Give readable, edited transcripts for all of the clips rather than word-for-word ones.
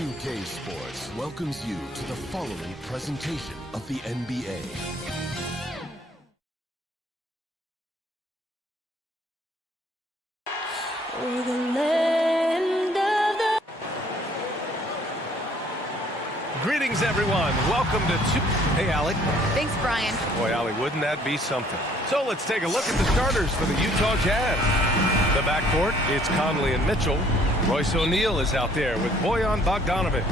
2K Sports welcomes you to the following presentation of the NBA. Greetings, everyone. Welcome to Hey, Allie. Thanks, Brian. Boy, Allie, wouldn't that be something? So let's take a look at the starters for the Utah Jazz. The backcourt, it's Conley and Mitchell. Royce O'Neal is out there with Bojan Bogdanovic.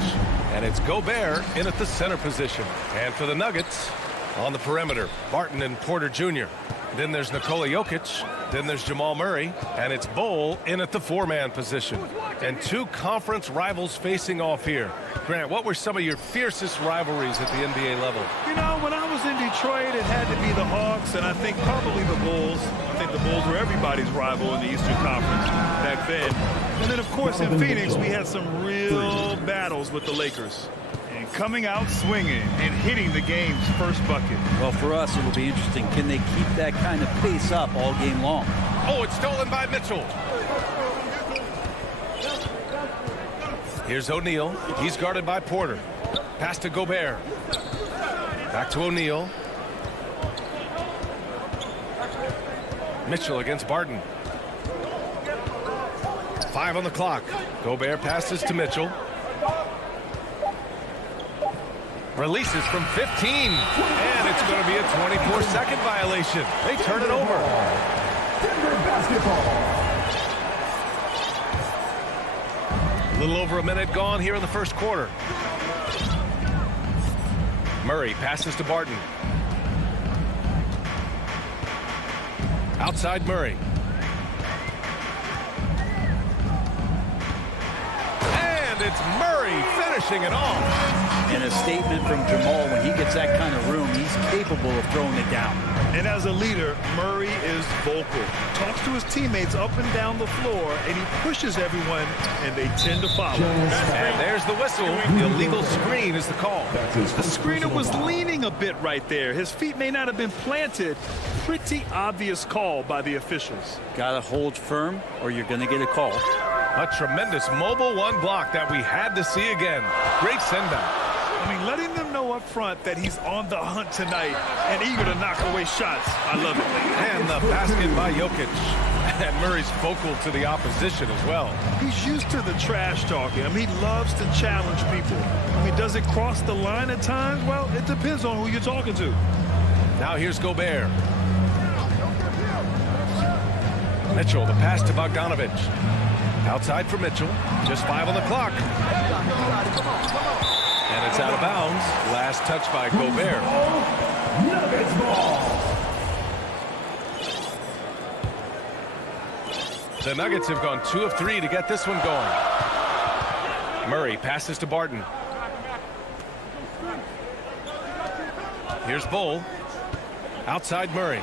And it's Gobert in at the center position. And for the Nuggets, on the perimeter, Barton and Porter Jr. Then there's Nikola Jokic. Then there's Jamal Murray. And it's Bol in at the four-man position. And two conference rivals facing off here. Grant, what were some of your fiercest rivalries at the NBA level? You know, when I was in Detroit, it had to be the Hawks, and I think probably the Bulls. I think the Bulls were everybody's rival in the Eastern Conference back then. And then, of course, in Phoenix, we had some real battles with the Lakers. And coming out swinging and hitting the game's first bucket. Well, for us, it will be interesting. Can they keep that kind of pace up all game long? Oh, it's stolen by Mitchell. Here's O'Neal. He's guarded by Porter. Pass to Gobert. Back to O'Neal. Mitchell against Barton. 5 on the clock. Gobert passes to Mitchell. Releases from 15. And it's going to be a 24-second violation. They turn it over. Denver basketball. A little over a minute gone here in the first quarter. Murray passes to Barton. Outside Murray. And it's Murray finishing it off. And a statement from Jamal, when he gets that kind of room, he's capable of throwing it down. And as a leader, Murray is vocal. Talks to his teammates up and down the floor, and he pushes everyone, and they tend to follow. And there's the whistle. The illegal screen is the call. The screener was leaning a bit right there. His feet may not have been planted. Pretty obvious call by the officials. Got to hold firm, or you're going to get a call. A tremendous mobile one block that we had to see again. Great send back. I mean, letting them know know up front that he's on the hunt tonight and eager to knock away shots. I love it. And the basket by Jokic. And Murray's vocal to the opposition as well. He's used to the trash talking. I mean, he loves to challenge people. I mean, does it cross the line at times? Well, it depends on who you're talking to. Now here's Gobert. Mitchell, the pass to Bogdanovich. Outside for Mitchell. Just 5 on the clock. And it's out of bounds. Last touch by Gobert. Nuggets ball. The Nuggets have gone 2 of 3 to get this one going. Murray passes to Barton. Here's Bull. Outside Murray.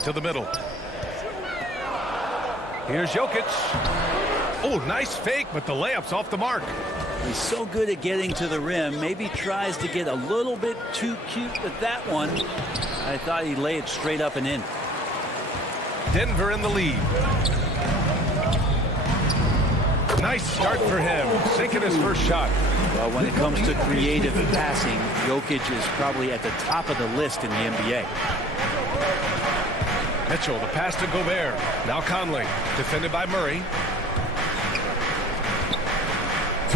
To the middle. Here's Jokic. Oh, nice fake, but the layup's off the mark. He's so good at getting to the rim. Maybe tries to get a little bit too cute with that one. I thought he'd lay it straight up and in. Denver in the lead. Nice start for him. Sinking his first shot. Well, when it comes to creative passing, Jokic is probably at the top of the list in the NBA. Mitchell, the pass to Gobert. Now Conley, defended by Murray.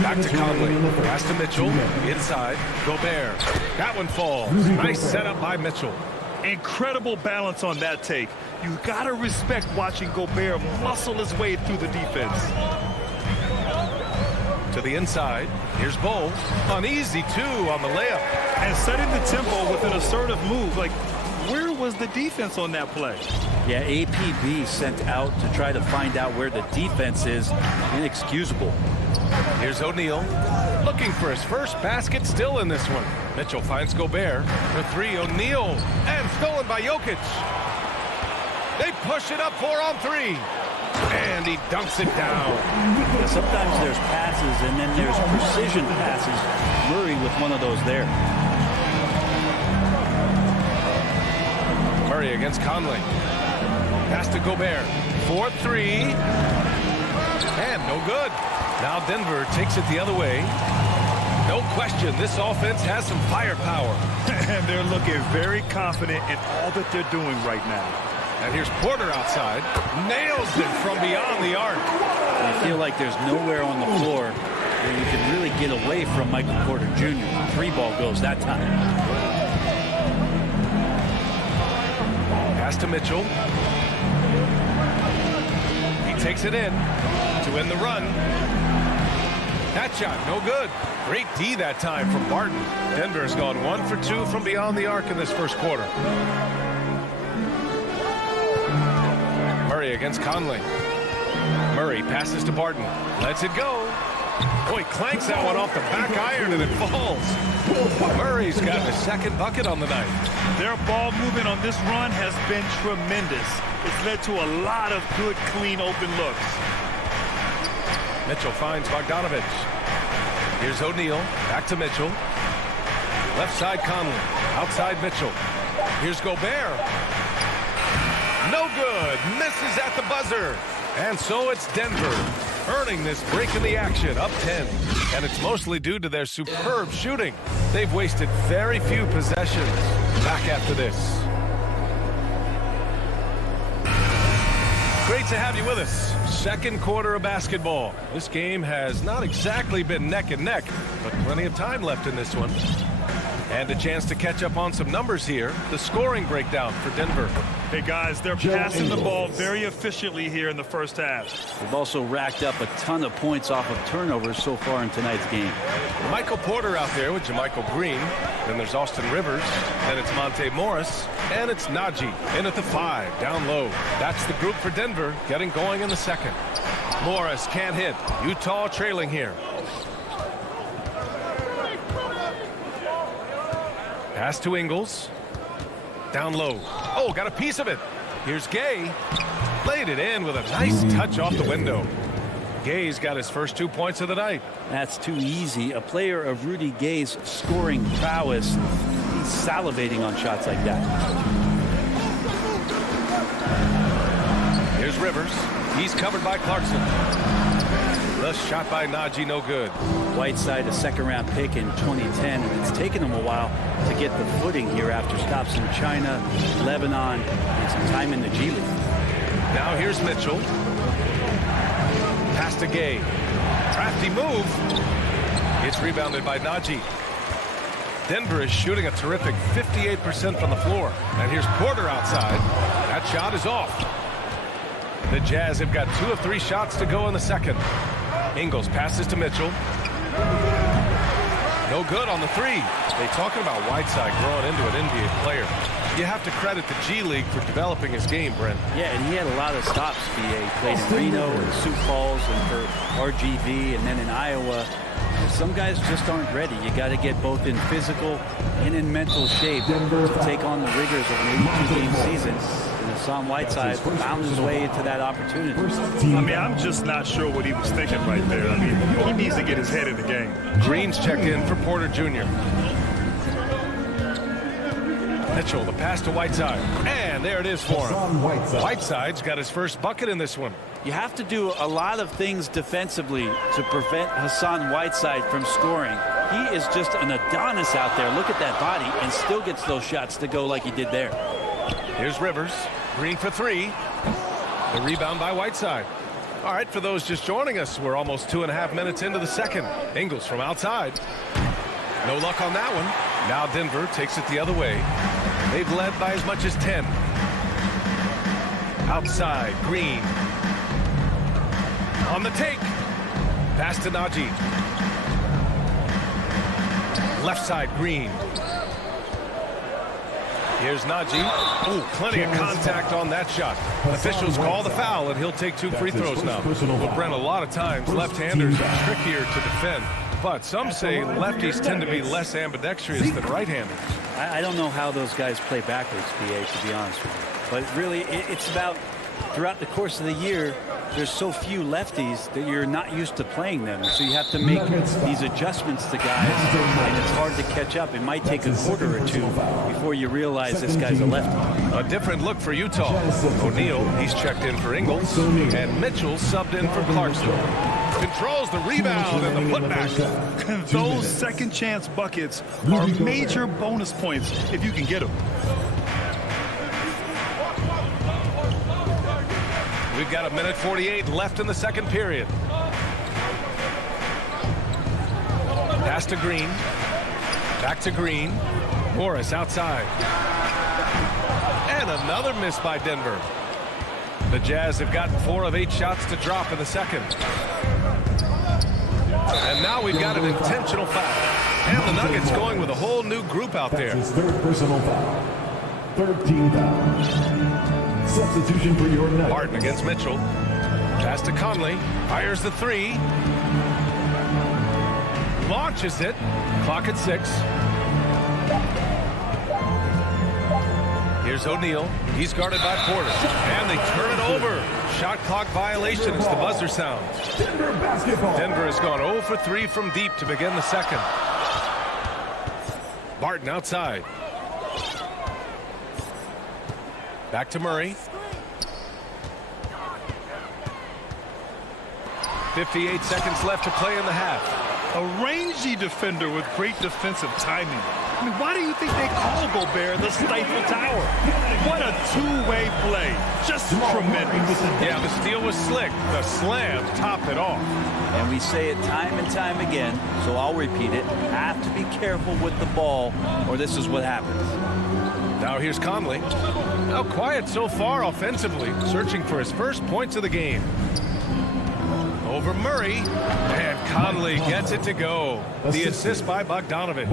Back to Conley. Pass to Mitchell. Inside. Gobert. That one falls. Nice setup by Mitchell. Incredible balance on that take. You got to respect watching Gobert muscle his way through the defense. To the inside. Here's Bull. An easy 2 on the layup. And setting the tempo with an assertive move. Like, where was the defense on that play? Yeah, APB sent out to try to find out where the defense is. Inexcusable. Here's O'Neal. Looking for his first basket still in this one. Mitchell finds Gobert. The 3, O'Neal. And stolen by Jokic. They push it up 4 on 3. And he dunks it down. Yeah, sometimes there's passes and then there's precision passes. Murray with one of those there. Murray against Conley. Pass to Gobert. 4-3. And no good. Now Denver takes it the other way. No question, this offense has some firepower. And they're looking very confident in all that they're doing right now. And here's Porter outside. Nails it from beyond the arc. I feel like there's nowhere on the floor where you can really get away from Michael Porter Jr. 3 ball goes that time. Pass to Mitchell. He takes it in to end the run. That shot, no good. Great D that time from Barton. Denver has gone 1 for 2 from beyond the arc in this first quarter. Murray against Conley. Murray passes to Barton. Lets it go. Oh, he clanks that one off the back iron and it falls. Murray's got his second bucket on the night. Their ball movement on this run has been tremendous. It's led to a lot of good, clean, open looks. Mitchell finds Bogdanovich. Here's O'Neal. Back to Mitchell. Left side Conley. Outside Mitchell. Here's Gobert. No good. Misses at the buzzer. And so it's Denver earning this break in the action, up 10. And it's mostly due to their superb shooting. They've wasted very few possessions. Back after this. Great to have you with us. Second quarter of basketball. This game has not exactly been neck and neck, but plenty of time left in this one. And a chance to catch up on some numbers here. The scoring breakdown for Denver. Hey, guys, they're passing the ball very efficiently here in the first half. They've also racked up a ton of points off of turnovers so far in tonight's game. Michael Porter out there with JaMychal Green. Then there's Austin Rivers. Then it's Monte Morris. And it's Najee in at the 5, down low. That's the group for Denver getting going in the second. Morris can't hit. Utah trailing here. Pass to Ingles. Down low. Oh, got a piece of it. Here's Gay. Laid it in with a nice touch off the window. Gay's got his first 2 points of the night. That's too easy. A player of Rudy Gay's scoring prowess, he's salivating on shots like that. Here's Rivers. He's covered by Clarkson. The shot by Najee, no good. Whiteside, a second-round pick in 2010, and it's taken him a while to get the footing here after stops in China, Lebanon, and some time in the G League. Now here's Mitchell. Pass to Gay. Crafty move. It's rebounded by Najee. Denver is shooting a terrific 58% from the floor. And here's Porter outside. That shot is off. The Jazz have got 2 of 3 shots to go in the second. Ingles passes to Mitchell. No good on the 3. They talking about Whiteside growing into an NBA player. You have to credit the G League for developing his game, Brent. Yeah, and he had a lot of stops, B.A. He played in Reno and Sioux Falls and for RGV and then in Iowa. Some guys just aren't ready. You got to get both in physical and in mental shape to take on the rigors of an 82-game season. And Hassan Whiteside found his way into that opportunity. I mean, I'm just not sure what he was thinking right there. I mean, he needs to get his head in the game. Green's checked in for Porter Jr. Mitchell, the pass to Whiteside. And there it is for him. Whiteside's got his first bucket in this one. You have to do a lot of things defensively to prevent Hassan Whiteside from scoring. He is just an Adonis out there. Look at that body and still gets those shots to go like he did there. Here's Rivers. Green for 3. The rebound by Whiteside. All right, for those just joining us, we're almost 2.5 minutes into the second. Ingles from outside. No luck on that one. Now Denver takes it the other way. They've led by as much as 10. Outside, Green. On the take. Pass to Najee. Left side, Green. Here's Najee. Oh, plenty of contact on that shot. Officials call the foul, and he'll take 2 free throws now. Well, Brent, a lot of times left-handers are trickier to defend. But some say lefties tend to be less ambidextrous than right-handers. I don't know how those guys play backwards, B.A., to be honest with you. But really, it's about throughout the course of the year, there's so few lefties that you're not used to playing them. So you have to make these adjustments to guys, and it's hard to catch up. It might take a quarter or 2 before you realize this guy's a lefty. A different look for Utah. O'Neal, he's checked in for Ingles, and Mitchell subbed in for Clarkson. Controls the rebound and the putback. Those second chance buckets are major bonus points if you can get them. We've got 1:48 left in the second period. Pass to Green. Back to Green. Morris outside. And another miss by Denver. The Jazz have gotten 4 of 8 shots to drop in the second. And now we've got an intentional foul. And the Nuggets going with a whole new group out there. That's his 3rd personal foul. 3rd team foul. Substitution for your Nuggets. Barton against Mitchell. Pass to Conley. Fires the 3. Launches it. Clock at 6. Here's O'Neal. He's guarded by Porter. And they turn it over. Shot clock violation as the buzzer sounds. Denver basketball. Denver has gone 0 for 3 from deep to begin the second. Barton outside. Back to Murray. 58 seconds left to play in the half. A rangy defender with great defensive timing. I mean, why do you think they call Gobert the Stifle Tower? What a two-way play. Just tremendous. Yeah, the steal was slick. The slam topped it off. And we say it time and time again, so I'll repeat it. Have to be careful with the ball, or this is what happens. Now here's Conley. Now quiet so far offensively, searching for his first points of the game. Over Murray, and Conley gets it to go. The assist by Bogdanovich.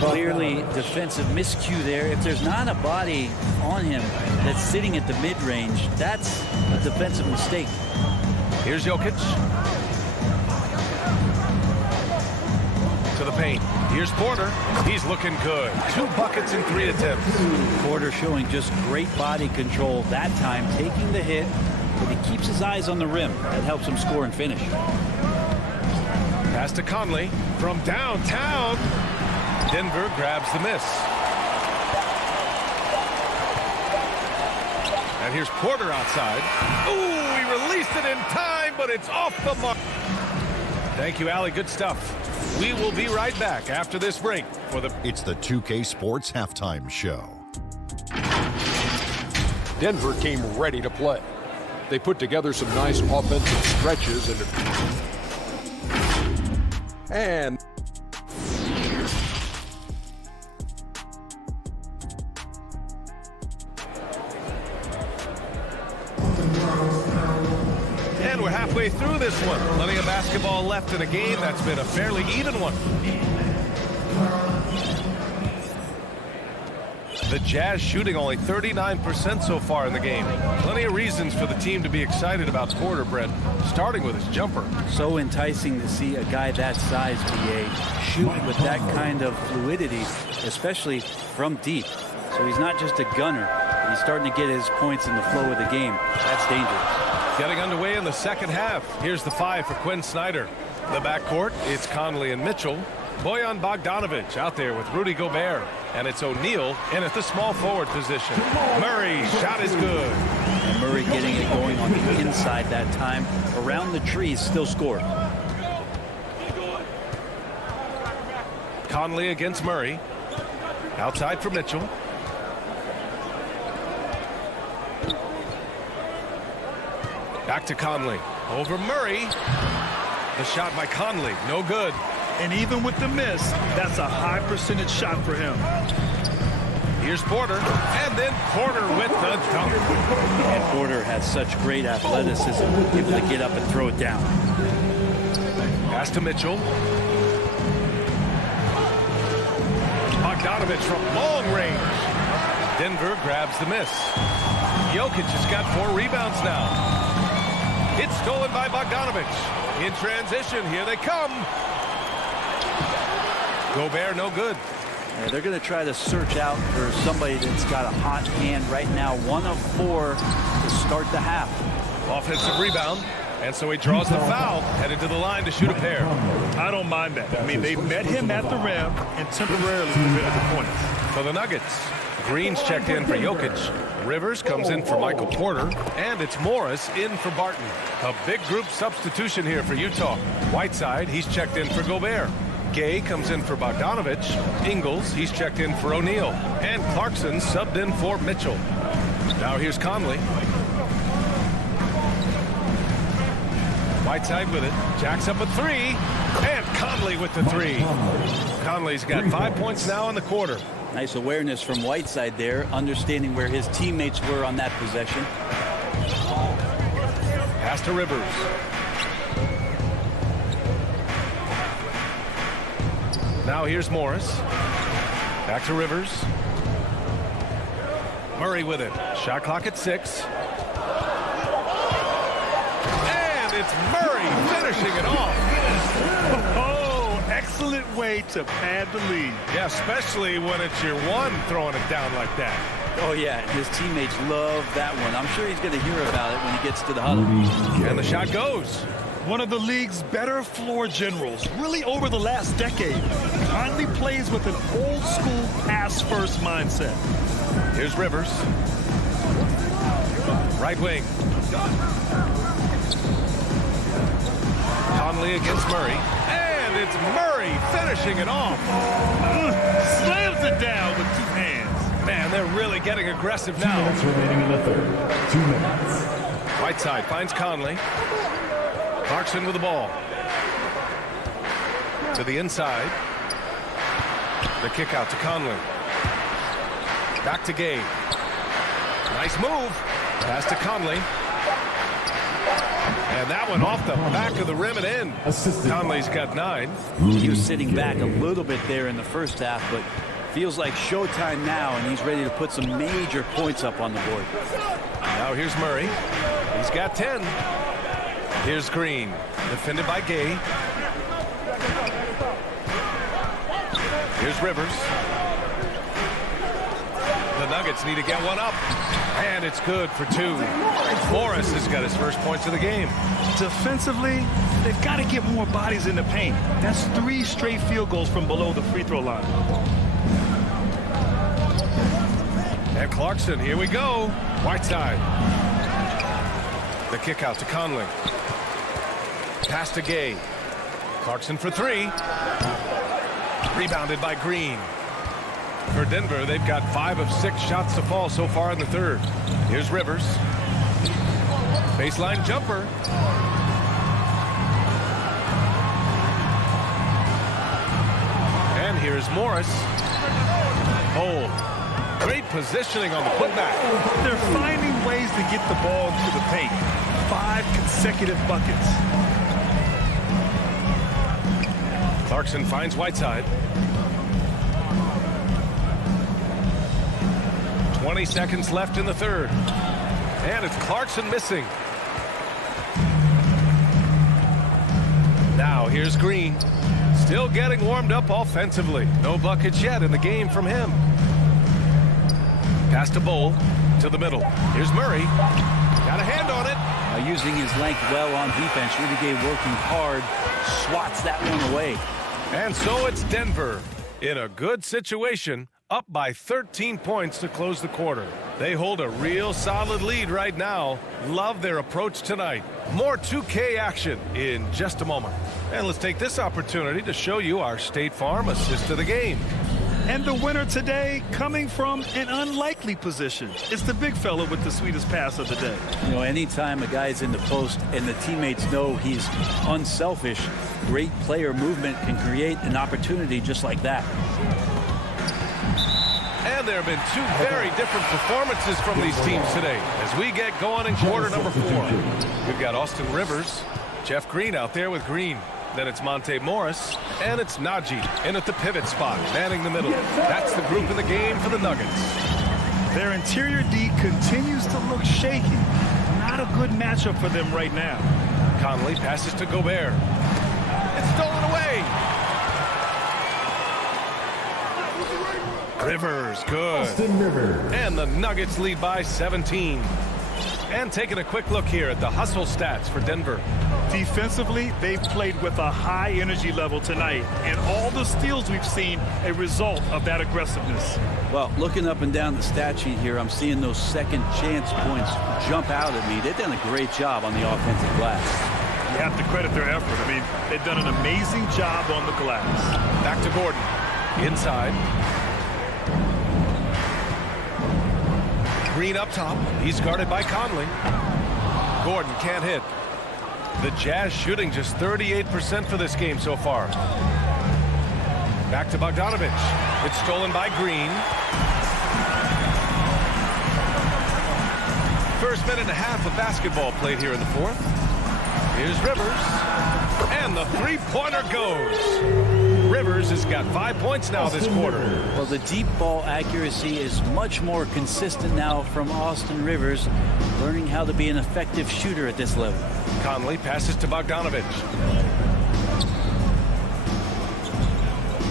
Clearly defensive miscue there. If there's not a body on him that's sitting at the mid-range, that's a defensive mistake. Here's Jokic. To the paint. Here's Porter. He's looking good. 2 buckets in 3 attempts. Porter showing just great body control that time, taking the hit, but he keeps his eyes on the rim. That helps him score and finish. Pass to Conley from downtown. Denver grabs the miss. And here's Porter outside. Ooh, he released it in time, but it's off the mark. Thank you, Allie. Good stuff. We will be right back after this break for the... It's the 2K Sports Halftime Show. Denver came ready to play. They put together some nice offensive stretches and we're halfway through this one. Plenty of basketball left in a game that's been a fairly even one. The Jazz shooting only 39% so far in the game. Plenty of reasons for the team to be excited about Porter, Brett, starting with his jumper. So enticing to see a guy that size, BA, shoot with that kind of fluidity, especially from deep. So he's not just a gunner. He's starting to get his points in the flow of the game. That's dangerous. Getting underway in the second half. Here's the 5 for Quinn Snyder. The backcourt, it's Conley and Mitchell. Bojan Bogdanovic out there with Rudy Gobert. And it's O'Neal in at the small forward position. Murray, shot is good. And Murray getting it going on the inside that time. Around the trees, still score. Conley against Murray. Outside for Mitchell. Back to Conley. Over Murray. The shot by Conley. No good. And even with the miss, that's a high percentage shot for him. Here's Porter. And then Porter with the dunk. And Porter has such great athleticism, able to get up and throw it down. Pass to Mitchell. Bogdanovic from long range. Denver grabs the miss. Jokic has got 4 rebounds now. It's stolen by Bogdanovic. In transition, here they come. Gobert, no good. Yeah, they're going to try to search out for somebody that's got a hot hand right now. 1 of 4 to start the half. Offensive rebound. And so he draws the foul, headed to the line to shoot a pair. I don't mind that. I mean, they met him at the rim and temporarily prevented the points. For the Nuggets, Green's checked in for Jokic. Rivers comes in for Michael Porter. And it's Morris in for Barton. A big group substitution here for Utah. Whiteside, he's checked in for Gobert. Gay comes in for Bogdanovic. Ingles, he's checked in for O'Neal. And Clarkson subbed in for Mitchell. Now here's Conley. Whiteside with it. Jacks up a 3. And Conley with the 3. Conley's got 5 points now in the quarter. Nice awareness from Whiteside there, understanding where his teammates were on that possession. Pass to Rivers. Now here's Morris. Back to Rivers. Murray with it. Shot clock at 6. And it's Murray finishing it off. Oh, excellent way to pad the lead. Yeah, especially when it's your one throwing it down like that. Oh, yeah, his teammates love that one. I'm sure he's going to hear about it when he gets to the huddle. And the shot goes. One of the league's better floor generals, really over the last decade. Conley plays with an old-school pass-first mindset. Here's Rivers. Right wing. Conley against Murray. And it's Murray finishing it off. Slams it down with 2 hands. Man, they're really getting aggressive now. 2 minutes remaining in the third. 2 minutes. Whiteside finds Conley. Clarkson with the ball. To the inside. The kick out to Conley. Back to Gay. Nice move. Pass to Conley. And that one off the back of the rim and in. Conley's got 9. He was sitting back a little bit there in the first half, but feels like showtime now, and he's ready to put some major points up on the board. Now here's Murray. He's got 10. Here's Green. Defended by Gay. Here's Rivers. The Nuggets need to get one up. And it's good for 2. Morris has got his first points of the game. Defensively, they've got to get more bodies in the paint. That's 3 straight field goals from below the free throw line. And Clarkson, here we go. Whiteside. The kick out to Conley. Pass to Gay. Clarkson for three. Rebounded by Green. For Denver, they've got 5 of 6 shots to fall so far in the third. Here's Rivers. Baseline jumper. And here's Morris. Hold. Great positioning on the putback. They're finding ways to get the ball to the paint. 5 consecutive buckets. Clarkson finds Whiteside. 20 seconds left in the third. And it's Clarkson missing. Now here's Green. Still getting warmed up offensively. No buckets yet in the game from him. Pass to Bowl to the middle. Here's Murray. Got a hand on it. Using his length well on defense. Rudy Gay working hard. Swats that one away. And so it's Denver in a good situation, up by 13 points to close the quarter. They hold a real solid lead right now. Love their approach tonight. More 2K action in just a moment. And let's take this opportunity to show you our State Farm assist of the game. And the winner today coming from an unlikely position. It's the big fella with the sweetest pass of the day. You know, anytime a guy's in the post and the teammates know he's unselfish, great player movement can create an opportunity just like that. And there have been 2 very different performances from these teams today as we get going in quarter number 4. We've got Austin Rivers, Jeff Green out there with Green. Then it's Monte Morris, and it's Najee in at the pivot spot, manning the middle. That's the group in the game for the Nuggets. Their interior D continues to look shaky. Not a good matchup for them right now. Conley passes to Gobert. It's stolen away. Rivers, good. And the Nuggets lead by 17. And taking a quick look here at the hustle stats for Denver. Defensively, they've played with a high energy level tonight, and all the steals we've seen a result of that aggressiveness. Well, looking up and down the stat sheet here, I'm seeing those second chance points jump out at me. They've done a great job on the offensive glass. You have to credit their effort. I mean, they've done an amazing job on the glass. Back to Gordon. Inside. Green up top. He's guarded by Conley. Gordon can't hit. The Jazz shooting just 38% for this game so far. Back to Bogdanovich. It's stolen by Green. First minute and a half of basketball played here in the fourth. Here's Rivers. And the three-pointer goes. Rivers has got 5 points now this quarter. Well, the deep ball accuracy is much more consistent now from Austin Rivers, learning how to be an effective shooter at this level. Conley passes to Bogdanovich.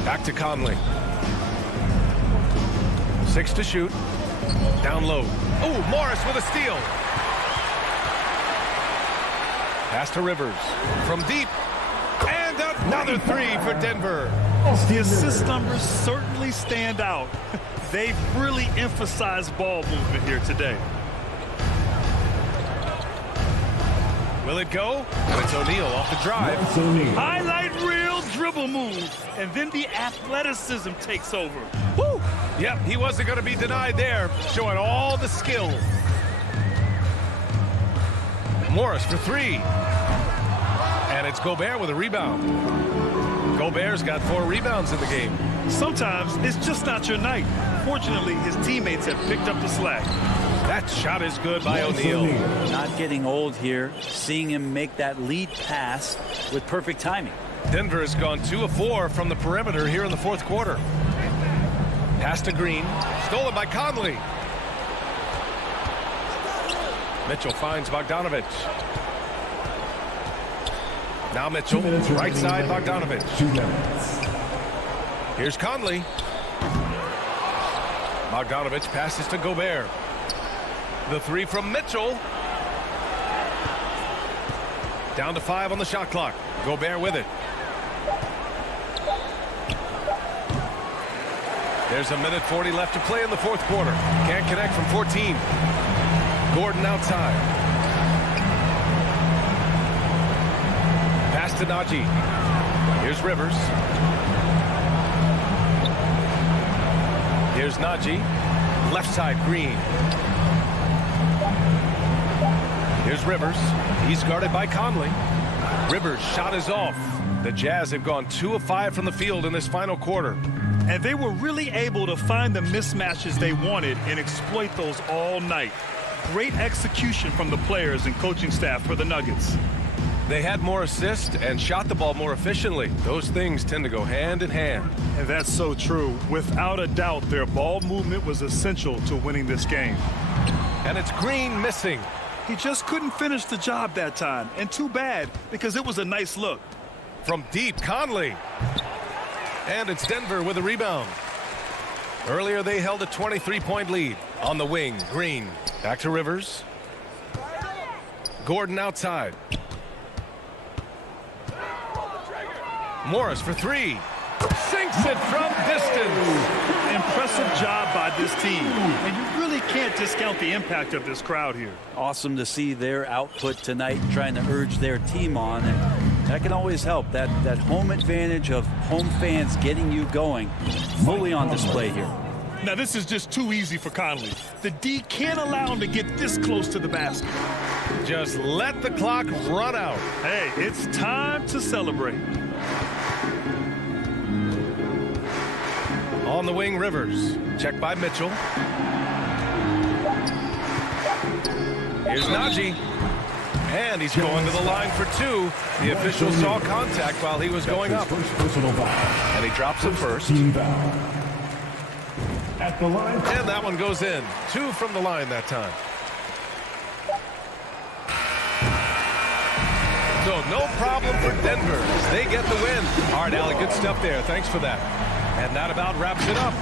Back to Conley. 6 to shoot. Down low. Oh, Morris with a steal. Pass to Rivers. From deep. And another 3 for Denver. The assist numbers certainly stand out. They've really emphasized ball movement here today. Will it go? And it's O'Neal off the drive. Highlight reel dribble move. And then the athleticism takes over. Woo! Yep, he wasn't going to be denied there. Showing all the skill. Morris for 3. And it's Gobert with a rebound. Gobert's got 4 rebounds in the game. Sometimes it's just not your night. Fortunately, his teammates have picked up the slack. That shot is good by O'Neal. Not getting old here, seeing him make that lead pass with perfect timing. Denver has gone 2 of 4 from the perimeter here in the fourth quarter. Pass to Green. Stolen by Conley. Mitchell finds Bogdanovich. Now Mitchell, right side Bogdanovich. Here's Conley. Bogdanovich passes to Gobert. The 3 from Mitchell. Down to 5 on the shot clock. Gobert with it. There's a minute 40 left to play in the fourth quarter. Can't connect from 14. Gordon outside. Pass to Najee. Here's Rivers. Here's Najee. Left side, Green. Here's Rivers. He's guarded by Conley. Rivers' shot is off. The Jazz have gone 2 of 5 from the field in this final quarter. And they were really able to find the mismatches they wanted and exploit those all night. Great execution from the players and coaching staff for the Nuggets. They had more assists and shot the ball more efficiently. Those things tend to go hand in hand. And that's so true. Without a doubt, their ball movement was essential to winning this game. And it's Green missing. He just couldn't finish the job that time. And too bad, because it was a nice look. From deep, Conley. And it's Denver with a rebound. Earlier, they held a 23-point lead. On the wing, Green. Back to Rivers. Gordon outside. Morris for 3. Sinks it from distance. Impressive job by this team. And you really can't discount the impact of this crowd here. Awesome to see their output tonight, trying to urge their team on. And that can always help. That home advantage of home fans getting you going, fully on display here. Now, this is just too easy for Conley. The D can't allow him to get this close to the basket. Just let the clock run out. Hey, it's time to celebrate. On the wing, Rivers. Check by Mitchell. Here's Najee. And he's going to the line for 2. The official saw contact while he was going up. And he drops it first. At the line. And that one goes in. 2 from the line that time. So no problem for Denver. They get the win. All right, Allie, good stuff there. Thanks for that. And that about wraps it up.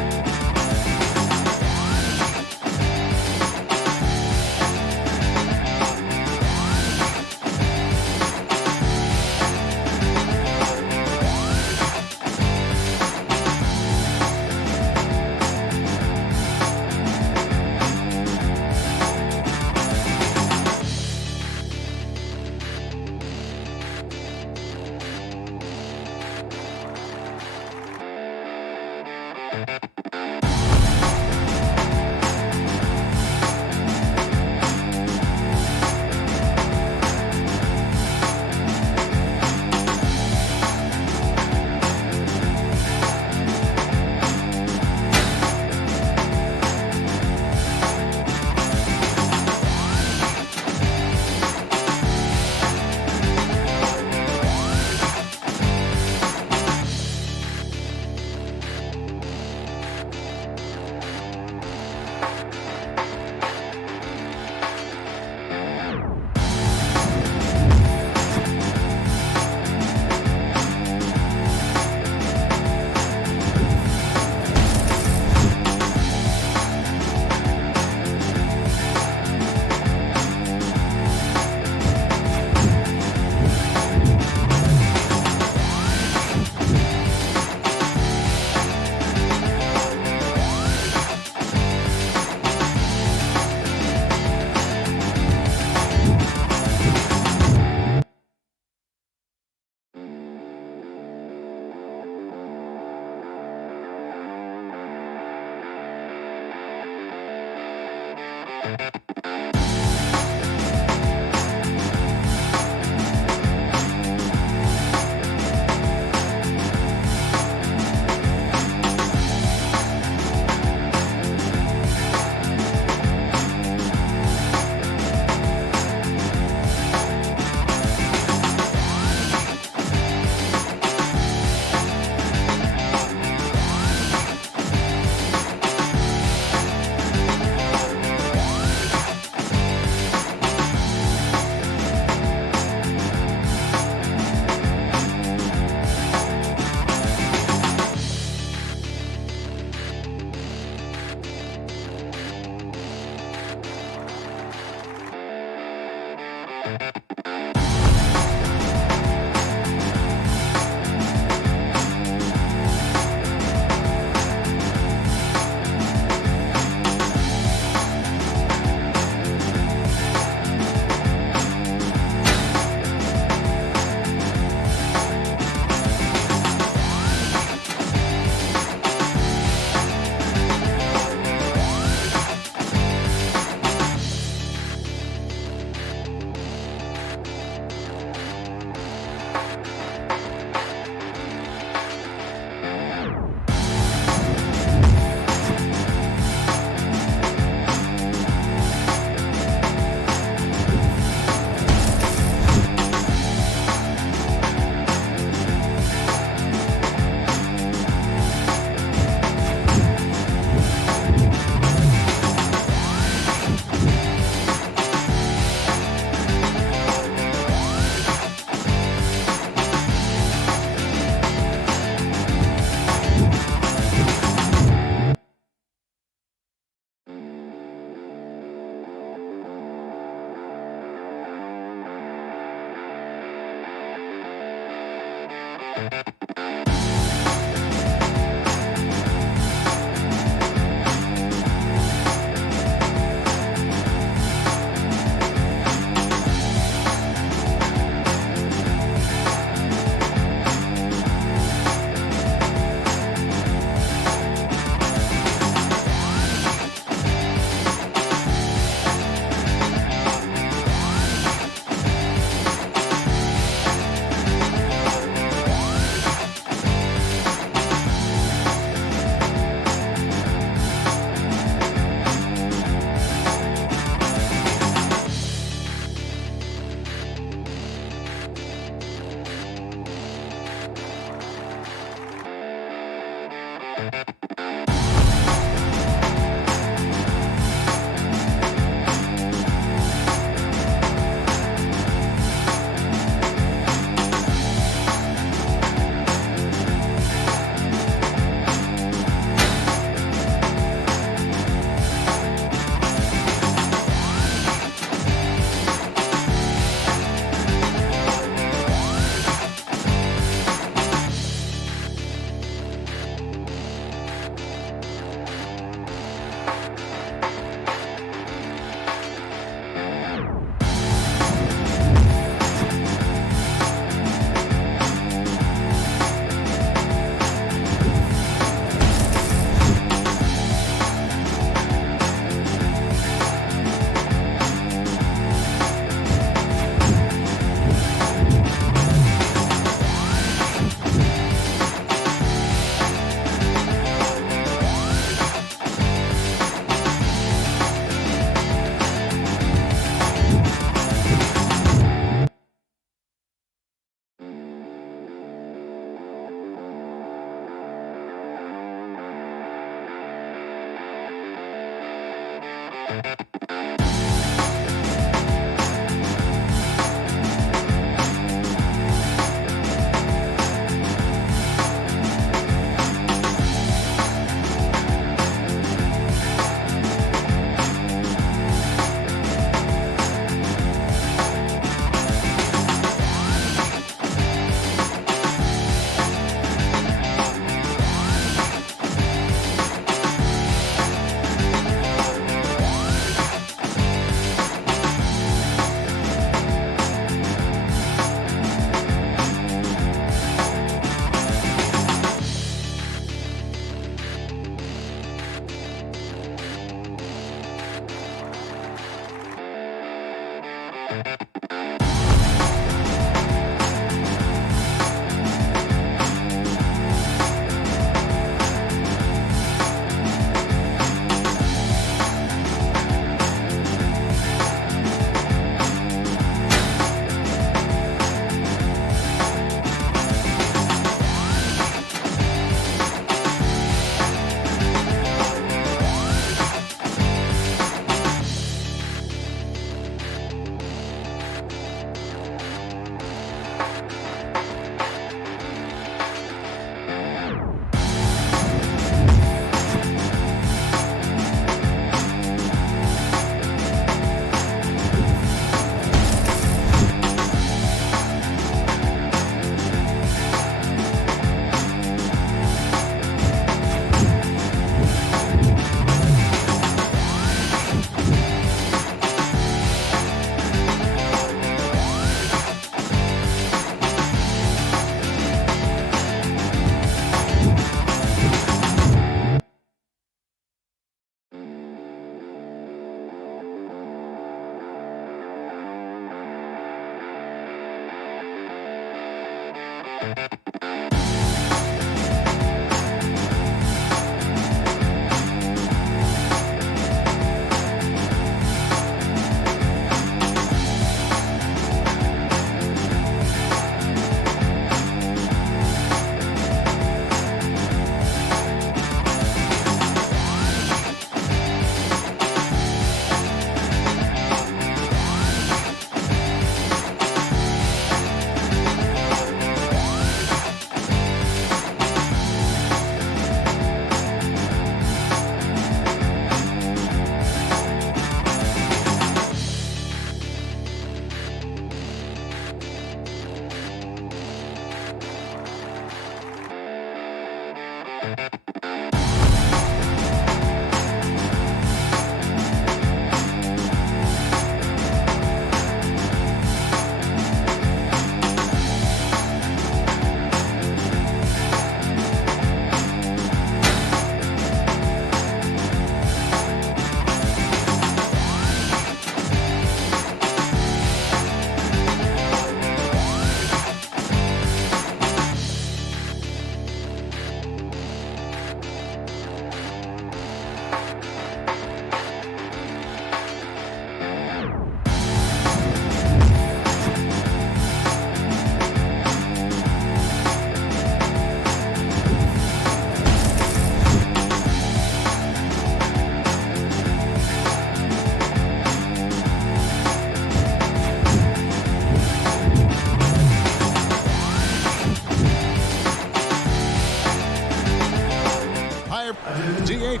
D8.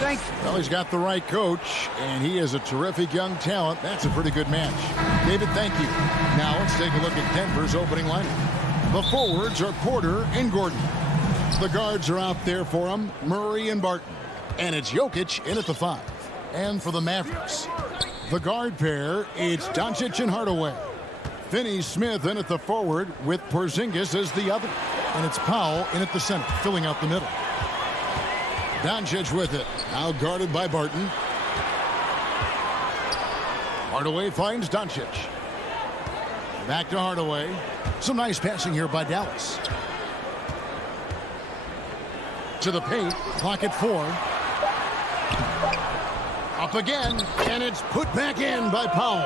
Thanks. Well, he's got the right coach, and he is a terrific young talent. That's a pretty good match. David, thank you. Now let's take a look at Denver's opening lineup. The forwards are Porter and Gordon. The guards are out there for him, Murray and Barton. And it's Jokic in at the 5. And for the Mavericks, the guard pair, it's Doncic and Hardaway. Finney-Smith in at the forward with Porzingis as the other. And it's Powell in at the center, filling out the middle. Doncic with it, now guarded by Barton. Hardaway finds Doncic. Back to Hardaway. Some nice passing here by Dallas. To the paint, clock at 4. Up again, and it's put back in by Powell.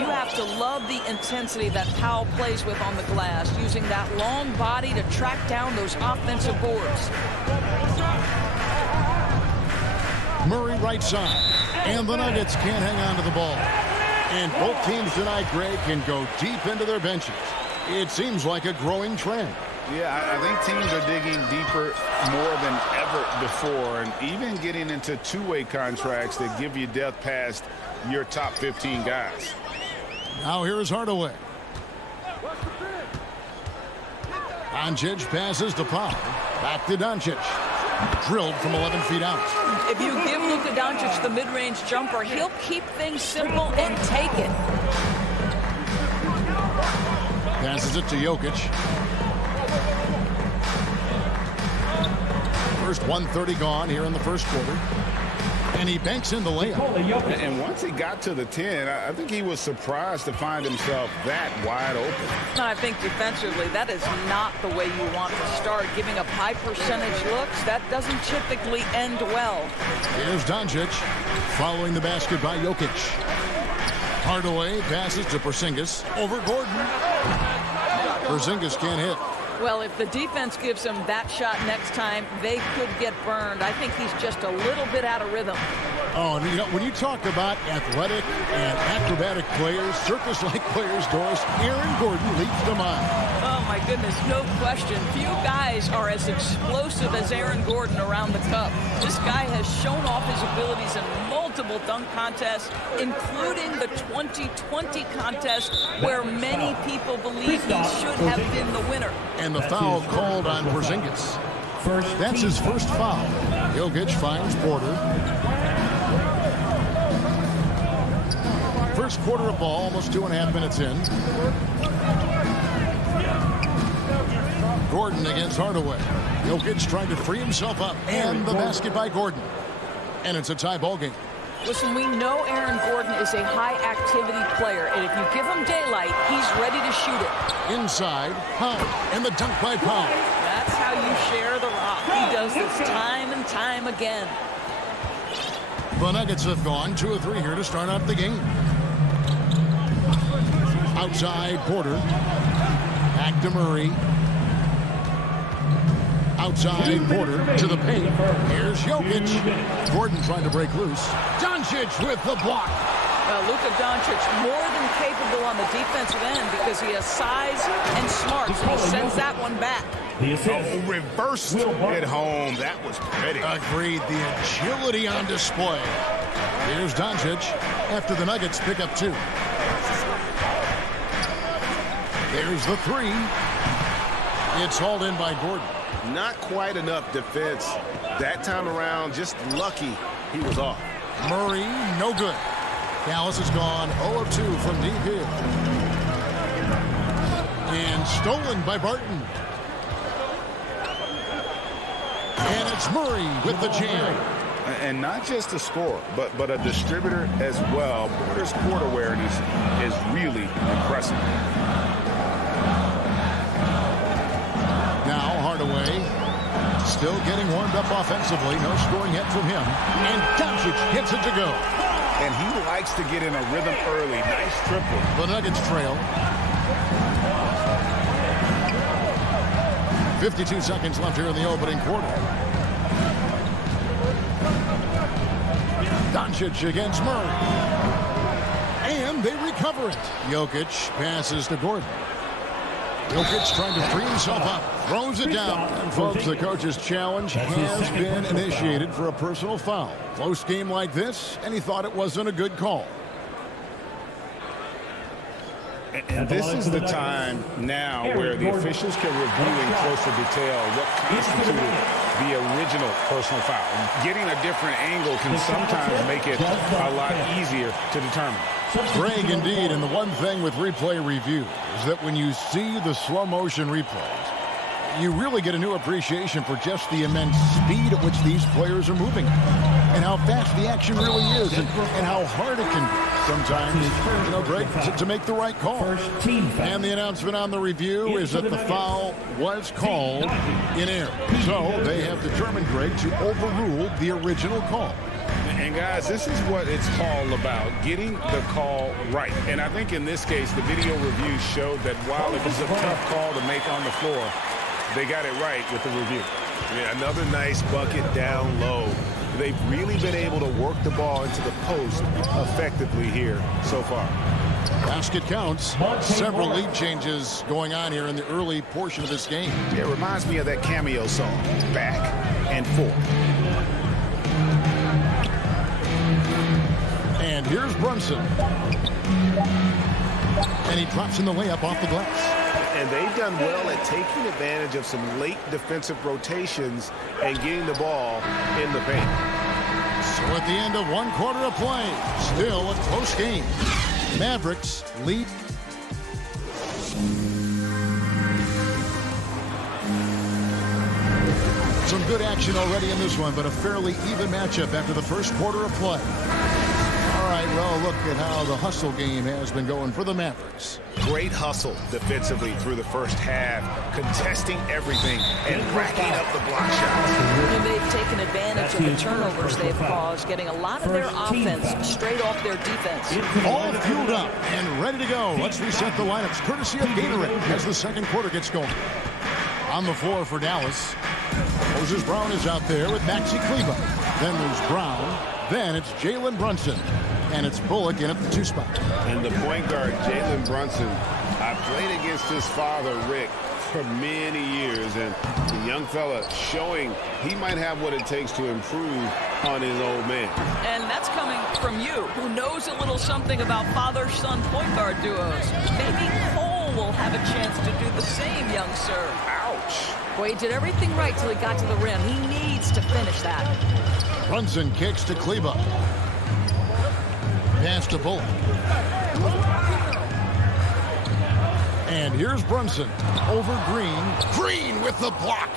You have to love the intensity that Powell plays with on the glass, using that long body to track down those offensive boards. Murray right side, and the Nuggets can't hang on to the ball. And both teams tonight, Greg, can go deep into their benches. It seems like a growing trend. Yeah, I think teams are digging deeper more than ever before, and even getting into two-way contracts that give you depth past your top 15 guys. Now here's Hardaway. Doncic passes to Powell. Back to Doncic. Drilled from 11 feet out. If you give Luka Doncic the mid-range jumper, he'll keep things simple and take it. Passes it to Jokic. First 1:30 gone here in the first quarter. And he banks in the layup. And once he got to the 10, I think he was surprised to find himself that wide open. I think defensively, that is not the way you want to start. Giving up high percentage looks, that doesn't typically end well. Here's Doncic following the basket by Jokic. Hardaway passes to Porzingis over Gordon. Porzingis can't hit. Well, if the defense gives him that shot next time, they could get burned. I think he's just a little bit out of rhythm. Oh, and you know, when you talk about athletic and acrobatic players, circus-like players, Doris, Aaron Gordon leads to mind. Oh, my goodness, no question. Few guys are as explosive as Aaron Gordon around the cup. This guy has shown off his abilities in multiple dunk contests, including the 2020 contest where many people believe he should have been the winner. And the foul called on Porzingis. That's his first foul. Jokic finds Porter. First quarter of ball, almost 2.5 minutes in. Gordon against Hardaway. Jokic trying to free himself up. And the basket by Gordon. And it's a tie ball game. Listen, we know Aaron Gordon is a high-activity player, and if you give him daylight, he's ready to shoot it. Inside, Pound, and the dunk by Pound. That's how you share the rock. He does this time and time again. The Nuggets have gone 2 of 3 here to start out the game. Outside, Porter. Back to Murray. Outside, Porter to the paint. Here's Jokic. Gordon trying to break loose. Doncic with the block. Luka Doncic more than capable on the defensive end because he has size and smarts. And he sends that one back. Oh, reversed at home. That was pretty. Agreed. The agility on display. Here's Doncic after the Nuggets pick up 2. There's the 3. It's hauled in by Gordon. Not quite enough defense that time around. Just lucky he was off. Murray, no good. Dallas has gone 0 of 2 from deep here. And stolen by Barton. And it's Murray with the jam. And not just a scorer, but a distributor as well. Porter's court awareness is really impressive. Now Hardaway still getting warmed up offensively. No scoring yet from him. And Doncic gets it to go. And he likes to get in a rhythm early. Nice triple. The Nuggets trail. 52 seconds left here in the opening quarter. Doncic against Murray. And they recover it. Jokic passes to Gordon. Jokic trying to free himself up. Throws it down. And folks, the coach's challenge has been initiated for a personal foul. Close game like this, and he thought it wasn't a good call. And this is the time now where the officials can review in closer detail what constituted the original personal foul. Getting a different angle can sometimes make it a lot easier to determine. Greg, indeed, and the one thing with replay review is that when you see the slow motion replays, you really get a new appreciation for just the immense speed at which these players are moving and how fast the action really is and how hard it can be sometimes, Greg, to make the right call. And the announcement on the review is that the foul was called in error. So they have determined, Greg, to overrule the original call. And guys, this is what it's all about, getting the call right. And I think in this case, the video review showed that while it was a tough call to make on the floor, they got it right with the review. Another nice bucket down low. They've really been able to work the ball into the post effectively here so far. Basket counts. Several lead changes going on here in the early portion of this game. It reminds me of that cameo song, Back and Forth. And here's Brunson. And he drops in the layup off the glass. And they've done well at taking advantage of some late defensive rotations and getting the ball in the paint. So at the end of 1 quarter of play, still a close game. Mavericks lead. Some good action already in this one, but a fairly even matchup after the first quarter of play. All right, well, look at how the hustle game has been going for the Mavericks. Great hustle defensively through the first half, contesting everything and racking up the block shots. And they've taken advantage of the turnovers they've caused, getting a lot of their offense straight off their defense. All fueled up and ready to go. Let's reset the lineups, courtesy of Gatorade, as the second quarter gets going. On the floor for Dallas, Moses Brown is out there with Maxi Kleber. Then there's Brown. Then it's Jalen Brunson. And it's Bullock in at the 2 spot. And the point guard, Jalen Brunson, I played against his father, Rick, for many years. And the young fella showing he might have what it takes to improve on his old man. And that's coming from you, who knows a little something about father-son point guard duos. Maybe Cole will have a chance to do the same, young sir. Ouch. Boy, he did everything right till he got to the rim. He needs to finish that. Brunson kicks to Kleber. Pass to Bullock. And here's Brunson over Green. Green with the block.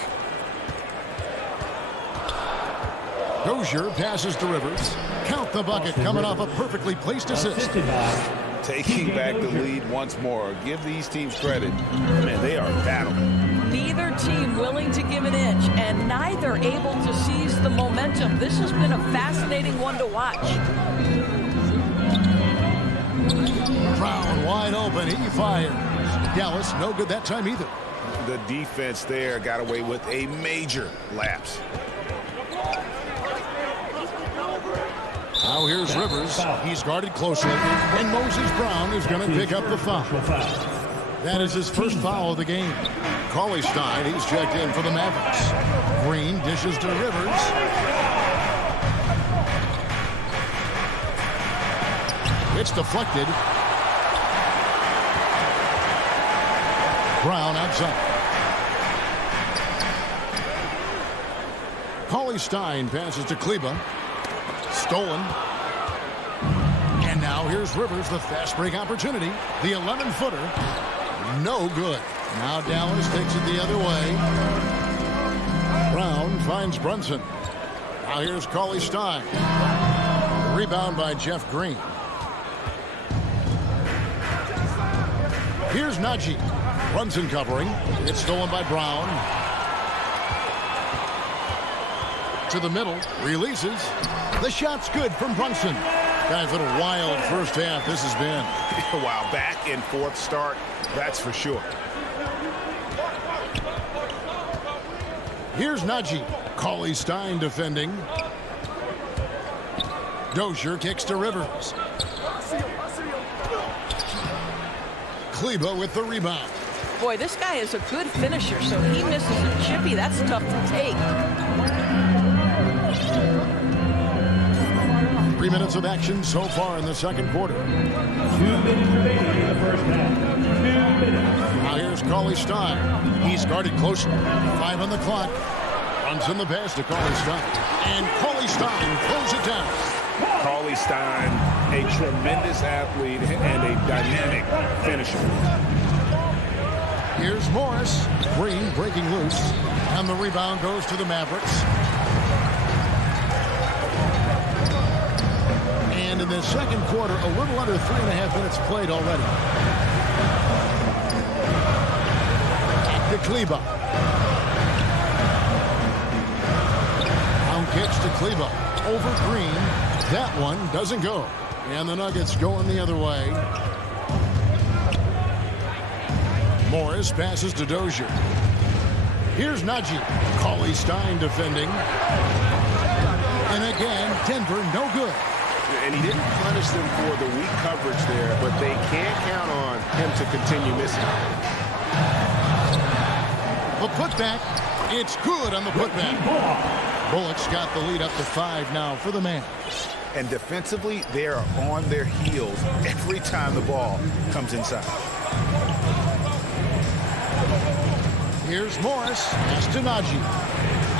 Dozier passes to Rivers. Count the bucket coming off a perfectly placed assist. Taking back the lead once more. Give these teams credit. Man, they are battling. Neither team willing to give an inch, and neither able to seize the momentum. This has been a fascinating one to watch. Brown wide open. He fires. Dallas no good that time either. The defense there got away with a major lapse. Now here's Rivers. He's guarded closely. And Moses Brown is going to pick up the foul. That is his first foul of the game. Cauley Stein, he's checked in for the Mavericks. Green dishes to Rivers. It's deflected. Brown outside. Cauley Stein passes to Kleba. Stolen. And now here's Rivers, the fast break opportunity. The 11-footer. No good. Now Dallas takes it the other way. Brown finds Brunson. Now here's Cauley Stein. Rebound by Jeff Green. Here's Najee. Brunson covering. It's stolen by Brown. To the middle. Releases. The shot's good from Brunson. Guys, what a wild first half this has been. Wow, back and forth start, that's for sure. Here's Najee. Cauley Stein defending. Dozier kicks to Rivers. Kleba with the rebound. Boy, this guy is a good finisher, so he misses a chippy. That's tough to take. 3 minutes of action so far in the second quarter. 2 minutes remaining in the first half. 2 minutes. Now here's Cauley Stein. He's guarded closely. 5 on the clock. Runs in the pass to Cauley Stein. And Cauley Stein throws it down. Cauley Stein, a tremendous athlete and a dynamic finisher. Here's Morris. Green breaking loose. And the rebound goes to the Mavericks. And in the second quarter, a little under 3.5 minutes played already. Back to Kleba. Down kicks to Kleba. Over Green. That one doesn't go. And the Nuggets going the other way. Morris passes to Dozier. Here's Najee. Cauley Stein defending. And again, Denver no good. And he didn't punish them for the weak coverage there, but they can't count on him to continue missing. The putback. It's good on the putback. Bullock's got the lead up to 5 now for the Mavs. And defensively, they are on their heels every time the ball comes inside. Here's Morris. Pass to Najee.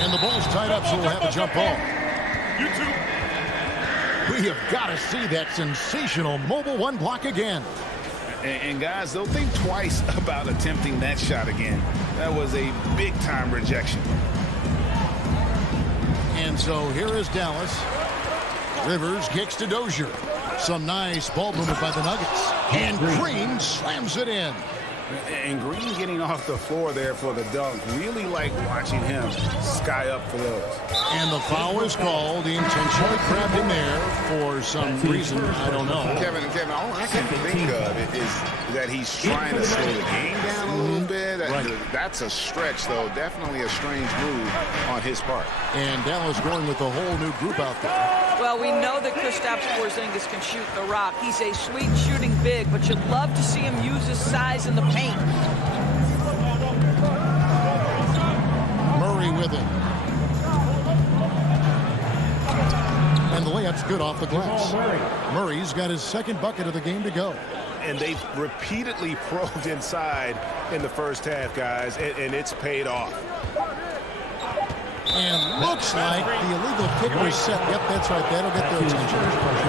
And the ball's tied up, so we'll have a jump ball. We have got to see that sensational mobile one block again. And guys, they'll think twice about attempting that shot again. That was a big-time rejection. And so here is Dallas. Rivers kicks to Dozier. Some nice ball movement by the Nuggets. And Green slams it in. And Green getting off the floor there for the dunk. Really like watching him sky up for those. And the foul is called. He intentionally grabbed him there for some reason. I don't know. Kevin, all I can think of is that he's trying to slow the game down a little bit. Right. That's a stretch, though. Definitely a strange move on his part. And Dallas going with a whole new group out there. Well, we know that Kristaps Porzingis can shoot the rock. He's a sweet shooting big, but you'd love to see him use his size in the paint. Murray with it. And the layup's good off the glass. Murray's got his second bucket of the game to go. And they've repeatedly probed inside in the first half, guys, and it's paid off. And looks like the illegal kick was set. Yep, that's right. That'll get their attention.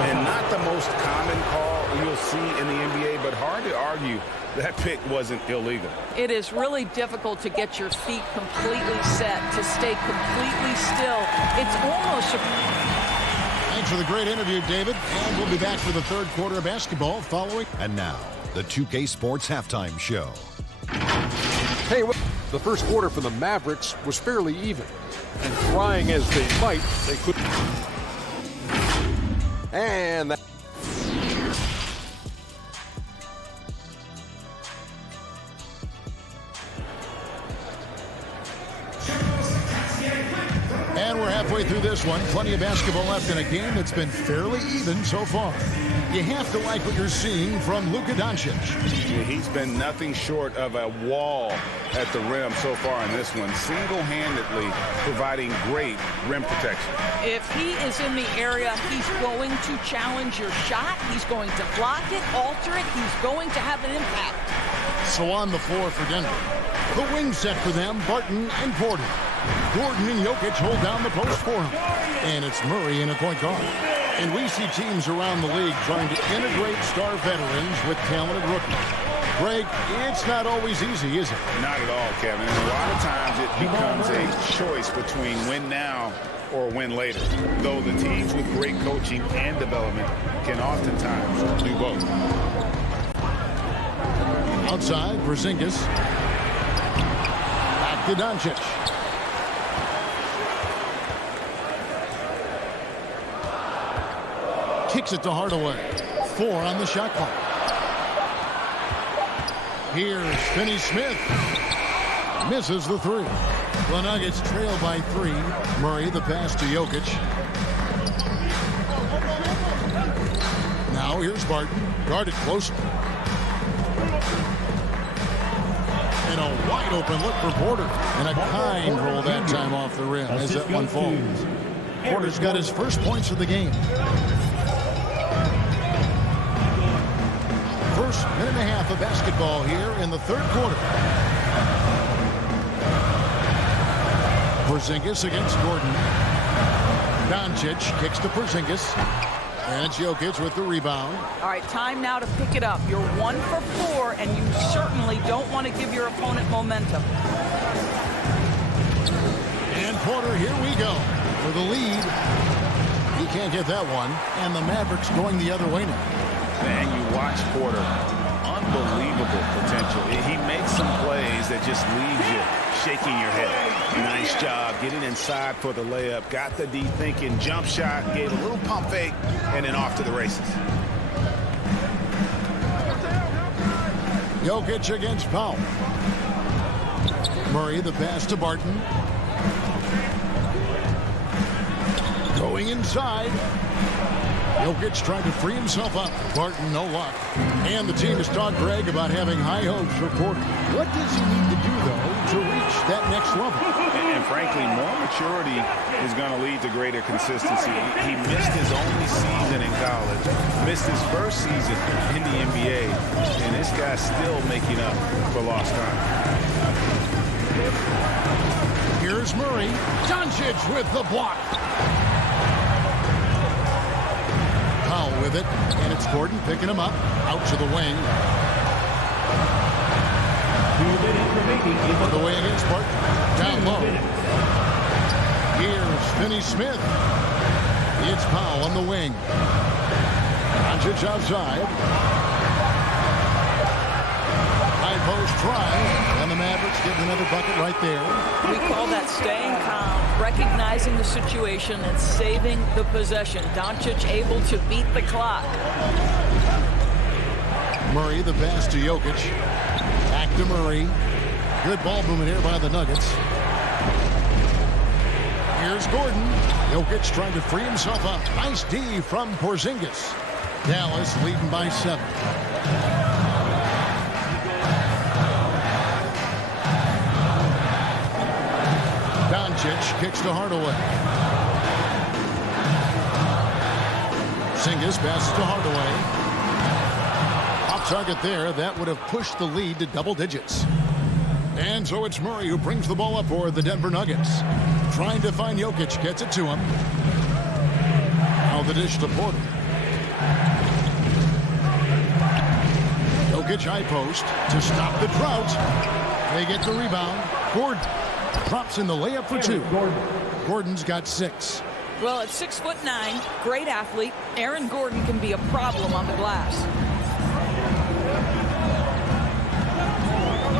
And not the most common call you'll see in the NBA, but hard to argue that pick wasn't illegal. It is really difficult to get your feet completely set, to stay completely still. It's almost Thanks Thanks for the great interview, David. And we'll be back for the third quarter of basketball following. And now, the 2K Sports Halftime Show. Hey, the first quarter for the Mavericks was fairly even. And trying as they might, they couldn't. And that. And we're halfway through this one. Plenty of basketball left in a game that's been fairly even so far. You have to like what you're seeing from Luka Doncic. He's been nothing short of a wall at the rim so far in this one, single-handedly providing great rim protection. If he is in the area, he's going to challenge your shot. He's going to block it, alter it. He's going to have an impact. So on the floor for Denver. The wing set for them, Barton and Porter. Gordon and Jokic hold down the post for him. And it's Murray in a point guard. And we see teams around the league trying to integrate star veterans with talented rookies. Greg, it's not always easy, is it? Not at all, Kevin. And a lot of times it becomes a choice between win now or win later. Though the teams with great coaching and development can oftentimes do both. Outside, Porzingis. Back to Doncic. Kicks it to Hardaway. 4 on the shot clock. Here's Finney-Smith. Misses the 3. The Nuggets trail by 3. Murray the pass to Jokic. Now here's Barton. Guarded closely. And a wide open look for Porter. And a kind roll that time off the rim as that one falls. Porter's got his first points of the game. First minute and a half of basketball here in the third quarter. Porzingis against Gordon. Doncic kicks to Porzingis. And it's Jokic with the rebound. All right, time now to pick it up. You're 1 for 4, and you certainly don't want to give your opponent momentum. And Porter, here we go for the lead. He can't get that one. And the Mavericks going the other way now. And you watch Porter, unbelievable potential. He makes some plays that just leaves you shaking your head. Nice job getting inside for the layup. Got the D thinking, jump shot, gave a little pump fake, and then off to the races. Jokic against Powell. Murray the pass to Barton. Going inside. Jokic trying to free himself up. Barton, no luck. And the team has talked, Greg, about having high hopes for Porter. What does he need to do, though, to reach that next level? And frankly, more maturity is going to lead to greater consistency. He missed his only season in college, missed his first season in the NBA, and this guy's still making up for lost time. Here's Murray. Doncic with the block. Powell with it, and it's Gordon picking him up out to the wing. 2 minutes remaining in On the way against Barton. Down low. Here's Finney-Smith. It's Powell on the wing. Doncic outside. High post try, and the Mavericks get another bucket right there. We call that staying calm, recognizing the situation, and saving the possession. Doncic able to beat the clock. Murray the pass to Jokic. Back to Murray. Good ball movement here by the Nuggets. Here's Gordon. Jokic trying to free himself up. Nice D from Porzingis. Dallas leading by 7. Doncic kicks to Hardaway. Porzingis passes to Hardaway. Off target there. That would have pushed the lead to double digits. And so it's Murray who brings the ball up for the Denver Nuggets. Trying to find Jokic. Gets it to him. Now the dish to Porter. Jokic high post to stop the drought. They get the rebound. Gordon drops in the layup for 2. Gordon's got 6. Well, at 6'9", great athlete, Aaron Gordon can be a problem on the glass.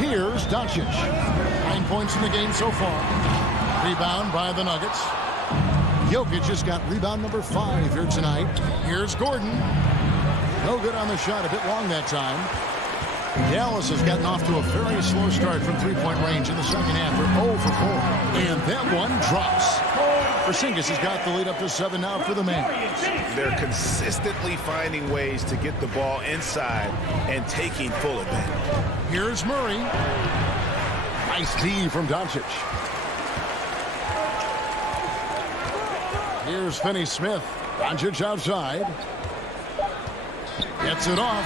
Here's Doncic. 9 points in the game so far. Rebound by the Nuggets. Jokic has got rebound number 5 here tonight. Here's Gordon. No good on the shot, a bit long that time. Dallas has gotten off to a very slow start from three-point range in the second half. They're 0 for 4. And that one drops. Porzingis has got the lead up to 7 now for the Mavs. They're consistently finding ways to get the ball inside and taking full advantage. Here's Murray. Nice D from Doncic. Here's Finney-Smith. Doncic outside. Gets it off.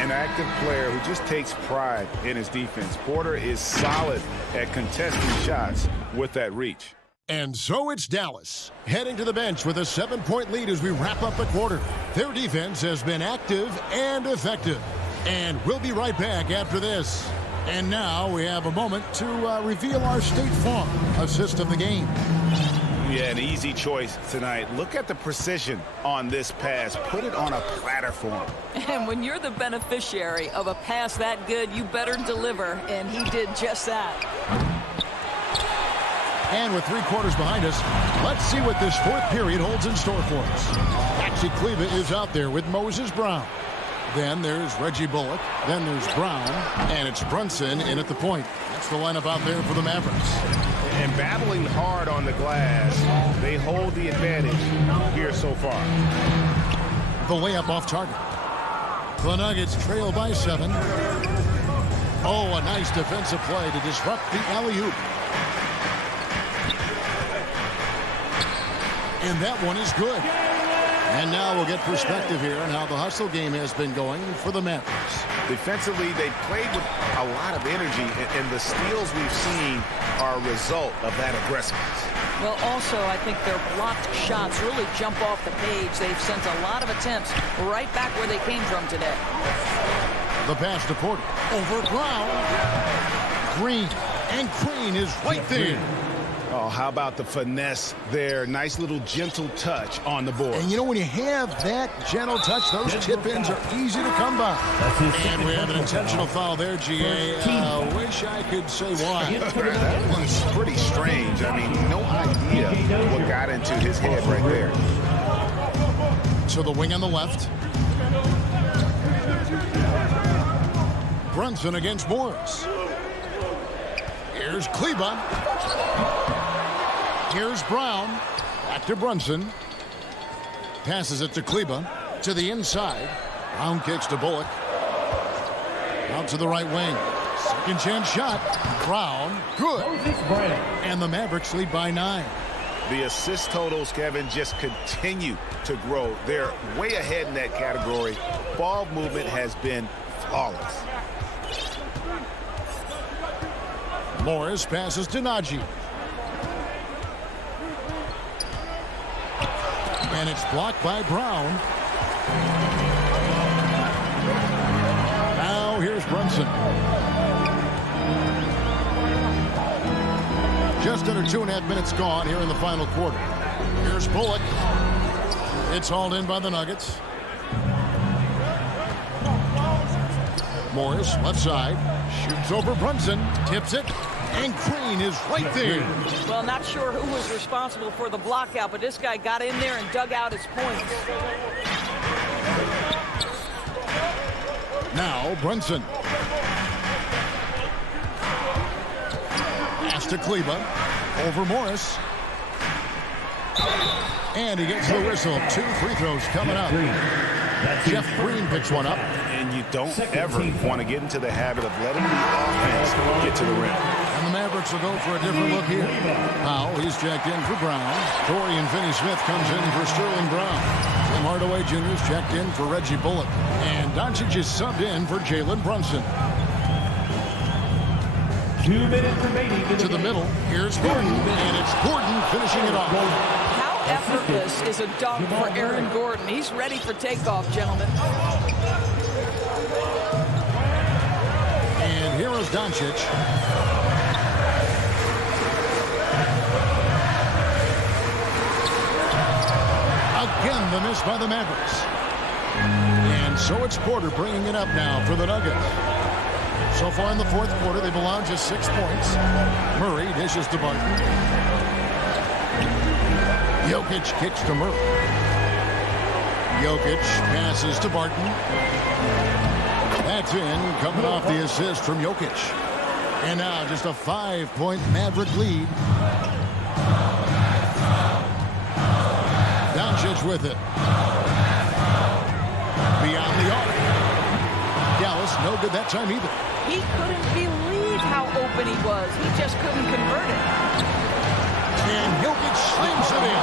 An active player who just takes pride in his defense. Porter is solid at contesting shots with that reach. And so it's Dallas, heading to the bench with a 7-point lead as we wrap up the quarter. Their defense has been active and effective. And we'll be right back after this. And now we have a moment to reveal our State Farm assist of the game. Yeah, an easy choice tonight. Look at the precision on this pass. Put it on a platter for him. And when you're the beneficiary of a pass that good, you better deliver. And he did just that. And with 3 quarters behind us, let's see what this fourth period holds in store for us. Maxi Kleber is out there with Moses Brown. Then there's Reggie Bullock. Then there's Brown. And it's Brunson in at the point. That's the lineup out there for the Mavericks. And battling hard on the glass, they hold the advantage here so far. The layup off target. The Nuggets trail by 7. Oh, a nice defensive play to disrupt the alley-oop. And that one is good. And now we'll get perspective here on how the hustle game has been going for the Mavericks. Defensively, they played with a lot of energy, and the steals we've seen are a result of that aggressiveness. Well, also, I think their blocked shots really jump off the page. They've sent a lot of attempts right back where they came from today. The pass to Porter. Over Brown. Green. And Green is right there. Oh, how about the finesse there? Nice little gentle touch on the board. And you know, when you have that gentle touch, those tip-ins are easy to come by. And we have an intentional foul there, GA. Wish I could say why. That one's pretty strange. I mean, no idea what got into his head right there. So the wing on the left. Brunson against Morris. Here's Kleber. Here's Brown. Back to Brunson. Passes it to Kleber. To the inside. Brown kicks to Bullock. Out to the right wing. Second chance shot. Brown. Good. And the Mavericks lead by 9. The assist totals, Kevin, just continue to grow. They're way ahead in that category. Ball movement has been flawless. Morris passes to Najee. And it's blocked by Brown. Now here's Brunson. Just under 2.5 minutes gone here in the final quarter. Here's Bullock. It's hauled in by the Nuggets. Morris, left side. Shoots over Brunson. Tips it. And Green is right there. Well, not sure who was responsible for the block out, but this guy got in there and dug out his points. Now Brunson. Pass to Kleber. Over Morris. And he gets the whistle. 2 free throws coming up. Jeff Green picks one up. And you don't ever want to get into the habit of letting the offense get to the rim. And the Mavericks will go for a different look here. Powell, he's checked in for Brown. Dorian Finney-Smith comes in for Sterling Brown. Tim Hardaway Jr. is checked in for Reggie Bullock. And Doncic is subbed in for Jalen Brunson. 2 minutes remaining. To the middle, here's Gordon. And it's Gordon finishing it off. How effortless is a dunk for Aaron Gordon? He's ready for takeoff, gentlemen. And here is Doncic. Again, the miss by the Mavericks. And so it's Porter bringing it up now for the Nuggets. So far in the fourth quarter, they've allowed just 6 points. Murray dishes to Barton. Jokic kicks to Murray. Jokic passes to Barton. That's in, coming off the assist from Jokic. And now just a 5-point Maverick lead. Doncic with it. Beyond the arc. Dallas no good that time either. He couldn't believe how open he was. He just couldn't convert it. And Jokic slams it in.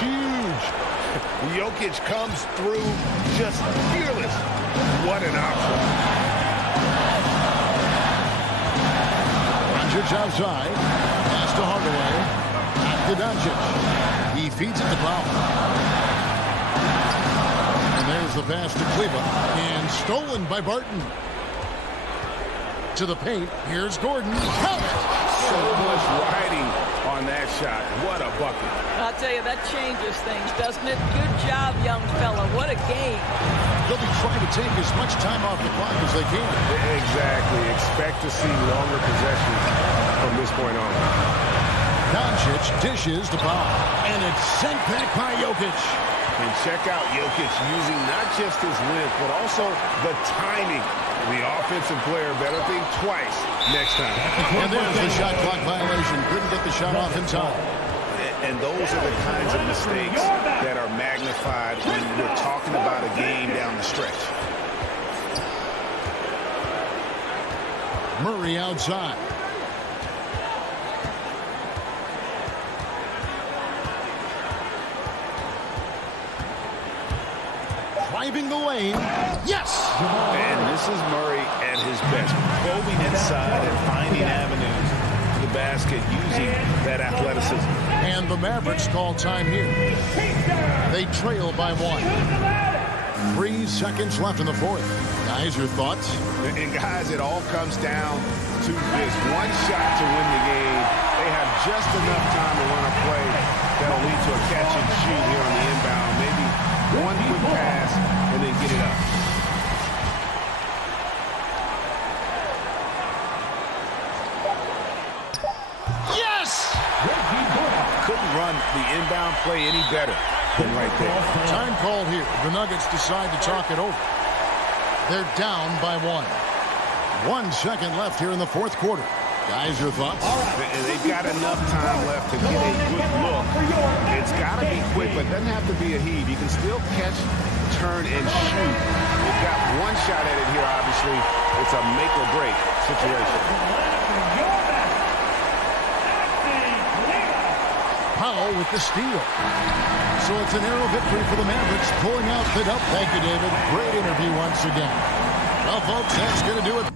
Huge. Jokic comes through just fearless. What an option. Doncic outside. Pass to Hardaway. Back to Doncic. He feeds it to Powell. And there's the pass to Cleveland. And stolen by Barton. To the paint. Here's Gordon. Count it. So much riding on that shot. What a bucket. I'll tell you, that changes things, doesn't it? Good job, young fella. What a game. They'll be trying to take as much time off the clock as they can. Exactly. Expect to see longer possessions from this point on. Doncic dishes to Powell. And it's sent back by Jokic. And check out Jokic using not just his length, but also the timing. The offensive player better think twice next time. And there's the shot clock violation. Couldn't get the shot off in time. And those are the kinds of mistakes that are magnified when we're talking about a game down the stretch. Murray outside. Driving the lane. Yes! And this is Murray at his best. Probing inside and finding avenues to the basket using that athleticism. And the Mavericks call time here. They trail by 1. 3 seconds left in the fourth. Guys, your thoughts? And guys, it all comes down to this one shot to win the game. They have just enough time to run a play that'll lead to a catch and shoot here on the inbound. Maybe one quick pass and then get it up. Yes! Couldn't run the inbound play any better than right there. Time called here. The Nuggets decide to talk it over. They're down by 1. 1 second left here in the fourth quarter. Guys, your thoughts? And they've got enough time left to get a good look. It's got to be quick, but it doesn't have to be a heave. You can still catch, turn, and shoot. They've got one shot at it here, obviously. It's a make-or-break situation. Powell with the steal. So it's a narrow victory for the Mavericks, pulling out the dub. Thank you, David. Great interview once again. Well, folks, that's going to do it.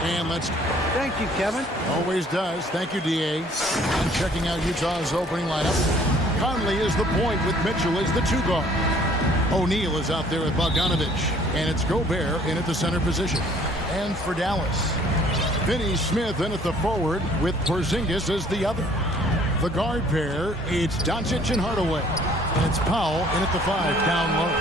And let's... Thank you, Kevin. Always does. Thank you, D.A. And checking out Utah's opening lineup. Conley is the point with Mitchell as the 2 guard. O'Neal is out there with Bogdanovich. And it's Gobert in at the center position. And for Dallas, Finney Smith in at the forward with Porzingis as the other. The guard pair, it's Doncic and Hardaway. And it's Powell in at the 5 down low.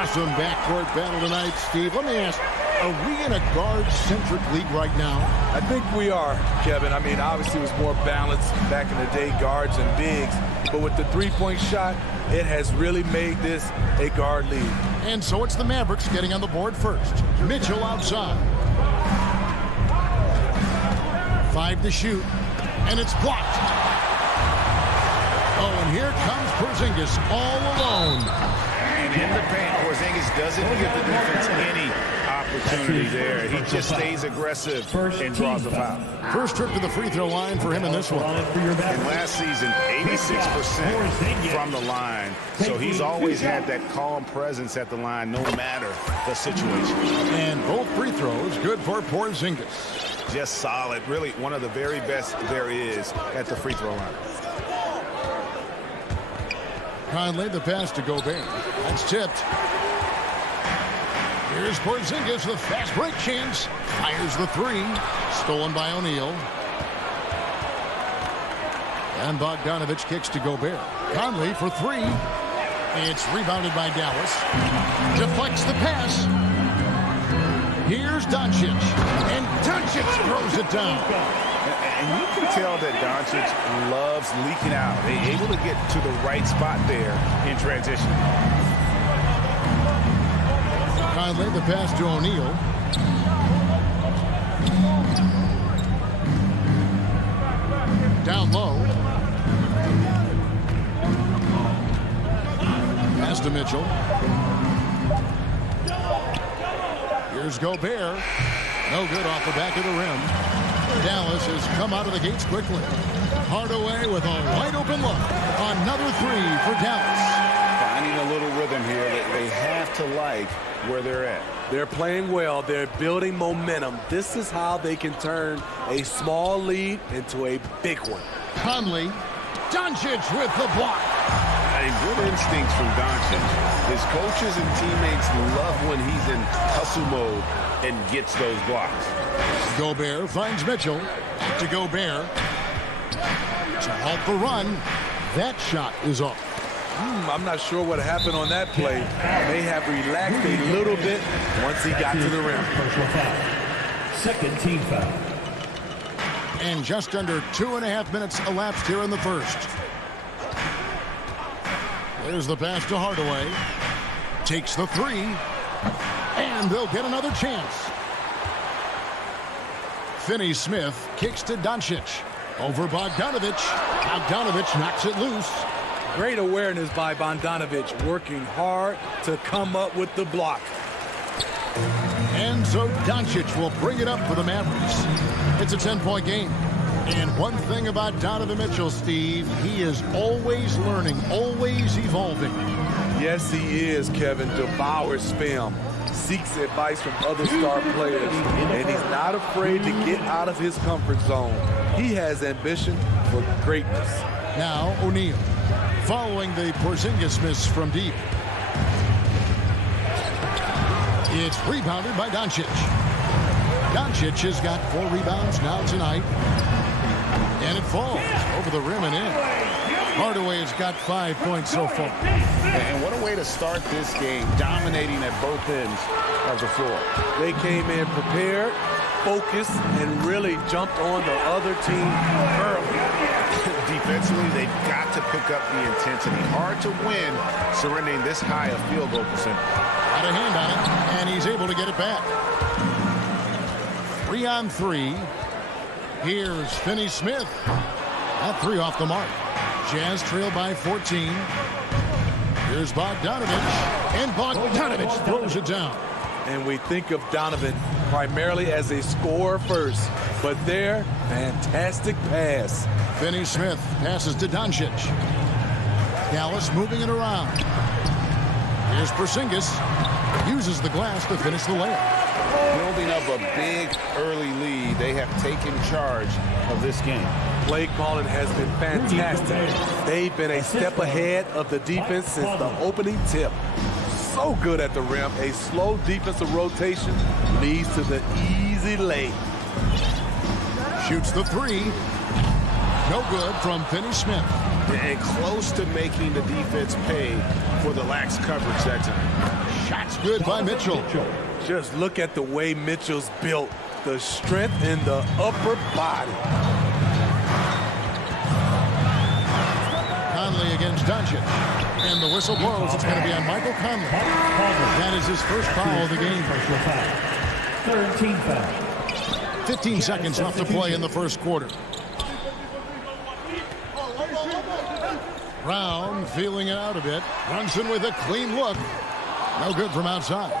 Awesome backcourt battle tonight, Steve. Let me ask, are we in a guard-centric league right now? I think we are, Kevin. I mean, obviously it was more balanced back in the day, guards and bigs. But with the three-point shot, it has really made this a guard league. And so it's the Mavericks getting on the board first. Mitchell outside. 5 to shoot. And it's blocked. Oh, and here comes Porzingis all alone. And in the paint, Porzingis doesn't give the defense any opportunity there. He just stays aggressive and draws the foul. First trip to the free throw line for him in this one. And last season, 86% from the line. So he's always had that calm presence at the line no matter the situation. And both free throws good for Porzingis. Just solid. Really one of the very best there is at the free throw line. Conley, the pass to Gobert. That's tipped. Here's Porzingis with fast break chance. Fires the 3. Stolen by O'Neal. And Bogdanovich kicks to Gobert. Conley for 3. It's rebounded by Dallas. Deflects the pass. Here's Doncic. And Doncic throws it down. And you can tell that Doncic loves leaking out. They're able to get to the right spot there in transition. Conley, the pass to O'Neal. Down low. Pass to Mitchell. Here's Gobert. No good off the back of the rim. Dallas has come out of the gates quickly. Hardaway with a wide open look. Another 3 for Dallas. Finding a little rhythm here that they have to like where they're at. They're playing well. They're building momentum. This is how they can turn a small lead into a big one. Conley. Doncic with the block. Good instincts from Doncic. His coaches and teammates love when he's in hustle mode and gets those blocks. Gobert finds Mitchell. To Gobert. To halt the run. That shot is off. I'm not sure what happened on that play. May have relaxed a little bit once he got to the rim. Second team foul. And just under 2.5 minutes elapsed here in the first. There's the pass to Hardaway. Takes the 3. And they'll get another chance. Finney Smith kicks to Doncic. Over Bogdanovich. Bogdanovich knocks it loose. Great awareness by Bogdanovich, working hard to come up with the block. And so Doncic will bring it up for the Mavericks. It's a 10-point game. And one thing about Donovan Mitchell, Steve, he is always learning, always evolving. Yes, he is, Kevin. Devours film, seeks advice from other star players, and he's not afraid to get out of his comfort zone. He has ambition for greatness. Now O'Neal, following the Porzingis miss from deep. It's rebounded by Doncic. Doncic has got 4 rebounds now tonight. And it falls over the rim and in. Hardaway has got 5 points so far. And what a way to start this game, dominating at both ends of the floor. They came in prepared, focused, and really jumped on the other team early. Defensively, they've got to pick up the intensity. Hard to win surrendering this high a field goal percentage. Got a hand on it, and he's able to get it back. 3 on 3. Here's Finney Smith. That 3 off the mark. Jazz trail by 14. Here's Bogdanovich. And Bogdanovich throws it down. And we think of Donovan primarily as a scorer first. But there, fantastic pass. Finney Smith passes to Doncic. Dallas moving it around. Here's Porzingis. Uses the glass to finish the layup. Building up a big early lead, they have taken charge of this game. Play calling has been fantastic. They've been a step ahead of the defense since the opening tip. So good at the rim. A slow defensive rotation leads to the easy lay. Shoots the 3. No good from Finney Smith. And close to making the defense pay for the lax coverage that time. Shots good by Mitchell. Just look at the way Mitchell's built. The strength in the upper body. Conley against Doncic. And the whistle blows. It's going to be on Michael Conley. That is his first foul of the game. 13 foul. 15 seconds left to play in the first quarter. Brown feeling it out a bit. Brunson with a clean look. No good from outside.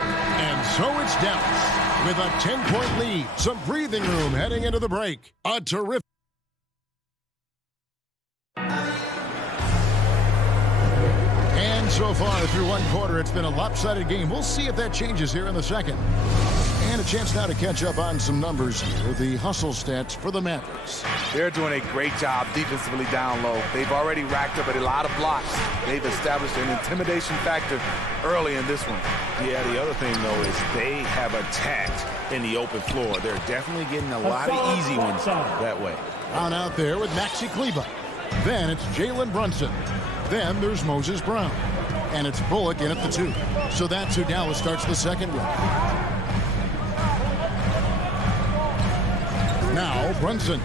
And so it's Dallas with a 10-point lead. Some breathing room heading into the break. A terrific. And so far through one quarter, it's been a lopsided game. We'll see if that changes here in the second. And a chance now to catch up on some numbers here. The hustle stats for the Mavericks. They're doing a great job defensively down low. They've already racked up a lot of blocks. They've established an intimidation factor early in this one. Yeah, the other thing, though, is they have attacked in the open floor. They're definitely getting a lot of easy ones that way. On out there with Maxi Kleber. Then it's Jalen Brunson. Then there's Moses Brown. And it's Bullock in at the 2. So that's who Dallas starts the second with. Now Brunson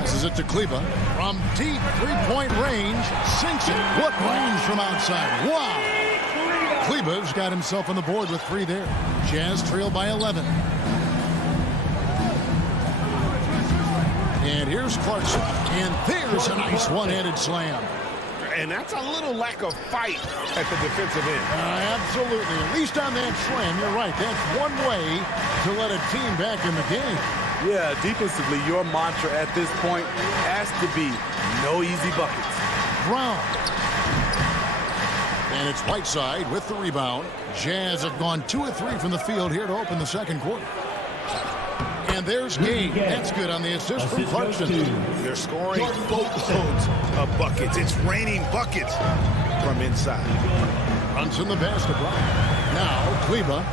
passes it to Kleber from deep three-point range. Sinks it. What range from outside. Wow. Kleber's got himself on the board with 3 there. Jazz trail by 11. And here's Clarkson. And there's a nice one-handed slam. And that's a little lack of fight at the defensive end. Absolutely. At least on that slam, you're right. That's one way to let a team back in the game. Yeah, defensively, your mantra at this point has to be no easy buckets. Brown. And it's Whiteside with the rebound. Jazz have gone 2 of 3 from the field here to open the second quarter. And there's Gay. That's good on the assist from Clarkson. They're scoring boatloads of buckets. It's raining buckets from inside. Brunson the pass to Brown. Now Kleber.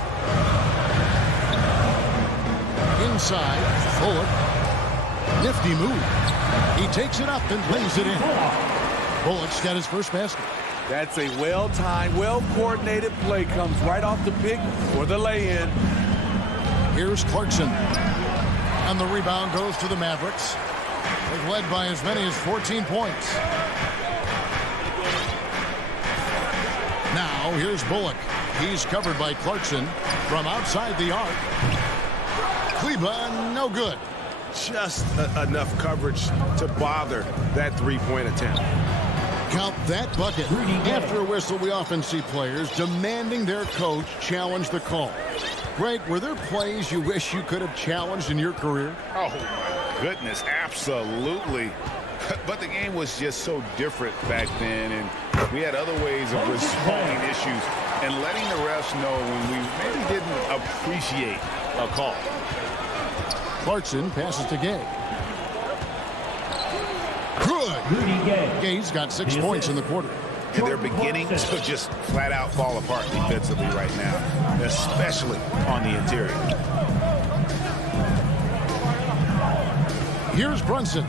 Inside. Bullock. Nifty move. He takes it up and lays it in. Bullock's got his first basket. That's a well-timed, well-coordinated play. Comes right off the pick or the lay-in. Here's Clarkson. And the rebound goes to the Mavericks. They've led by as many as 14 points. Now here's Bullock. He's covered by Clarkson from outside the arc. Kleber, no good. Just enough coverage to bother that three-point attempt. Count that bucket. After a whistle, we often see players demanding their coach challenge the call. Greg, were there plays you wish you could have challenged in your career? Oh, my goodness, absolutely. But the game was just so different back then, and we had other ways of resolving issues and letting the refs know when we maybe didn't appreciate a call. Clarkson passes to Gay. Good. Gay's got 6 points in the quarter. and they're beginning to just flat out fall apart defensively right now, especially on the interior. Here's Brunson.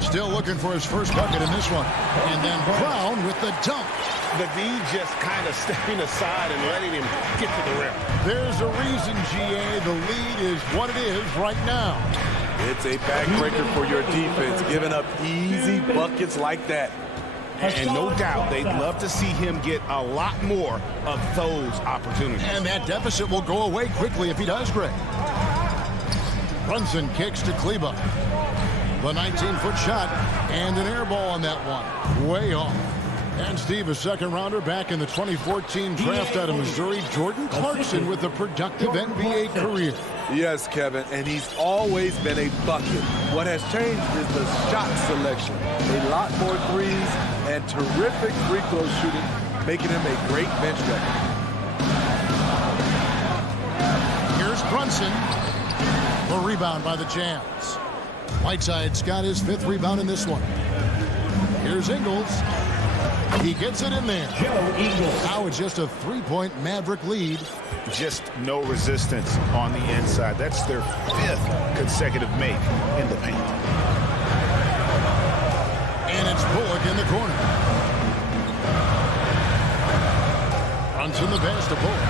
Still looking for his first bucket in this one. And then Brown with the dunk. The D just kind of stepping aside and letting him get to the rim. There's a reason, GA. The lead is what it is right now. It's a backbreaker for your defense, giving up easy buckets like that. And no doubt they'd love to see him get a lot more of those opportunities. And that deficit will go away quickly if he does, Greg. Brunson kicks to Kleba. The 19-foot shot and an air ball on that one. Way off. And Steve, a second rounder back in the 2014 draft out of Missouri, Jordan Clarkson with a productive NBA career. Yes, Kevin, and he's always been a bucket. What has changed is the shot selection. A lot more threes and terrific free throw shooting, making him a great bench weapon. Here's Brunson. The rebound by the Jazz. Whiteside's got his 5th rebound in this one. Here's Ingles. He gets it in there. Now it's just a 3-point Maverick lead. Just no resistance on the inside. That's their 5th consecutive make in the paint. And it's Bullock in the corner. Brunson the pass to Bullock.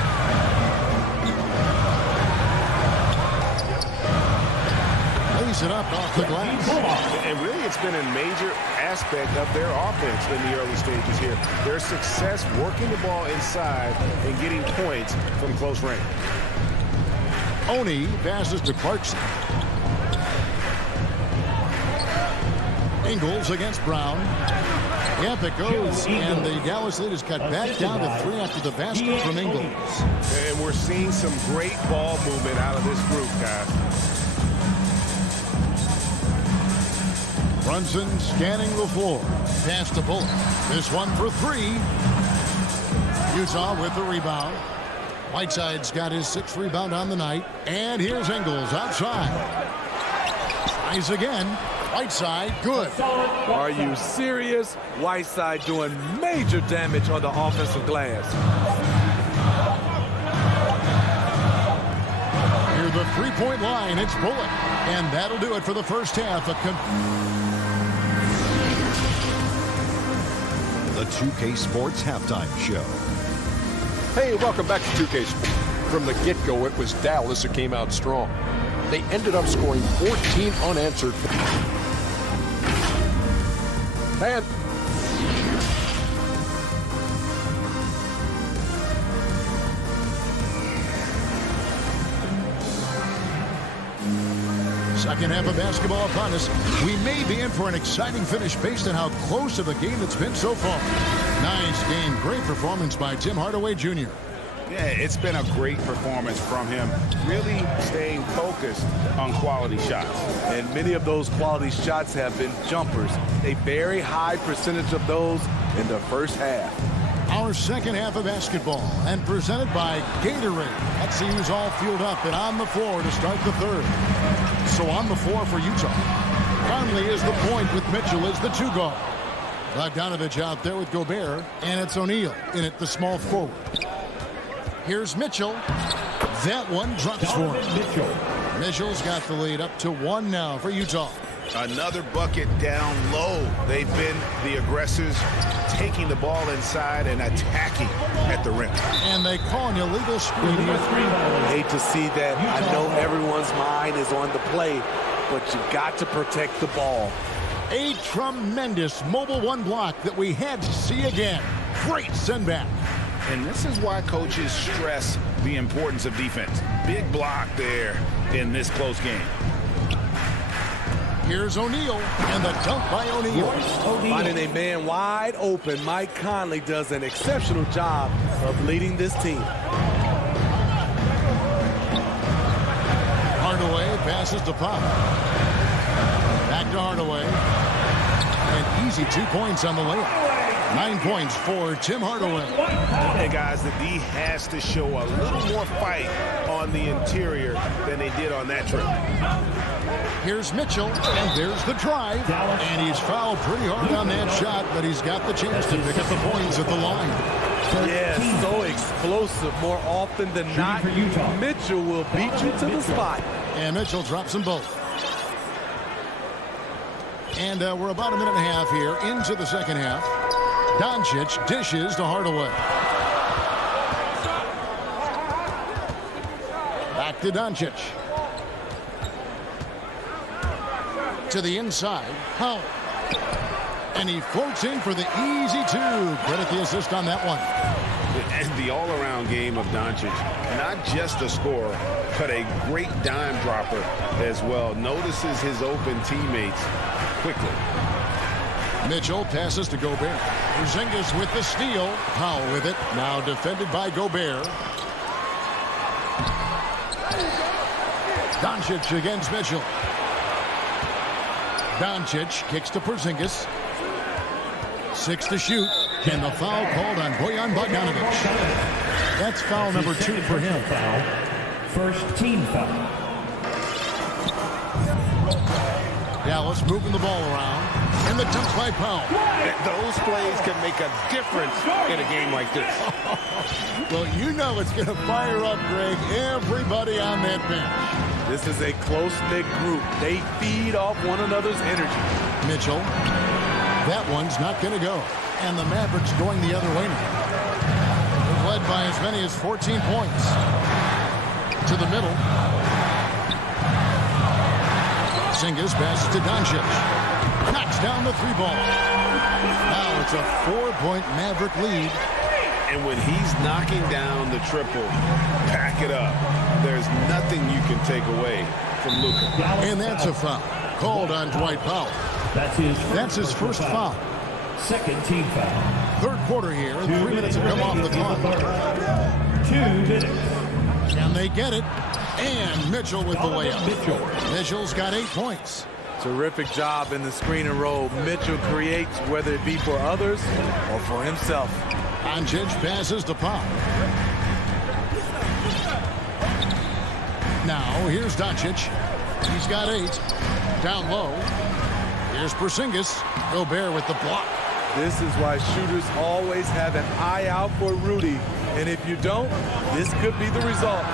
Lays it up off the glass. And really it's been a major aspect of their offense in the early stages here. Their success working the ball inside and getting points from close range. Oni passes to Clarkson. Ingles against Brown. Yep, it goes. And the Dallas lead is cut back down to 3 after the basket from Ingles. And we're seeing some great ball movement out of this group, guys. Brunson scanning the floor. Pass to Bullock. This one for 3. Utah with the rebound. Whiteside's got his 6th rebound on the night. And here's Ingles outside. Tries again. Whiteside, good. Are you serious? Whiteside doing major damage on the offensive glass. Near the 3-point line, it's Bullock. And that'll do it for the first half. The 2K Sports Halftime Show. Hey, welcome back to 2K Sports. From the get-go, it was Dallas who came out strong. They ended up scoring 14 unanswered. And second half of basketball upon us. We may be in for an exciting finish based on how close of a game it's been so far. Nice game. Great performance by Tim Hardaway Jr. Yeah, it's been a great performance from him, really staying focused on quality shots. And many of those quality shots have been jumpers. A very high percentage of those in the first half. Our second half of basketball and presented by Gatorade. Let's see who's all fueled up and on the floor to start the third. So on the floor for Utah. Conley is the point with Mitchell as the 2 guard. Bogdanovich out there with Gobert, and it's O'Neal in at the small forward. Here's Mitchell. That one drops for him. Mitchell's got the lead up to 1 now for Utah. Another bucket down low. They've been the aggressors, taking the ball inside and attacking at the rim. And they call an illegal screen here. Hate to see that. I know everyone's mind is on the play, but you got to protect the ball. A tremendous mobile 1 block that we had to see again. Great send back. And this is why coaches stress the importance of defense. Big block there in this close game. Here's O'Neal, and the dunk by O'Neal. Finding a man wide open, Mike Conley does an exceptional job of leading this team. Hardaway passes to Pop. Back to Hardaway. An easy 2 points on the layup. 9 points for Tim Hardaway. Hey, guys, the D has to show a little more fight on the interior than they did on that trip. Here's Mitchell, and there's the drive. And he's fouled pretty hard on that shot, but he's got the chance to pick up the points at the line. Yeah, so explosive more often than not. Mitchell will beat you to the spot. And Mitchell drops them both. And we're about a minute and a half here into the second half. Doncic dishes to Hardaway. Back to Doncic. To the inside. Powell. And he floats in for the easy two. Credit the assist on that one. And the all-around game of Doncic, not just a scorer, but a great dime dropper as well. Notices his open teammates quickly. Mitchell passes to Gobert. Porzingis with the steal. Powell with it. Now defended by Gobert. Doncic against Mitchell. Doncic kicks to Porzingis. 6 to shoot. And the foul called on Bojan Bogdanovic. That's foul number 2 for him. First team foul. Dallas moving the ball around. And the dunk by Powell. Those plays can make a difference in a game like this. Well, you know it's going to fire up, Greg, everybody on that bench. This is a close-knit group. They feed off one another's energy. Mitchell. That one's not going to go. And the Mavericks going the other way now. They're led by as many as 14 points. To the middle. Porzingis passes to Doncic. Knocks down the 3 ball. Now it's a 4-point Maverick lead. And when he's knocking down the triple, pack it up. There's nothing you can take away from Luka. And that's a foul. Called on Dwight Powell. That's his first foul. Second team foul. Third quarter here. 3 minutes have come off the clock. 2 minutes. And they get it. And Mitchell with the layup. Mitchell's got 8 points. Terrific job in the screen and roll. Mitchell creates, whether it be for others or for himself. Doncic passes to Powell. Now here's Doncic. He's got 8. Down low. Here's Porzingis. Gobert with the block. This is why shooters always have an eye out for Rudy. And if you don't, this could be the result.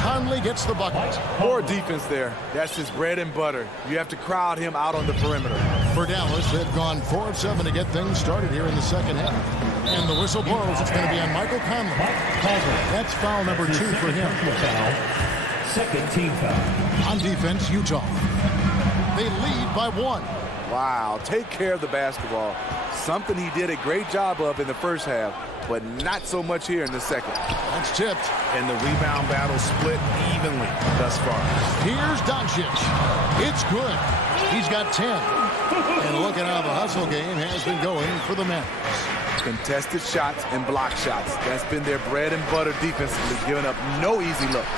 Conley gets the bucket. Poor defense there. That's his bread and butter. You have to crowd him out on the perimeter. For Dallas, they've gone 4 of 7 to get things started here in the second half. And the whistle blows. It's going to be on Michael Conley. That's foul number 2 for him. Second team foul. On defense, Utah. They lead by 1. Wow, take care of the basketball. Something he did a great job of in the first half, but not so much here in the second. That's tipped. And the rebound battle split evenly thus far. Here's Doncic. It's good. He's got 10. And look at how the hustle game has been going for the Mavericks. Contested shots and block shots. That's been their bread and butter defensively, giving up no easy looks.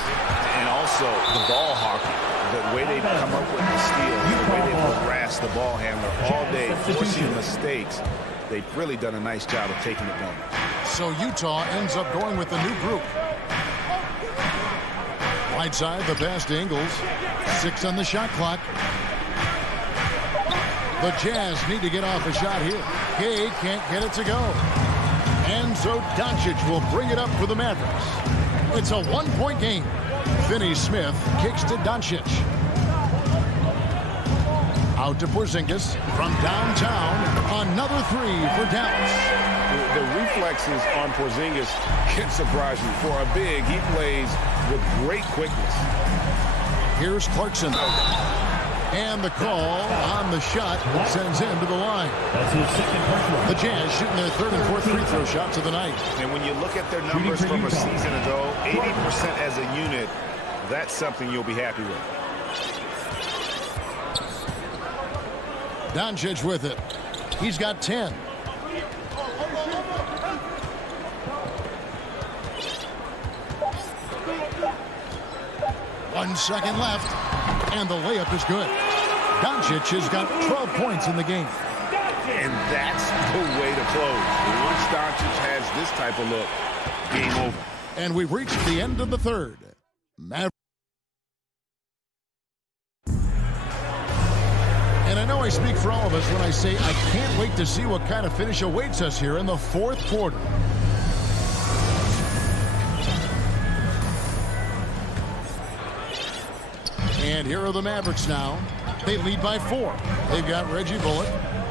And also the ball hockey. The way they come up with the steals, the way they harass the ball handler all day, forcing mistakes. They've really done a nice job of taking advantage. So Utah ends up going with the new group. Right side, the pass to Ingles. 6 on the shot clock. The Jazz need to get off a shot here. Gay can't get it to go. And so Doncic will bring it up for the Mavericks. It's a 1-point game. Finney-Smith kicks to Doncic. Out to Porzingis from downtown. Another 3 for Dallas. The reflexes on Porzingis can surprise you. For a big, he plays with great quickness. Here's Clarkson. And the call on the shot that sends him to the line. That's his second personal. The Jazz shooting their 3rd and 4th free throw shots of the night. And when you look at their numbers from a season ago, 80% as a unit, that's something you'll be happy with. Doncic with it. He's got 10. One second left, and the layup is good. Doncic has got 12 points in the game. And that's the way to close. Once Doncic has this type of look, game over. And we've reached the end of the third. And I know I speak for all of us when I say I can't wait to see what kind of finish awaits us here in the fourth quarter. And here are the Mavericks now. They lead by 4. They've got Reggie Bullock.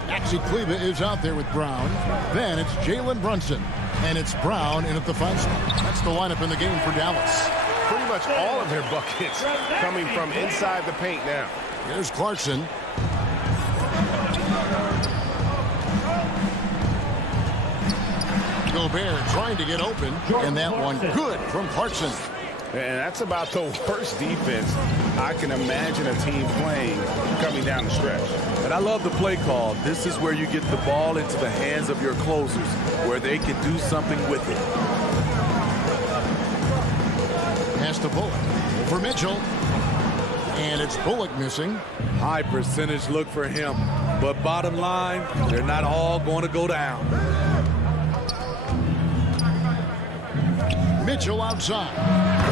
Maxi Kleber is out there with Brown. Then it's Jalen Brunson. And it's Brown in at the 5 spot. That's the lineup in the game for Dallas. Pretty much all of their buckets coming from inside the paint now. Here's Clarkson. Gobert trying to get open. And that one good from Clarkson. And that's about the worst defense I can imagine a team playing coming down the stretch. And I love the play call. This is where you get the ball into the hands of your closers, where they can do something with it. Pass to Bullock. For Mitchell. And it's Bullock missing. High percentage look for him. But bottom line, they're not all going to go down. Mitchell outside.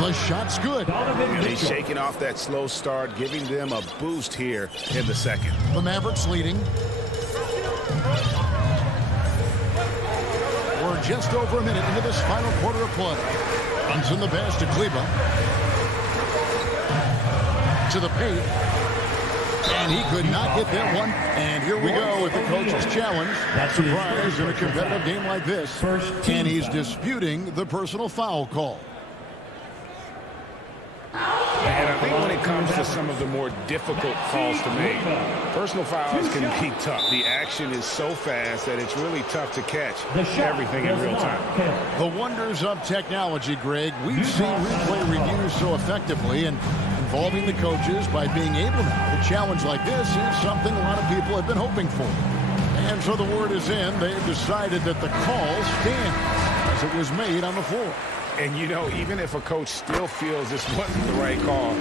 The shot's good. And he's shaking off that slow start, giving them a boost here in the second. The Mavericks leading. We're just over a minute into this final quarter of play. Runs in the pass to Kleber. To the paint. And he could not get that one. And here we go with the coach's challenge. That's surprise in a competitive game like this. And he's disputing the personal foul call. And I think when it comes to some of the more difficult calls to make, personal fouls can be tough. The action is so fast that it's really tough to catch everything in real time. The wonders of technology, Greg. We've seen replay reviews so effectively, and involving the coaches by being able now to challenge like this is something a lot of people have been hoping for. And so the word is in. They've decided that the call stands as it was made on the floor. And, you know, even if a coach still feels this wasn't the right call,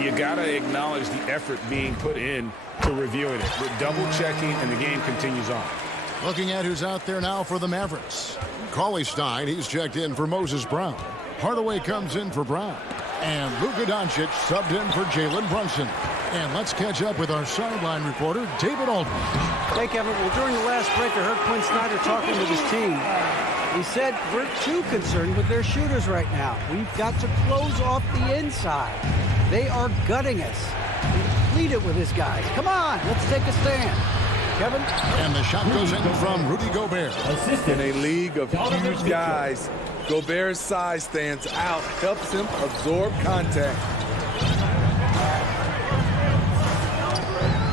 you got to acknowledge the effort being put in to reviewing it. We're double-checking, and the game continues on. Looking at who's out there now for the Mavericks. Cauley Stein, he's checked in for Moses Brown. Hardaway comes in for Brown. And Luka Doncic subbed in for Jalen Brunson. And let's catch up with our sideline reporter, David Aldridge. Hey, Kevin. Well, during the last break, I heard Quinn Snyder talking with his team. He said, we're too concerned with their shooters right now. We've got to close off the inside. They are gutting us. Lead it with his guys. Come on, let's take a stand. Kevin? And the shot goes in from Rudy Gobert. In a league of huge guys, Gobert's size stands out, helps him absorb contact.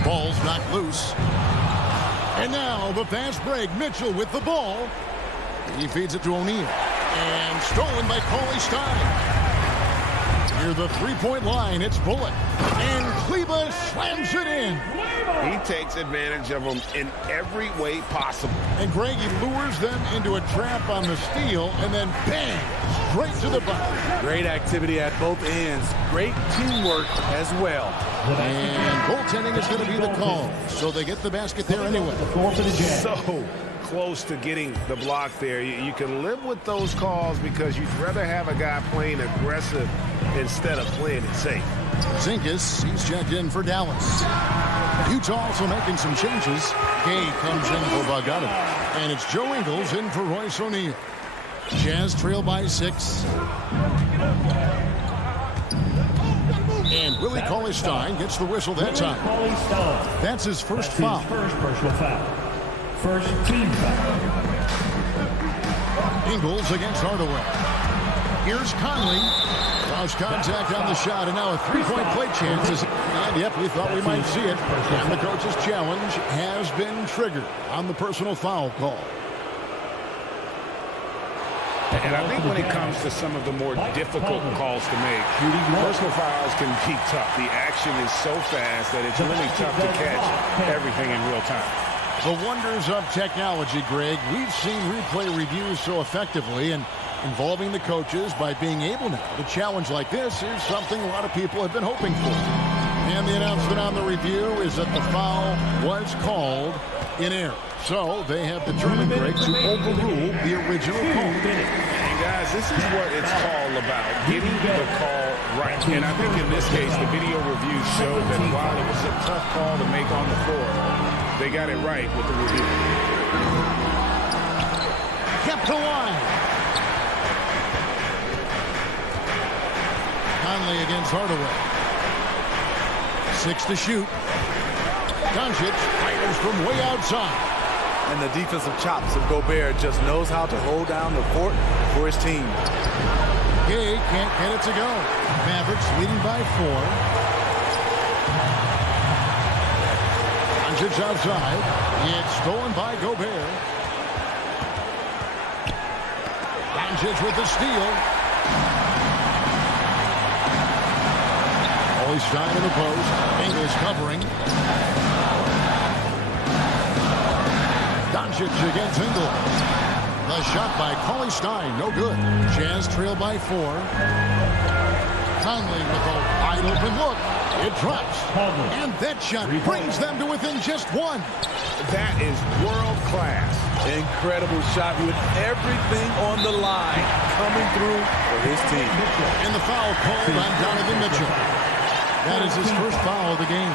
Ball's knocked loose. And now the fast break. Mitchell with the ball. He feeds it to O'Neal. And stolen by Cauley Stein. Near the three-point line, it's Bullock. And Kleber slams it in. He takes advantage of them in every way possible. And Greg, he lures them into a trap on the steal, and then bang, straight to the bucket. Great activity at both ends. Great teamwork as well. And goaltending is going to be the call. So they get the basket there anyway. So close to getting the block there. You can live with those calls because you'd rather have a guy playing aggressive instead of playing it safe. Zinkas, he's checked in for Dallas. Utah also making some changes. Gay comes in for Bogdanovich. And it's Joe Ingles in for Royce O'Neal. Jazz trail by 6. And Willie Cauley Stein gets the whistle that time. That's his first foul. First personal foul. First team foul. Ingles against Hardaway. Here's Conley. Lost contact on the shot, and now a three-point play chance. And yep, we thought we might see it. And the coach's challenge has been triggered on the personal foul call. And I think when it comes to some of the more difficult calls to make, personal fouls can be tough. The action is so fast that it's really tough to catch everything in real time. The wonders of technology, Greg. We've seen replay reviews so effectively, and involving the coaches by being able now to challenge like this is something a lot of people have been hoping for. And the announcement on the review is that the foul was called in error. So they have determined, Greg, to overrule the original call. And guys, this is what it's all about, getting the call right. And I think in this case, the video review showed that while it was a tough call to make on the floor, they got it right with the review. Kept to line. Conley against Hardaway. 6 to shoot. Doncic fires from way outside. And the defensive chops of Gobert just knows how to hold down the court for his team. Gay can't get it to go. Mavericks leading by 4. Doncic outside. It's stolen by Gobert. Doncic with the steal. Stein in the post. Ingles covering. Doncic against Ingles. The shot by Cauley Stein, no good. Jazz trail by 4. Conley with a wide open look. It drops. And that shot brings them to within just 1. That is world class. Incredible shot with everything on the line coming through for his team. And the foul called on Donovan Mitchell. That is his first foul of the game.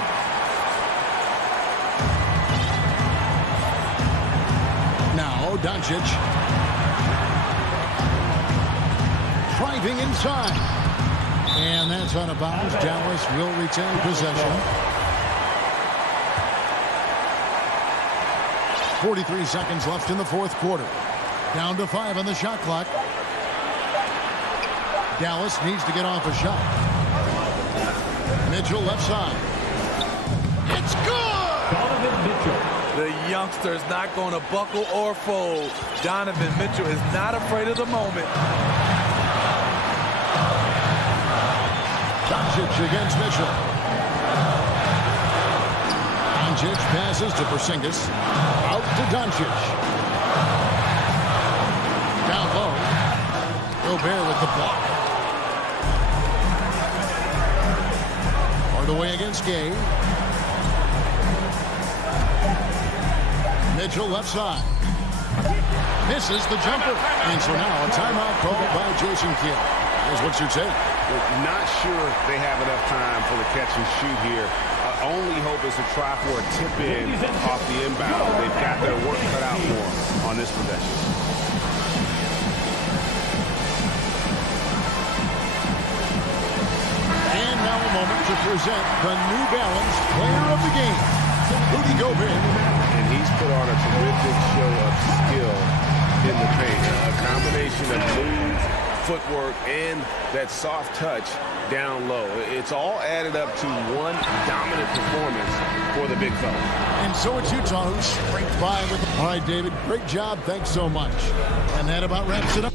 Now Doncic. Driving inside. And that's out of bounds. Dallas will retain possession. 43 seconds left in the fourth quarter. Down to 5 on the shot clock. Dallas needs to get off a shot. Mitchell left side. It's good! Donovan Mitchell. The youngster's not going to buckle or fold. Donovan Mitchell is not afraid of the moment. Doncic against Mitchell. Doncic passes to Porzingis. Out to Doncic. Down low. Gobert with the block. Hardaway against Gay. Mitchell left side. Misses the jumper. And so now a timeout called by Jason Kidd. Here's what you say. Not sure they have enough time for the catch and shoot here. Only hope is to try for a tip in off the inbound. They've got their work cut out for them on this possession. And now a moment to present the New Balance Player of the Game, Rudy Gobert. And he's put on a terrific show of skill in the paint. A combination of moves, footwork, and that soft touch down low. It's all added up to one dominant performance for the big fella. And so it's Utah who scraped by with the... All right, David, great job. Thanks so much. And that about wraps it up.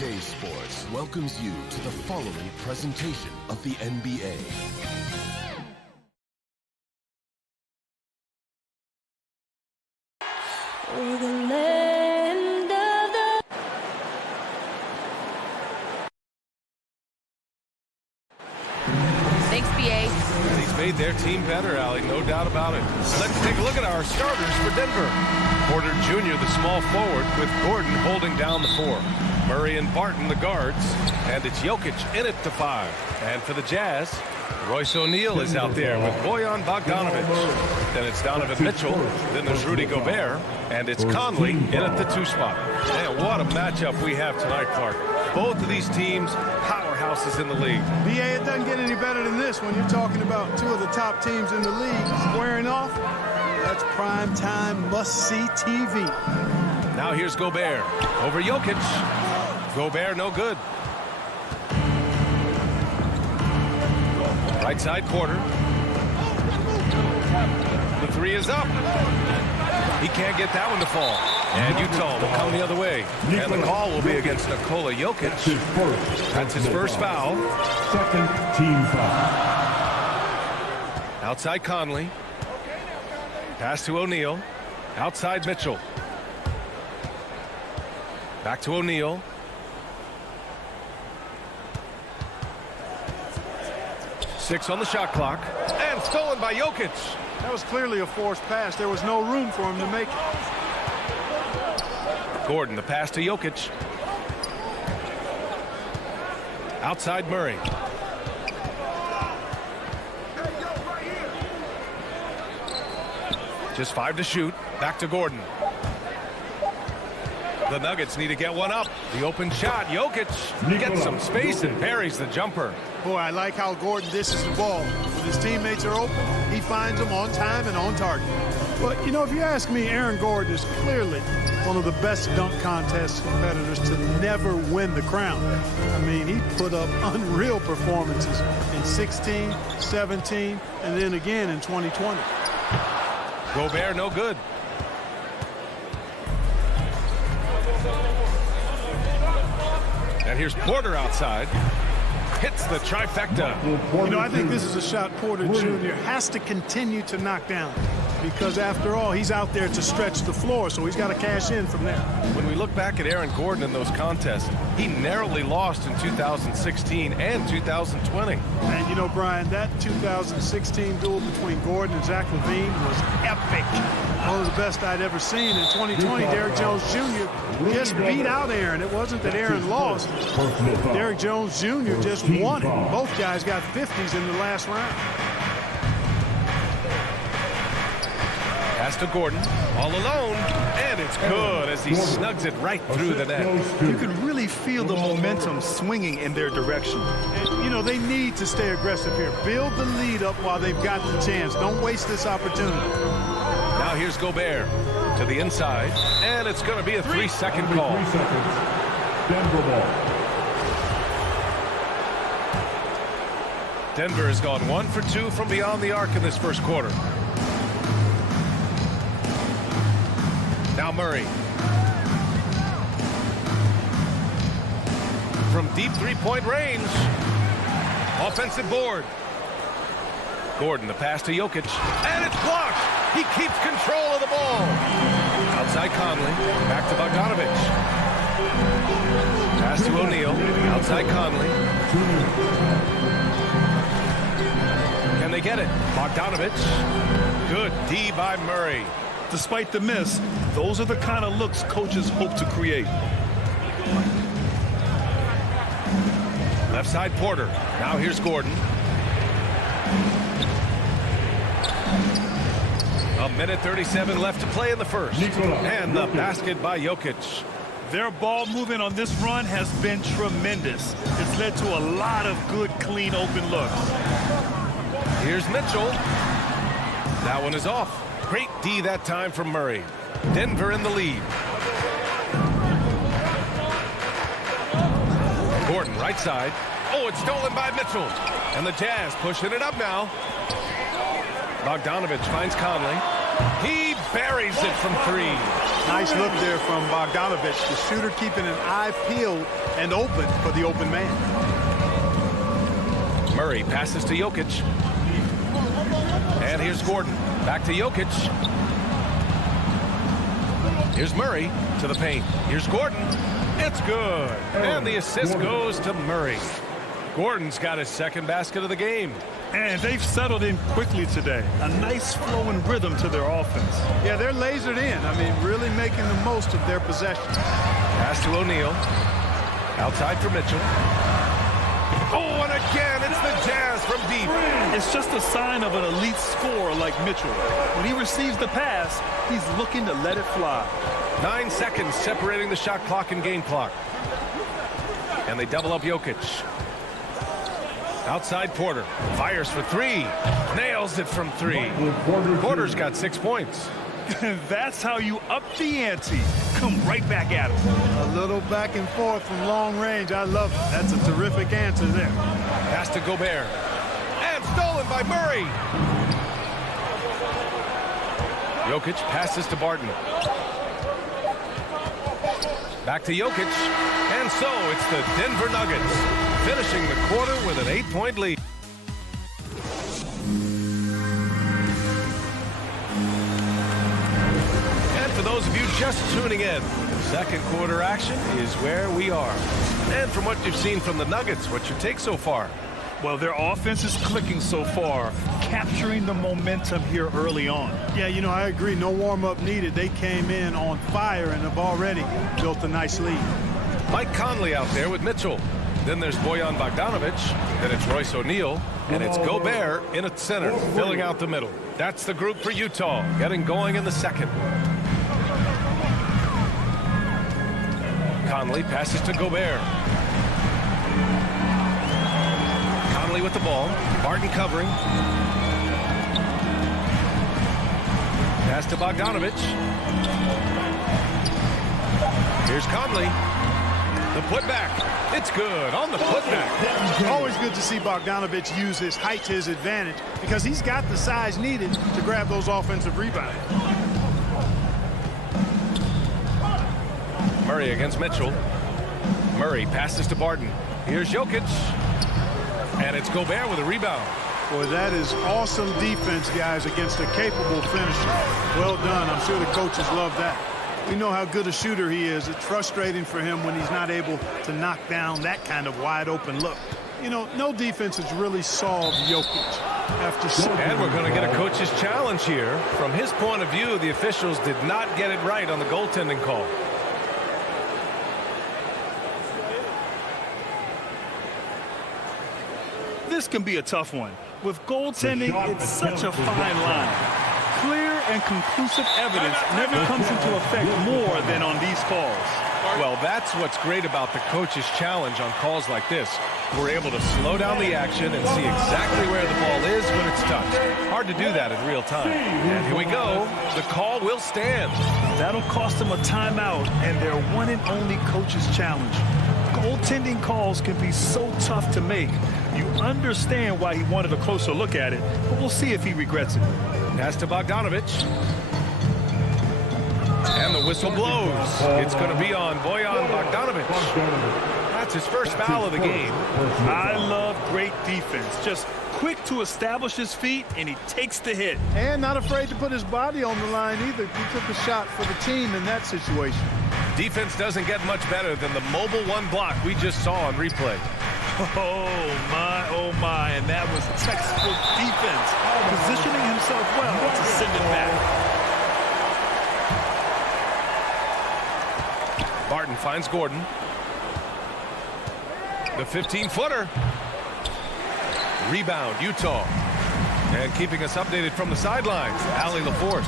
CLA Sports welcomes you to the following presentation of the NBA. Thanks, BA. And he's made their team better, Allie, no doubt about it. Let's take a look at our starters for Denver. Porter Jr., the small forward, with Gordon holding down the 4. Murray and Barton, the guards. And it's Jokic in at the 5. And for the Jazz, Royce O'Neal is out there with Bojan Bogdanovic. Then it's Donovan Mitchell. Then there's Rudy Gobert. And it's Conley in at the 2 spot. Man, what a matchup we have tonight, Clark. Both of these teams, powerhouses in the league. BA, it doesn't get any better than this when you're talking about 2 of the top teams in the league squaring off. That's prime time must-see TV. Now here's Gobert over Jokic. Gobert no good. Right side quarter. The 3 is up. He can't get that one to fall. And Utah will come the other way. And the call will be against Nikola Jokic. That's his first foul. Second team foul. Outside Conley. Pass to O'Neal. Outside Mitchell. Back to O'Neal. Six on the shot clock. And stolen by Jokic. That was clearly a forced pass. There was no room for him to make it. Gordon, the pass to Jokic. Outside Murray. Just 5 to shoot. Back to Gordon. The Nuggets need to get one up. The open shot. Jokic gets some space and parries the jumper. Boy, I like how Gordon dishes the ball. When his teammates are open, he finds them on time and on target. But, you know, if you ask me, Aaron Gordon is clearly one of the best dunk contest competitors to never win the crown. I mean, he put up unreal performances in 16, 17, and then again in 2020. Gobert, no good. And here's Porter outside. Hits the trifecta. You know, I think this is a shot Porter Jr. has to continue to knock down, because after all, he's out there to stretch the floor, so he's got to cash in from there. When we look back at Aaron Gordon in those contests, he narrowly lost in 2016 and 2020. And you know, Brian, that 2016 duel between Gordon and Zach LaVine was epic. One of the best I'd ever seen. In 2020, Derrick Jones Jr. just beat out Aaron. It wasn't that Aaron lost. Derrick Jones Jr. just won it. Both guys got 50s in the last round. Pass to Gordon, all alone, and it's good as he snugs it right through the net. You can really feel the momentum swinging in their direction. And, you know, they need to stay aggressive here. Build the lead up while they've got the chance. Don't waste this opportunity. Now here's Gobert to the inside, and it's going to be a 3-second call. 3 seconds. Denver ball. Denver has gone 1 for 2 from beyond the arc in this first quarter. Now Murray. From deep three-point range. Offensive board. Gordon, the pass to Jokic. And it's blocked. He keeps control of the ball. Outside Conley. Back to Bogdanovic. Pass to O'Neal. Outside Conley. Can they get it? Bogdanovic. Good D by Murray. Despite the miss, those are the kind of looks coaches hope to create. Left side Porter. Now here's Gordon. A minute 37 left to play in the first. And the basket by Jokic. Their ball movement on this run has been tremendous. It's led to a lot of good, clean, open looks. Here's Mitchell. That one is off. Great D that time from Murray. Denver in the lead. Gordon right side. Oh, it's stolen by Mitchell. And the Jazz pushing it up now. Bogdanovic finds Conley. He buries it from 3. Nice look there from Bogdanovic. The shooter keeping an eye peeled and open for the open man. Murray passes to Jokic. And here's Gordon. Back to Jokic. Here's Murray to the paint. Here's Gordon. It's good. And the assist goes to Murray. Gordon's got his second basket of the game. And they've settled in quickly today. A nice flowing rhythm to their offense. Yeah, they're lasered in. I mean, really making the most of their possessions. Pass to O'Neal. Outside for Mitchell. Oh, and again, it's the Jazz from deep. It's just a sign of an elite scorer like Mitchell. When he receives the pass, he's looking to let it fly. 9 seconds separating the shot clock and game clock. And they double up Jokic. Outside Porter. Fires for 3. Nails it from 3. Porter's got 6 points. That's how you up the ante. Come right back at him. A little back and forth from long range. I love it. That's a terrific answer there. Pass to Gobert. And stolen by Murray. Jokic passes to Barton. Back to Jokic. And so it's the Denver Nuggets finishing the quarter with an 8-point lead. those of you just tuning in, second quarter action is where we are. And from what you've seen from the Nuggets, what's your take so far? Well, their offense is clicking so far, capturing the momentum here early on. Yeah, you know, I agree. No warm-up needed. They came in on fire and have already built a nice lead. Mike Conley out there with Mitchell. Then there's Bojan Bogdanovic. Then it's Royce O'Neal. And it's Gobert in at center, filling out the middle. That's the group for Utah, getting going in the second. Conley passes to Gobert. Conley with the ball. Barton covering. Pass to Bogdanovic. Here's Conley. The putback. It's good on the putback. Always good to see Bogdanovic use his height to his advantage because he's got the size needed to grab those offensive rebounds. Murray against Mitchell. Murray passes to Barton. Here's Jokic. And it's Gobert with a rebound. Boy, that is awesome defense, guys, against a capable finisher. Well done. I'm sure the coaches love that. We know how good a shooter he is. It's frustrating for him when he's not able to knock down that kind of wide-open look. You know, no defense has really solved Jokic after. And we're going to get a coach's challenge here. From his point of view, the officials did not get it right on the goaltending call. This can be a tough one. With goaltending, it's such a fine line. Clear and conclusive evidence never comes into effect more than on these calls. Well, that's what's great about the coach's challenge on calls like this. We're able to slow down the action and see exactly where the ball is when it's touched. Hard to do that in real time. And here we go. The call will stand. That'll cost them a timeout and their one and only coach's challenge. Goaltending calls can be so tough to make. You understand why he wanted a closer look at it, but we'll see if he regrets it. Pass to Bogdanovic. And the whistle blows. It's going to be on Bojan Bogdanovic. That's his first foul of the game. I love great defense. Just quick to establish his feet, and he takes the hit. And not afraid to put his body on the line either. He took a shot for the team in that situation. Defense doesn't get much better than the mobile one block we just saw on replay. Oh my, and that was textbook defense. Positioning himself well to send it back. Barton finds Gordon. The 15-footer. Rebound, Utah. And keeping us updated from the sidelines, Allie LaForce.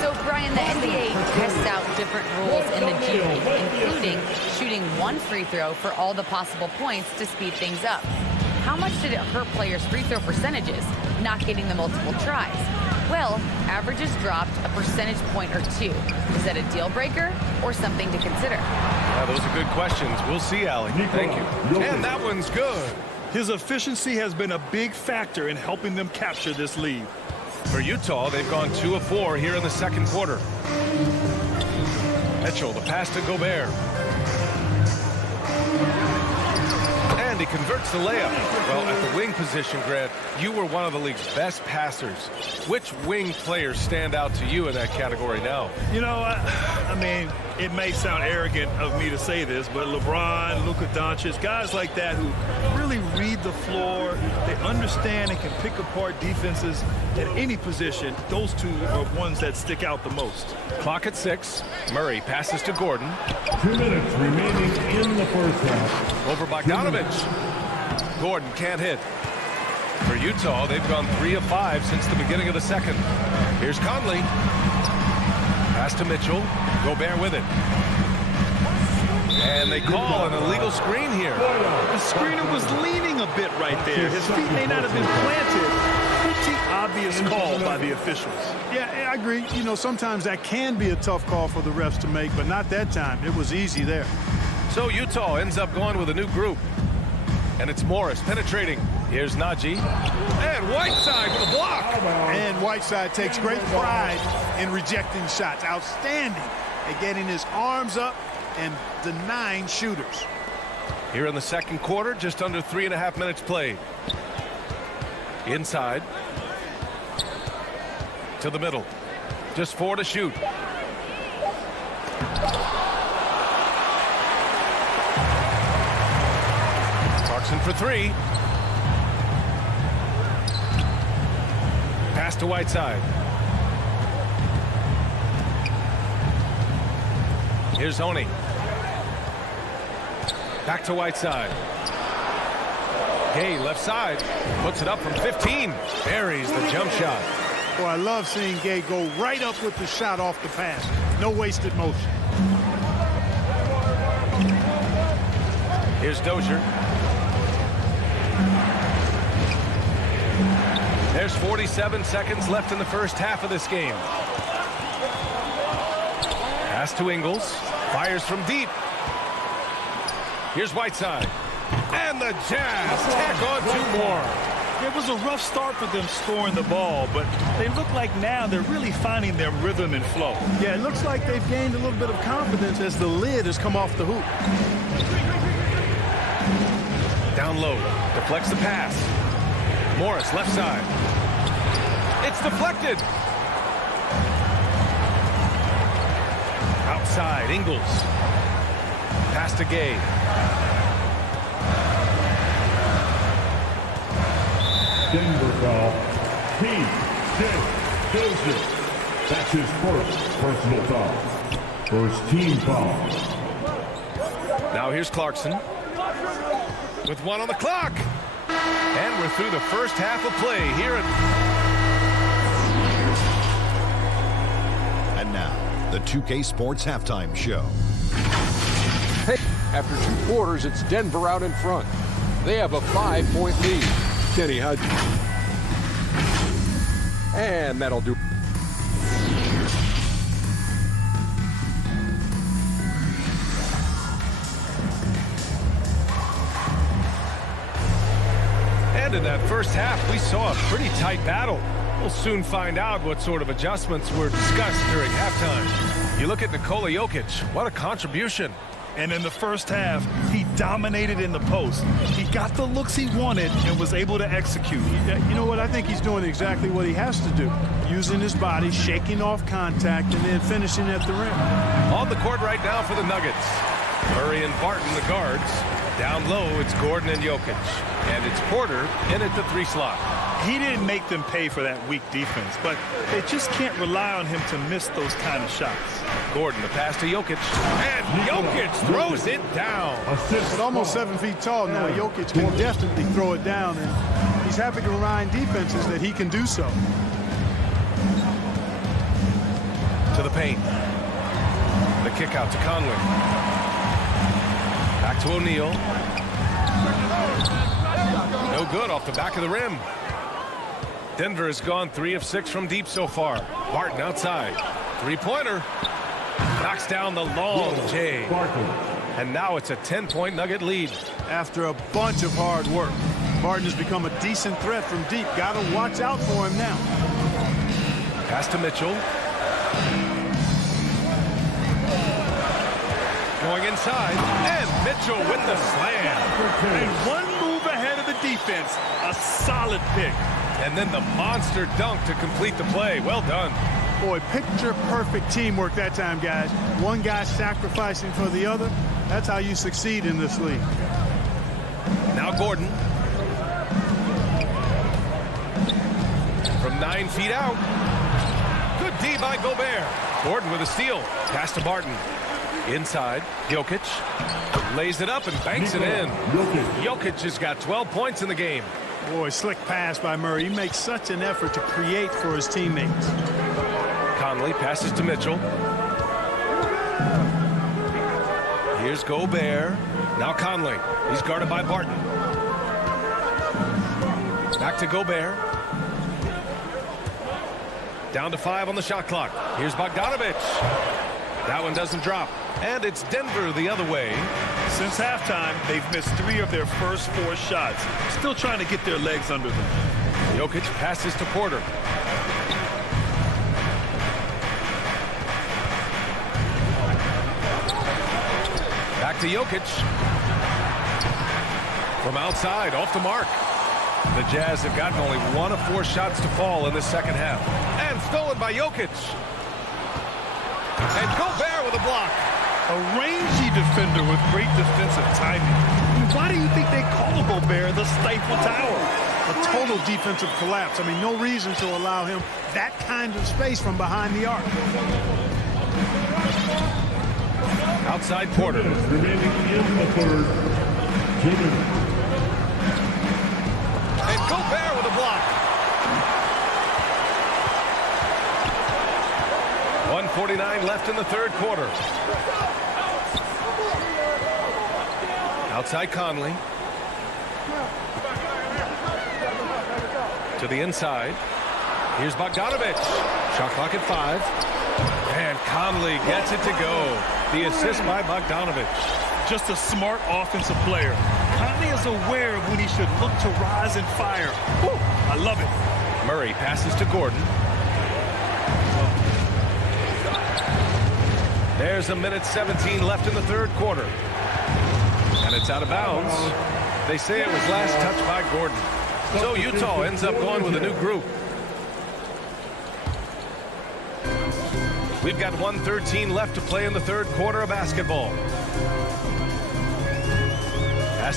So, Brian, the NBA tests out different rules in the G League, including shooting one free throw for all the possible points to speed things up. How much did it hurt players' free throw percentages, not getting the multiple tries? Well, averages dropped a percentage point or two. Is that a deal breaker or something to consider? Yeah, those are good questions. We'll see, Allie. Thank you. And that one's good. His efficiency has been a big factor in helping them capture this lead. For Utah, they've gone 2 of 4 here in the second quarter. Mitchell, the pass to Gobert. And he converts the layup. Well, at the wing position, Grant, you were one of the league's best passers. Which wing players stand out to you in that category now? You know, I mean, it may sound arrogant of me to say this, but LeBron, Luka Doncic, guys like that who really read the floor, they understand and can pick apart defenses at any position. Those two are ones that stick out the most. Clock at 6. Murray passes to Gordon. 2 minutes remaining in the first half. Over Bogdanovic. Gordon can't hit. For Utah, they've gone 3 of 5 since the beginning of the second. Here's Conley. Pass to Mitchell. Gobert with it. And they call an illegal screen here. The screener was leaning a bit right there. His feet may not have been planted. Pretty obvious call by the officials. Yeah, I agree. You know, sometimes that can be a tough call for the refs to make, but not that time. It was easy there. So Utah ends up going with a new group. And it's Morris penetrating. Here's Najee. And Whiteside with a block. And Whiteside takes great pride in rejecting shots. Outstanding at getting his arms up and denying shooters. Here in the second quarter, just under 3.5 minutes played. Inside. To the middle. Just 4 to shoot. Clarkson for three. Pass to Whiteside. Here's Honey. Back to Whiteside. Gay left side. Puts it up from 15. Buries the jump shot. Boy, I love seeing Gay go right up with the shot off the pass. No wasted motion. Here's Dozier. There's 47 seconds left in the first half of this game. Pass to Ingles. Fires from deep. Here's Whiteside. And the Jazz tack on two more. It was a rough start for them scoring the ball, but they look like now they're really finding their rhythm and flow. Yeah, it looks like they've gained a little bit of confidence as the lid has come off the hoop. Down low. Deflects the pass. Morris left side. It's deflected. Outside, Ingles. Pass to Gay. Denver foul. T.J. Dozier. That's his first personal foul. First team foul. Now here's Clarkson. With one on the clock. And we're through the first half of play here at... And now, the 2K Sports Halftime Show. Hey, after two quarters, it's Denver out in front. They have a 5-point lead. Kenny Hudson. And that'll do. And in that first half, we saw a pretty tight battle. We'll soon find out what sort of adjustments were discussed during halftime. You look at Nikola Jokic, what a contribution. And in the first half, he dominated in the post. He got the looks he wanted and was able to execute. You know what? I think he's doing exactly what he has to do. Using his body, shaking off contact, and then finishing at the rim. On the court right now for the Nuggets. Murray and Barton, the guards. Down low, it's Gordon and Jokic. And it's Porter in at the 3 slot. He didn't make them pay for that weak defense, but they just can't rely on him to miss those kind of shots. Gordon, the pass to Jokic. And Jokic throws it down. But almost 7 feet tall now, Jokic can definitely throw it down, and he's happy to remind defenses that he can do so. To the paint. The kick out to Conley. Back to O'Neal. No good off the back of the rim. Denver has gone 3 of 6 from deep so far. Barton outside. 3-pointer. Knocks down the long J. And now it's a 10-point Nugget lead. After a bunch of hard work, Barton has become a decent threat from deep. Got to watch out for him now. Pass to Mitchell. Going inside. And Mitchell with the slam. And one move ahead of the defense. A solid pick. And then the monster dunk to complete the play. Well done. Boy, picture-perfect teamwork that time, guys. One guy sacrificing for the other. That's how you succeed in this league. Now Gordon. From 9 feet out. Good D by Gobert. Gordon with a steal. Pass to Barton. Inside. Jokic. Lays it up and banks it in. Jokic has got 12 points in the game. Boy, slick pass by Murray. He makes such an effort to create for his teammates. Conley passes to Mitchell. Here's Gobert. Now Conley. He's guarded by Barton. Back to Gobert. Down to 5 on the shot clock. Here's Bogdanovich. That one doesn't drop. And it's Denver the other way. Since halftime, they've missed 3 of their first 4 shots. Still trying to get their legs under them. Jokic passes to Porter. Back to Jokic. From outside, off the mark. The Jazz have gotten only 1 of 4 shots to fall in the second half. And stolen by Jokic. And Gobert with a block. A rangy defender with great defensive timing. I mean, why do you think they call Gobert the Stifle Tower? A total defensive collapse. I mean, no reason to allow him that kind of space from behind the arc. Outside Porter. Remaining in the third. And Gobert with a block. 1:49 left in the third quarter. Outside Conley. To the inside. Here's Bogdanovic. Shot clock at 5. And Conley gets it to go. The assist by Bogdanovic. Just a smart offensive player. Conley is aware of when he should look to rise and fire. Woo, I love it. Murray passes to Gordon. There's 1:17 left in the third quarter. And it's out of bounds. They say it was last touched by Gordon. So Utah ends up going with a new group. We've got 1:13 left to play in the third quarter of basketball.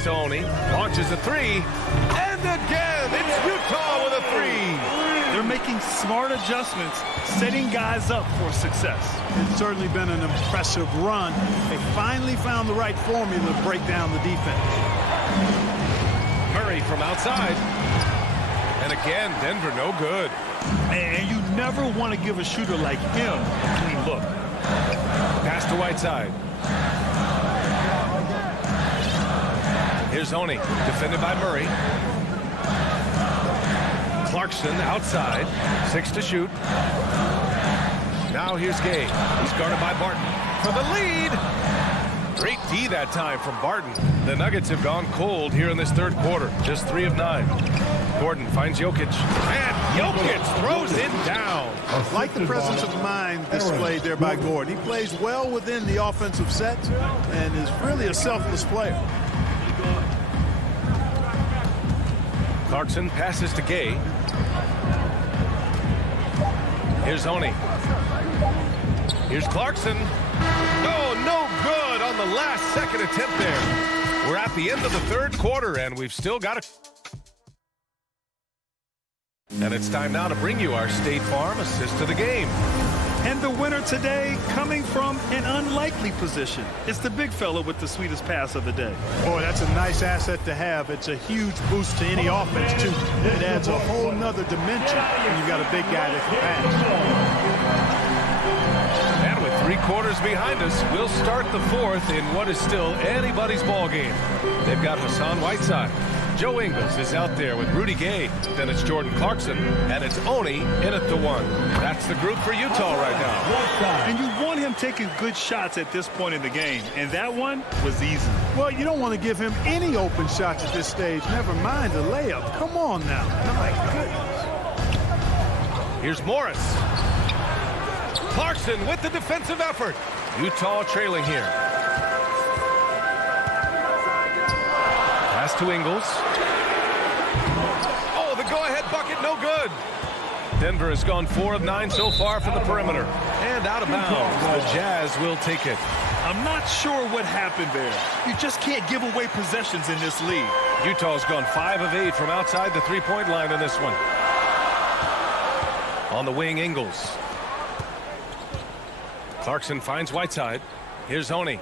Oni launches a three. And again, it's Utah with a three. They're making smart adjustments, setting guys up for success. It's certainly been an impressive run. They finally found the right formula to break down the defense. Murray from outside. And again, Denver no good. And you never want to give a shooter like him a clean look. Pass to Whiteside. Here's Oni, defended by Murray. Clarkson outside, 6 to shoot. Now here's Gay. He's guarded by Barton for the lead. Great D that time from Barton. The Nuggets have gone cold here in this third quarter. Just 3 of 9. Gordon finds Jokic. And Jokic throws it down. Like the presence of mind displayed there by Gordon. He plays well within the offensive set and is really a selfless player. Clarkson passes to Gay. Here's Oni. Here's Clarkson. Oh, no good on the last second attempt there. We're at the end of the third quarter, and we've still got a... And it's time now to bring you our State Farm assist to the game. And the winner today coming from an unlikely position. It's the big fella with the sweetest pass of the day. Boy, that's a nice asset to have. It's a huge boost to any offense, too. It adds a whole nother dimension when you've got a big guy that can pass. And with 3 quarters behind us, we'll start the fourth in what is still anybody's ball game. They've got Hassan Whiteside. Joe Ingles is out there with Rudy Gay. Then it's Jordan Clarkson, and it's Oni in at the 1. That's the group for Utah right now. And you want him taking good shots at this point in the game, and that one was easy. Well, you don't want to give him any open shots at this stage. Never mind a layup. Come on now. My goodness. Here's Morris. Clarkson with the defensive effort. Utah trailing here. Pass to Ingles. Oh, the go-ahead bucket, no good. Denver has gone 4 of 9 so far from the perimeter. And out of bounds, the Jazz will take it. I'm not sure what happened there. You just can't give away possessions in this league. Utah's gone 5 of 8 from outside the three-point line in this one. On the wing, Ingles. Clarkson finds Whiteside. Here's Oni.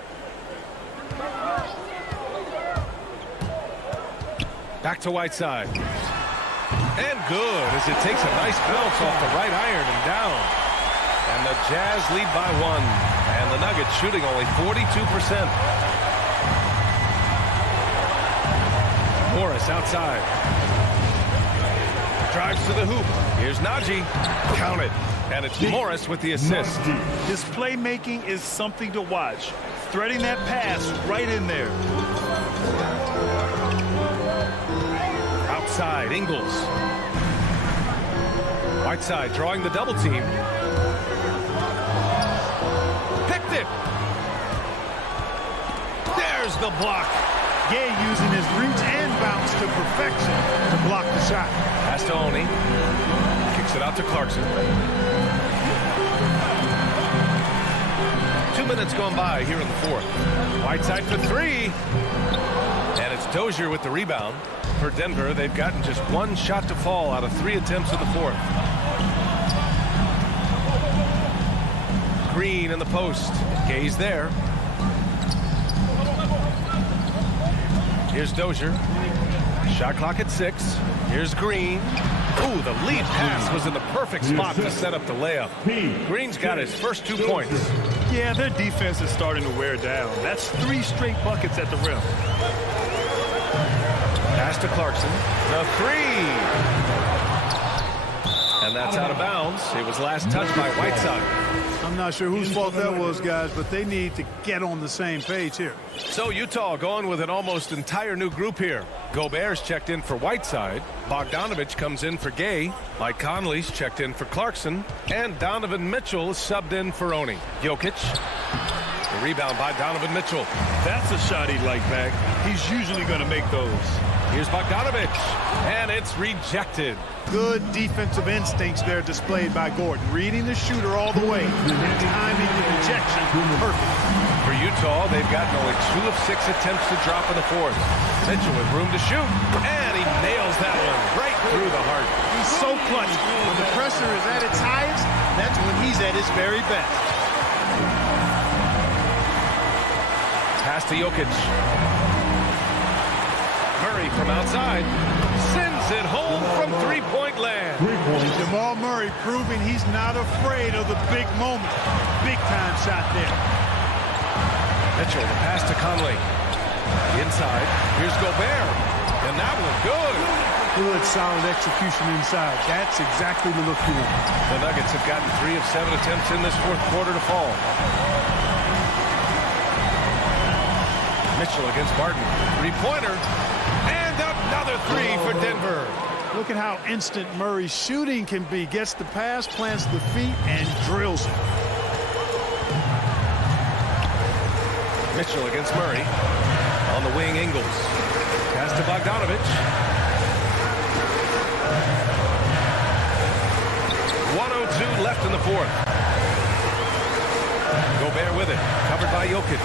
Back to Whiteside. And good as it takes a nice bounce off the right iron and down. And the Jazz lead by 1. And the Nuggets shooting only 42%. Morris outside. Drives to the hoop. Here's Najee. Count it. And it's Morris with the assist. His playmaking is something to watch. Threading that pass right in there. Outside, Ingles. Whiteside drawing the double team. Picked it. There's the block. Gay using his reach and bounce to perfection to block the shot. Pass to Oni. Kicks it out to Clarkson. 2 minutes gone by here in the fourth. Whiteside for three. And it's Dozier with the rebound. For Denver, they've gotten just one shot to fall out of 3 attempts in the fourth. Green in the post. Gay's there. Here's Dozier. Shot clock at 6. Here's Green. Ooh, the lead pass was in the perfect spot to set up the layup. Green's got his first 2 points. Yeah, their defense is starting to wear down. That's 3 straight buckets at the rim. Pass to Clarkson. The 3. And that's out of bounds. It was last touched by Whiteside. I'm not sure whose fault that was, guys, but they need to get on the same page here. So Utah going with an almost entire new group here. Gobert's checked in for Whiteside. Bogdanovich comes in for Gay. Mike Conley's checked in for Clarkson. And Donovan Mitchell is subbed in for Oni. Jokic. The rebound by Donovan Mitchell. That's a shot he'd like back. He's usually going to make those. Here's Bogdanovich. And it's rejected. Good defensive instincts there displayed by Gordon. Reading the shooter all the way. And timing the rejection perfect. For Utah, they've gotten only 2 of 6 attempts to drop in the fourth. Mitchell with room to shoot. And he nails that one right through the heart. He's so clutch. When the pressure is at its highest, that's when he's at his very best. Pass to Jokic. Murray from outside sends it home from three-point land. Jamal Murray proving he's not afraid of the big moment. Big-time shot there. Mitchell, the pass to Conley. Inside. Here's Gobert. And that one good. Good, solid execution inside. That's exactly the look you want. The Nuggets have gotten 3 of 7 attempts in this fourth quarter to fall. Mitchell against Barton. Three-pointer. And another 3 for Denver. Look at how instant Murray's shooting can be. Gets the pass, plants the feet, and drills it. Mitchell against Murray. On the wing, Ingles. Pass to Bogdanovich. 1:02 left in the fourth. Gobert with it. Covered by Jokic.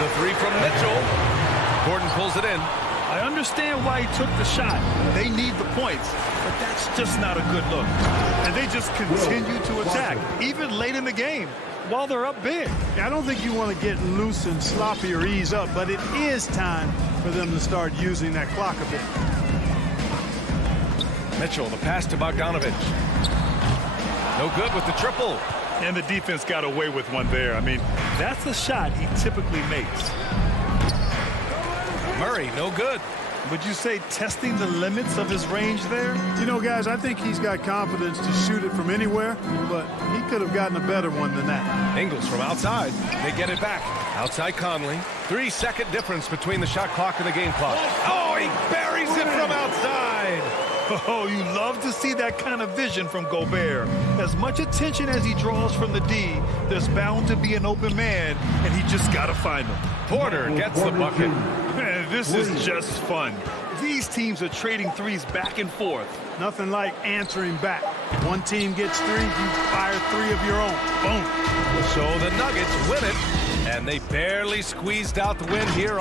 The 3 from Mitchell. Gordon pulls it in. I understand why he took the shot. They need the points, but that's just not a good look. And they just continue to attack, even late in the game, while they're up big. I don't think you want to get loose and sloppy or ease up, but it is time for them to start using that clock a bit. Mitchell, the pass to Bogdanovich. No good with the triple. And the defense got away with one there. I mean, that's the shot he typically makes. Murray, no good. Would you say testing the limits of his range there? You know, guys, I think he's got confidence to shoot it from anywhere, but he could have gotten a better one than that. Ingles from outside. They get it back. Outside Conley. 3-second difference between the shot clock and the game clock. Oh, he buries it from outside. Oh, you love to see that kind of vision from Gobert. As much attention as he draws from the D, there's bound to be an open man, and he just got to find him. Porter gets the bucket. Man, this is just fun. These teams are trading threes back and forth. Nothing like answering back. One team gets 3, you fire 3 of your own. Boom. So the Nuggets win it, and they barely squeezed out the win here.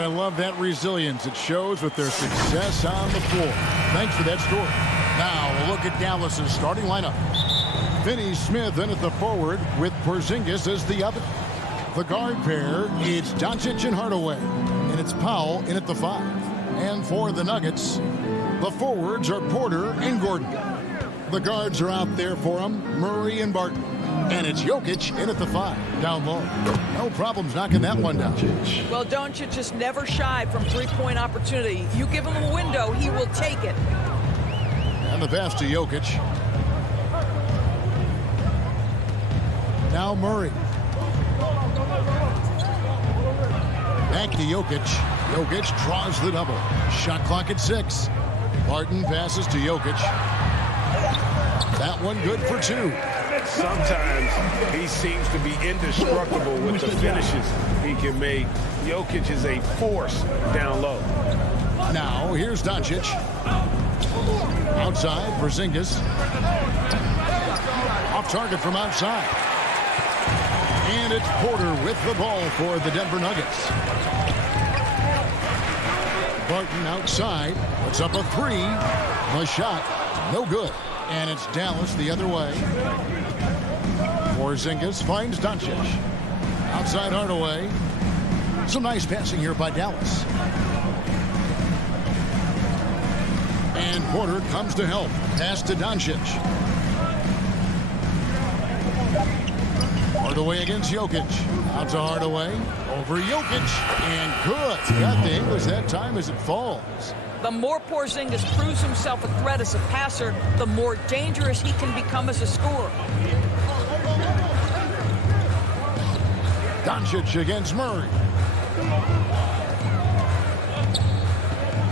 But I love that resilience. It shows with their success on the floor. Thanks for that story. Now, a look at Dallas's starting lineup. Finney Smith in at the forward with Porzingis as the other. The guard pair, it's Doncic and Hardaway. And it's Powell in at the 5. And for the Nuggets, the forwards are Porter and Gordon. The guards are out there for them, Murray and Barton. And it's Jokic in at the 5, down low. No problems knocking that one down. Well, Doncic just never shy from three-point opportunity. You give him a window, he will take it. And the pass to Jokic. Now Murray. Back to Jokic. Jokic draws the double. Shot clock at 6. Barton passes to Jokic. That one good for 2. Sometimes he seems to be indestructible with the finishes he can make. Jokic is a force down low. Now here's Doncic. Outside, Porzingis. Off target from outside. And it's Porter with the ball for the Denver Nuggets. Barton outside. Puts up a 3. The shot, no good. And it's Dallas the other way. Porzingis finds Doncic. Outside Hardaway. Some nice passing here by Dallas. And Porter comes to help. Pass to Doncic. Hardaway against Jokic. Out to Hardaway. Over Jokic. And good. Got the English that time as it falls. The more Porzingis proves himself a threat as a passer, the more dangerous he can become as a scorer. Doncic against Murray.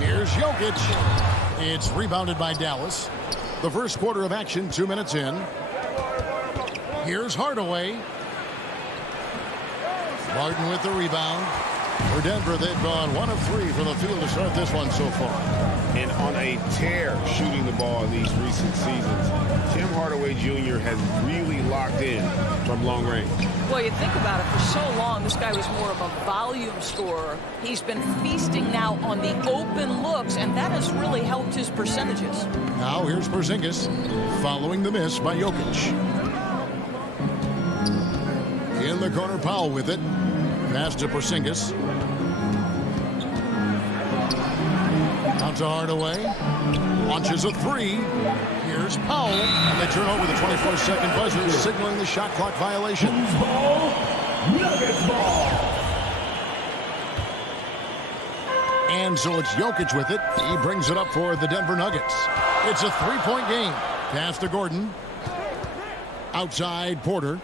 Here's Jokic. It's rebounded by Dallas. The first quarter of action, 2 minutes in. Here's Hardaway. Barton with the rebound. For Denver, they've gone 1 of 3 from the field to start this one so far. And on a tear shooting the ball in these recent seasons, Tim Hardaway Jr. has really locked in from long range. Well, you think about it, for so long, this guy was more of a volume scorer. He's been feasting now on the open looks, and that has really helped his percentages. Now here's Porzingis following the miss by Jokic. In the corner, Powell with it. Pass to Porzingis. Out to Hardaway. Launches a 3. Here's Powell. And they turn over the 24-second buzzer, signaling the shot clock violation. Nuggets ball. And so it's Jokic with it. He brings it up for the Denver Nuggets. It's a 3-point game. Pass to Gordon. Outside, Porter.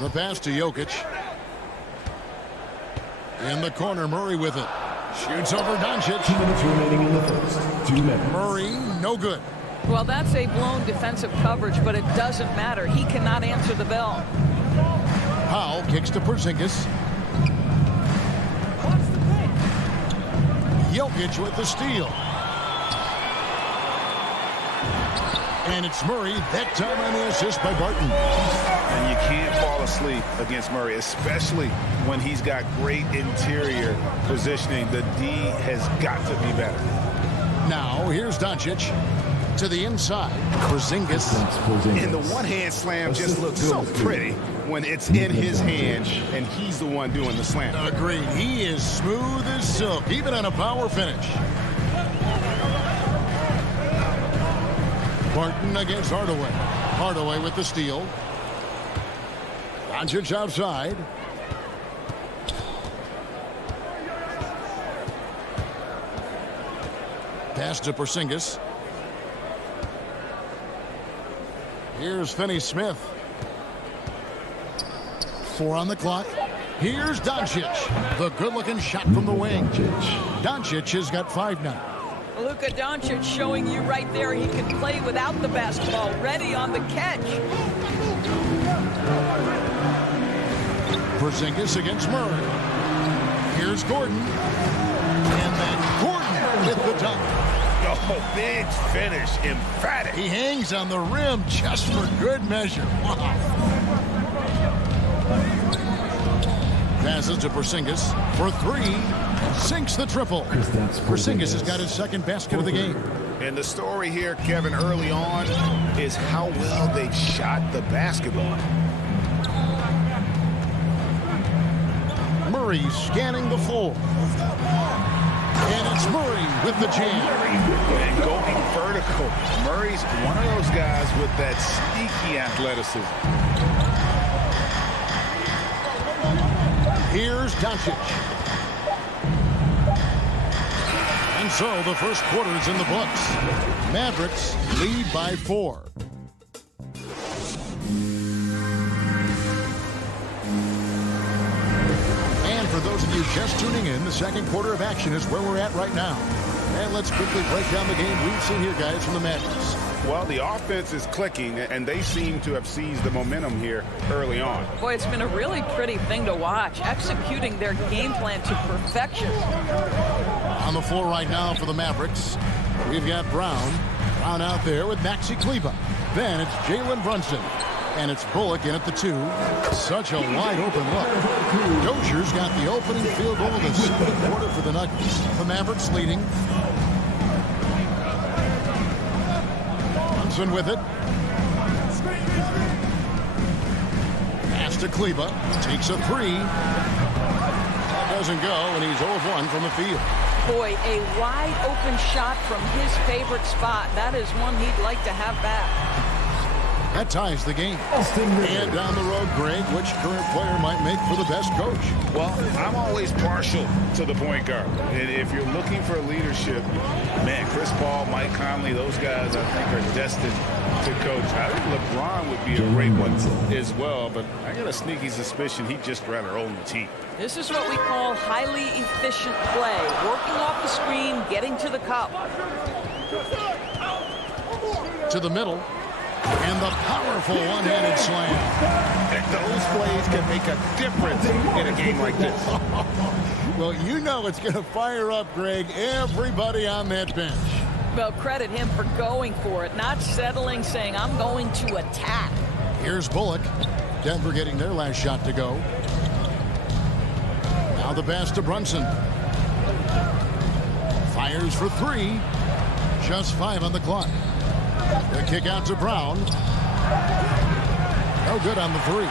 The pass to Jokic. In the corner, Murray with it. Shoots over Doncic. 2 minutes remaining in the first. 2 minutes. Murray, no good. Well, that's a blown defensive coverage, but it doesn't matter. He cannot answer the bell. Powell kicks to Porzingis. Jokic with the steal. And it's Murray, that time on the assist by Barton. And you can't fall asleep against Murray, especially when he's got great interior positioning. The D has got to be better. Now, here's Doncic to the inside. Porzingis. And the one-hand slam just looks so pretty when it's in his hand, and he's the one doing the slam. Agreed. He is smooth as silk, even on a power finish. Barton against Hardaway. Hardaway with the steal. Doncic outside. Pass to Porzingis. Here's Finney Smith. 4 on the clock. Here's Doncic. The good-looking shot from the wing. Doncic has got 5 now. Luka Doncic showing you right there he can play without the basketball. Ready on the catch. Porzingis against Murray. Here's Gordon. And then Gordon with the dunk. Oh, big finish. Emphatic. He hangs on the rim just for good measure. Wow. Passes to Porzingis for three. Sinks the triple. Porzingis has got his second basket of the game. And the story here, Kevin, early on is how well they've shot the basketball. Murray scanning the floor. And it's Murray with the jam. And going vertical. Murray's one of those guys with that sneaky athleticism. Here's Doncic. And so the first quarter is in the books. Mavericks lead by 4. And for those of you just tuning in, the second quarter of action is where we're at right now. And let's quickly break down the game we've seen here, guys, from the Mavericks. Well, the offense is clicking, and they seem to have seized the momentum here early on. Boy, it's been a really pretty thing to watch, executing their game plan to perfection. On the floor right now for the Mavericks, we've got Brown. Brown out there with Maxi Kleber. Then it's Jalen Brunson. And it's Bullock in at the 2. Such a wide open look. Dozier's got the opening field goal of the second quarter for the Nuggets. The Mavericks leading. Brunson with it. Pass to Kleber. Takes a 3. That doesn't go, and he's 0 of 1 from the field. Boy, a wide open shot from his favorite spot. That is one he'd like to have back. That ties the game. And down the road, Greg, which current player might make for the best coach? Well, I'm always partial to the point guard. And if you're looking for leadership, man, Chris Paul, Mike Conley, those guys, I think, are destined to coach. I think LeBron would be a great one as well, but I got a sneaky suspicion he'd just rather own the team. This is what we call highly efficient play. Working off the screen, getting to the cup. To the middle. And the powerful one-handed slam. Those plays can make a difference in a game like this. Well, you know it's going to fire up, Greg, everybody on that bench. Well, credit him for going for it, not settling, saying, I'm going to attack. Here's Bullock. Denver getting their last shot to go. Now the pass to Brunson. Fires for 3. Just 5 on the clock. The kick out to Brown. No good on the 3.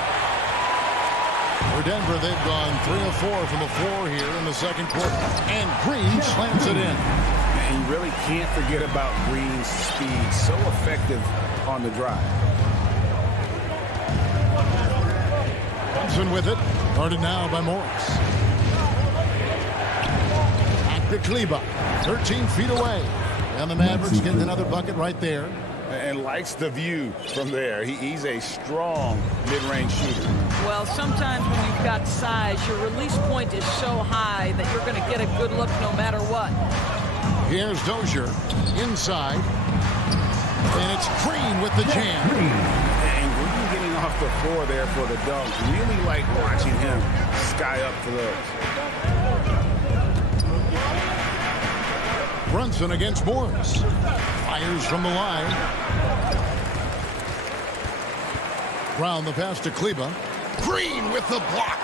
For Denver, they've gone 3 of 4 from the floor here in the second quarter. And Green slams it in. And you really can't forget about Green's speed. So effective on the drive. Brunson with it. Guarded now by Morris. Back to Kleber. 13 feet away. And the Mavericks get another bucket right there. And likes the view from there. He's a strong mid-range shooter. Well, sometimes when you've got size, your release point is so high that you're going to get a good look no matter what. Here's Dozier inside. And it's Green with the jam. And Green getting off the floor there for the dunk. Really like watching him sky up for those. Brunson against Morris. Fires from the line. Brown the pass to Kleber. Green with the block.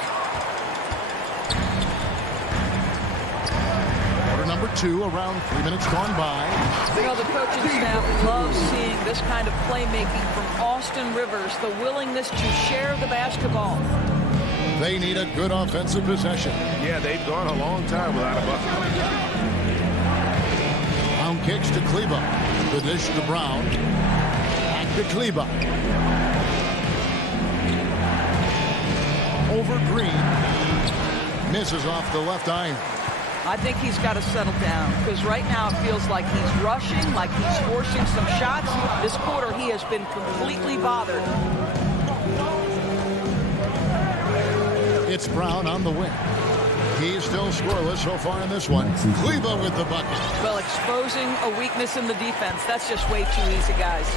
Quarter number 2, around 3 minutes gone by. You know, the coaching staff loves seeing this kind of playmaking from Austin Rivers, the willingness to share the basketball. They need a good offensive possession. Yeah, they've gone a long time without a bucket. Brown kicks to Kleber. The dish to Brown. Back to Kleber. Over Green. Misses off the left iron. I think he's got to settle down because right now it feels like he's rushing, like he's forcing some shots. This quarter he has been completely bothered. It's Brown on the wing. He's still scoreless so far in this one. CLA with the bucket. Well, exposing a weakness in the defense. That's just way too easy, guys.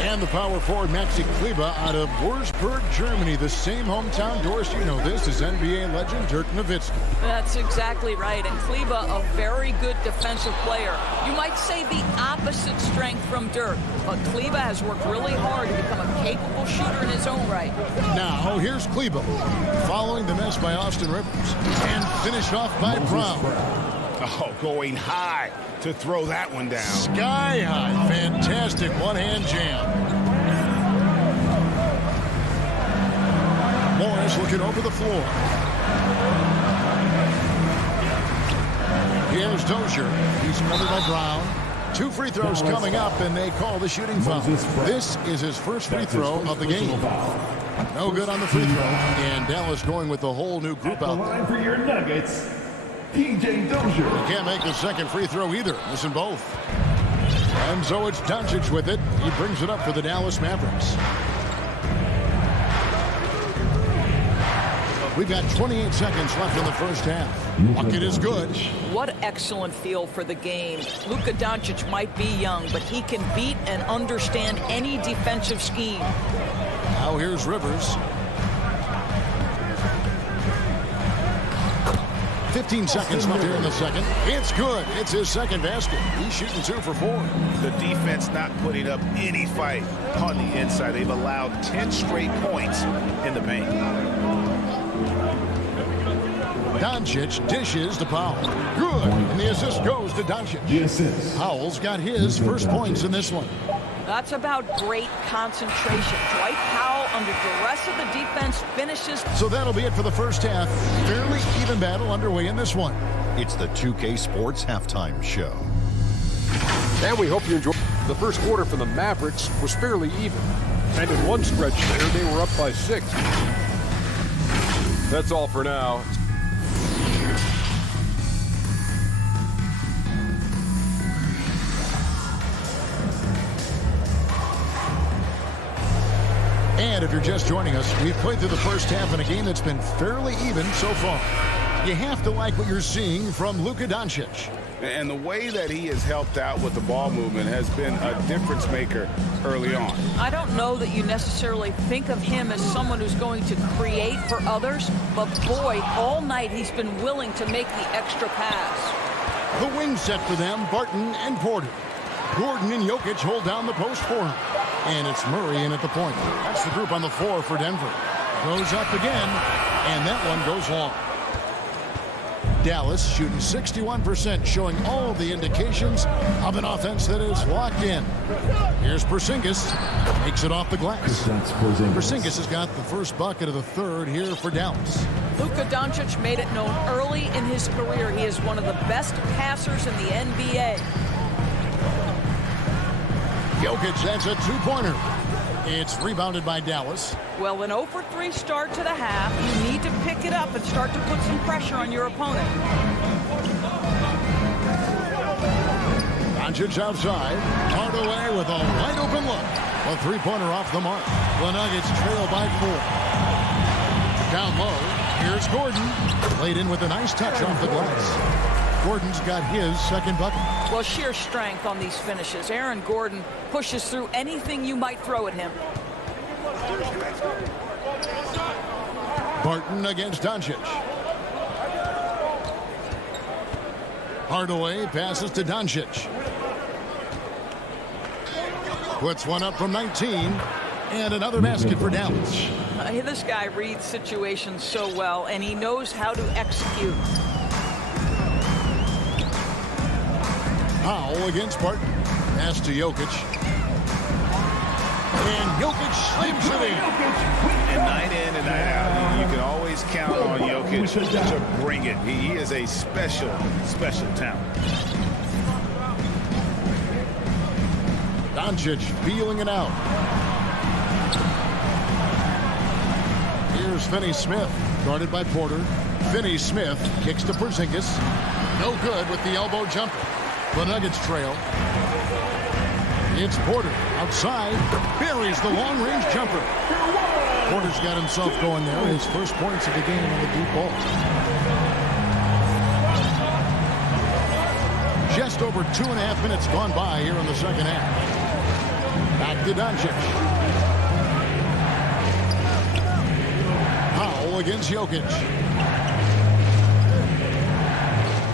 And the power forward, Maxi CLA out of Würzburg, Germany. The same hometown, Doris, you know this, is NBA legend Dirk Nowitzki. That's exactly right. And CLA, a very good defensive player. You might say the opposite strength from Dirk. But CLA has worked really hard to become a capable shooter in his own right. Now, here's CLA following the miss by Austin Rivers. And finished off by Brown. Oh, going high to throw that one down. Sky high. Fantastic one-hand jam. Morris looking over the floor. Here's Dozier. He's covered by Brown. 2 free throws coming up, and they call the shooting foul. This is his first free throw of the game. No good on the free throw. And Dallas going with a whole new group out there. For your Nuggets, TJ Dozier. He can't make the second free throw either. Missing both. And so it's Doncic with it. He brings it up for the Dallas Mavericks. We've got 28 seconds left in the first half. Bucket is good. What excellent feel for the game. Luka Doncic might be young, but he can beat and understand any defensive scheme. Now here's Rivers. 15 seconds left here in the second. It's good. It's his second basket. He's shooting 2 for 4. The defense not putting up any fight on the inside. They've allowed 10 straight points in the paint. Doncic dishes to Powell. Good. And the assist goes to Doncic. Powell's got his first points in this one. That's about great concentration. Dwight Powell, under duress of the defense, finishes. So that'll be it for the first half. Fairly even battle underway in this one. It's the 2K Sports Halftime Show. And we hope you enjoyed. The first quarter for the Mavericks was fairly even. And in one stretch there, they were up by 6. That's all for now. And if you're just joining us, we've played through the first half in a game that's been fairly even so far. You have to like what you're seeing from Luka Doncic. And the way that he has helped out with the ball movement has been a difference maker early on. I don't know that you necessarily think of him as someone who's going to create for others, but boy, all night he's been willing to make the extra pass. The wing set for them, Barton and Porter. Gordon and Jokic hold down the post for him. And it's Murray in at the point. That's the group on the floor for Denver. Goes up again, and that one goes long. Dallas shooting 61%, showing all the indications of an offense that is locked in. Here's Porzingis, makes it off the glass. Porzingis has got the first bucket of the third here for Dallas. Luka Doncic made it known early in his career he is one of the best passers in the NBA. Jokic, that's a 2-pointer. It's rebounded by Dallas. Well, an 0 for 3 start to the half. You need to pick it up and start to put some pressure on your opponent. Doncic outside. Hardaway with a wide open look. A 3-pointer off the mark. The Nuggets trail by 4. Down low. Here's Gordon. Laid in with a nice touch off the glass. Gordon's got his second bucket. Well, sheer strength on these finishes. Aaron Gordon pushes through anything you might throw at him. Barton against Doncic. Hardaway passes to Doncic. Puts one up from 19. And another basket for Dallas. This guy reads situations so well, and he knows how to execute. Powell against Barton. Pass to Jokic. And Jokic slips it in. And night in and night out, you can always count on Jokic to bring it. He is a special talent. Doncic feeling it out. Here's Finney-Smith, guarded by Porter. Finney-Smith kicks to Porzingis. No good with the elbow jumper. The Nuggets trail. It's Porter outside. Buries the long-range jumper. Porter's got himself going there. His first points of the game on the deep ball. Just over 2.5 minutes gone by here in the second half. Back to Doncic. Powell against Jokic.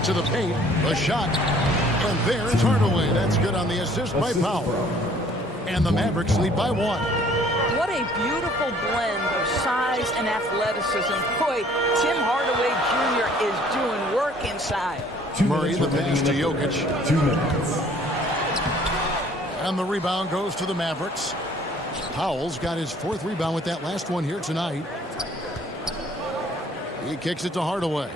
To the paint. A shot. And there's Hardaway. That's good on the assist by Powell. And the Mavericks lead by 1. What a beautiful blend of size and athleticism. Boy, Tim Hardaway Jr. is doing work inside. Murray the pass to Jokic. 2 minutes. And the rebound goes to the Mavericks. Powell's got his 4th rebound with that last one here tonight. He kicks it to Hardaway.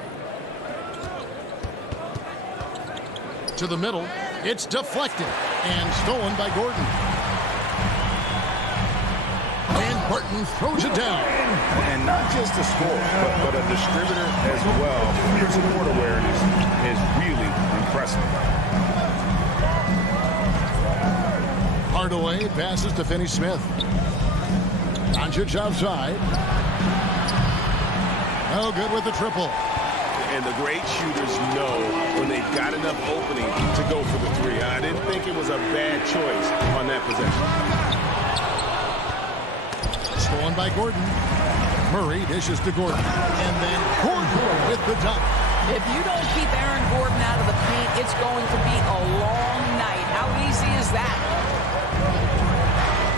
To the middle. It's deflected and stolen by Gordon. And Burton throws it down. And not just a scorer, but a distributor as well. His court awareness is really impressive. Hardaway passes to Finney-Smith. Doncic outside. Oh, good with the triple. And the great shooters know when they've got enough opening to go for the 3. I didn't think it was a bad choice on that possession. Stolen by Gordon. Murray dishes to Gordon. And then Gordon with the dunk. If you don't keep Aaron Gordon out of the paint, it's going to be a long night. How easy is that?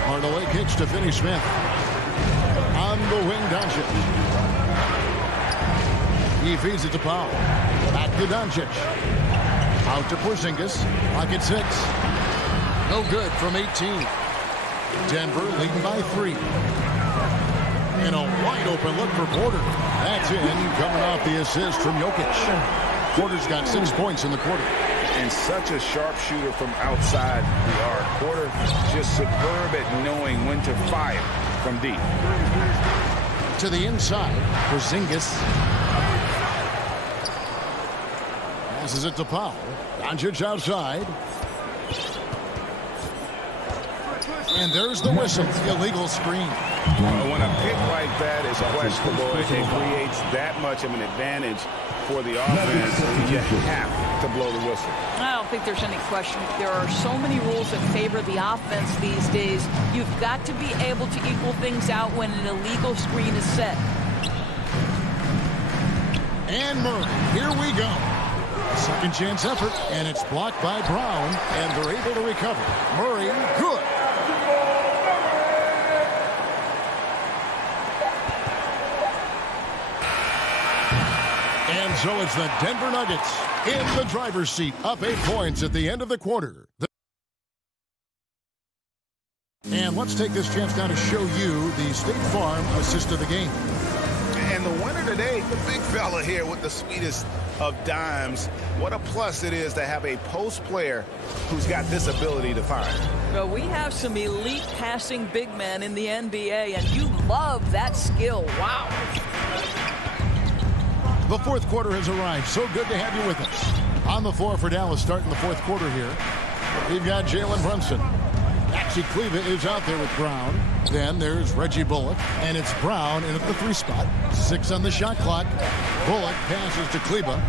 Hardaway kicks to Finney-Smith. On the wing, Doncic. He feeds it to Powell. Back to Doncic. Out to Porzingis. Pocket 6. No good from 18. Denver leading by 3. And a wide open look for Porter. That's in, coming off the assist from Jokic. Porter's got 6 points in the quarter. And such a sharp shooter from outside the arc. Porter just superb at knowing when to fire from deep. To the inside, Porzingis. Passes it to Powell. Doncic outside. And there's the whistle. Illegal screen. When a pick like that is questionable, it creates that much of an advantage for the offense. You have to blow the whistle. I don't think there's any question. There are so many rules that favor the offense these days. You've got to be able to equal things out when an illegal screen is set. And Murray, here we go. Second chance effort, and it's blocked by Brown, and they're able to recover. Murray, good. And so it's the Denver Nuggets in the driver's seat, up 8 points at the end of the quarter. And let's take this chance now to show you the State Farm assist of the game. And the winner today, the big fella here with the sweetest of dimes. What a plus it is to have a post player who's got this ability to find. Well, we have some elite passing big men in the NBA, and you love that skill. Wow. The fourth quarter has arrived. So good to have you with us. On the floor for Dallas starting the fourth quarter here. We've got Jalen Brunson. Maxi Kleber is out there with Brown. Then there's Reggie Bullock. And it's Brown in at the 3 spot. 6 on the shot clock. Bullock passes to Kleber.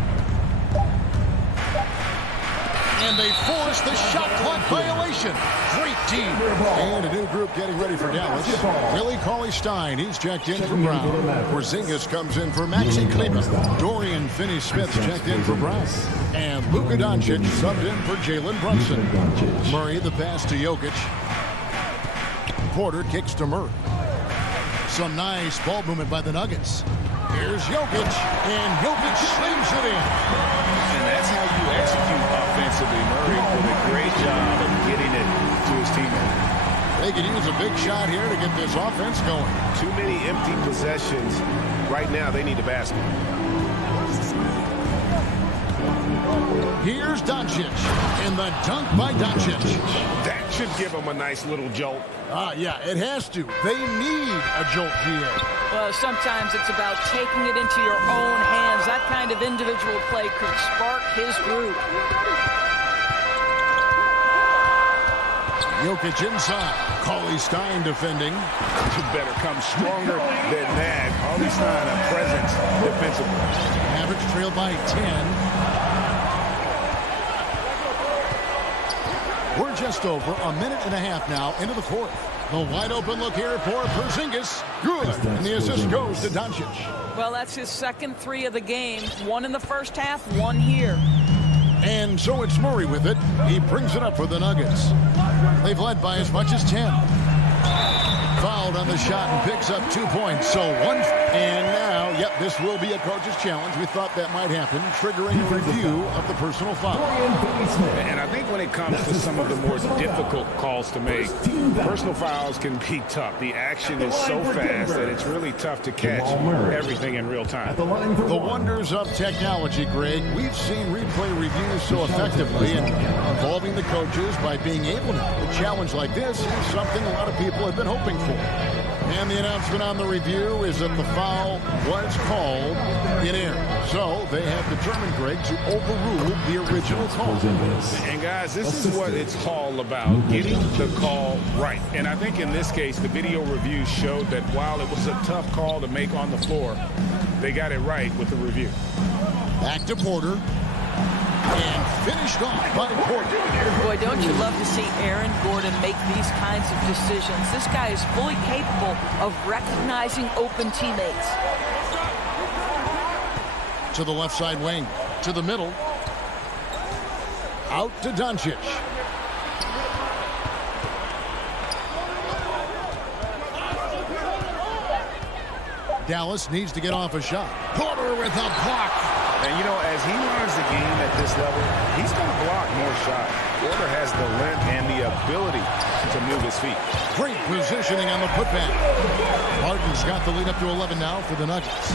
And they force the shot clock violation. Great team. And a new group getting ready for Dallas. Willie Cauley-Stein, he's checked in for Brown. Porzingis comes in for Maxi Kleber. Dorian Finney-Smith checked in for Brown. And Luka Doncic subbed in for Jalen Brunson. Murray the pass to Jokic. Porter kicks to Murray. Some nice ball movement by the Nuggets. Here's Jokic, and Jokic slams it in. And that's how you execute offensively. Murray did a great job of getting it to his teammate. They could use a big shot here to get this offense going. Too many empty possessions. Right now, they need a basket. Here's Doncic, and the dunk by Doncic. That should give them a nice little jolt. Yeah, it has to. They need a jolt, GA. Well, sometimes it's about taking it into your own hands. That kind of individual play could spark his groove. Jokic inside. Cauley-Stein defending. You better come stronger than that. Cauley-Stein, a presence defensively. Mavericks trail by 10. We're just over a minute and a half now into the fourth. The wide open look here for Porzingis. Good. And the assist goes to Doncic. Well, that's his second three of the game. One in the first half, one here. And so it's Murray with it. He brings it up for the Nuggets. They've led by as much as 10. Fouled on the shot and picks up 2 points. So one. And now, yep, this will be a coach's challenge. We thought that might happen, triggering a review of the personal foul. And I think when it comes to some of the more difficult calls to make, personal fouls can be tough. The action is so fast that it's really tough to catch everything in real time. The wonders of technology, Greg. We've seen replay reviews so effectively and involving the coaches by being able to. A challenge like this is something a lot of people have been hoping for. And the announcement on the review is that the foul was called in air. So they have determined, Greg, to overrule the original call. And guys, this is what it's all about, getting the call right. And I think in this case, the video review showed that while it was a tough call to make on the floor, they got it right with the review. Back to Porter. And finished off by Porter. Boy, don't you love to see Aaron Gordon make these kinds of decisions. This guy is fully capable of recognizing open teammates. To the left side wing. To the middle. Out to Doncic. Dallas needs to get off a shot. Porter with a block. And, you know, as he learns the game at this level, he's going to block more shots. Porter has the length and the ability to move his feet. Great positioning on the putback. Martin's got the lead up to 11 now for the Nuggets.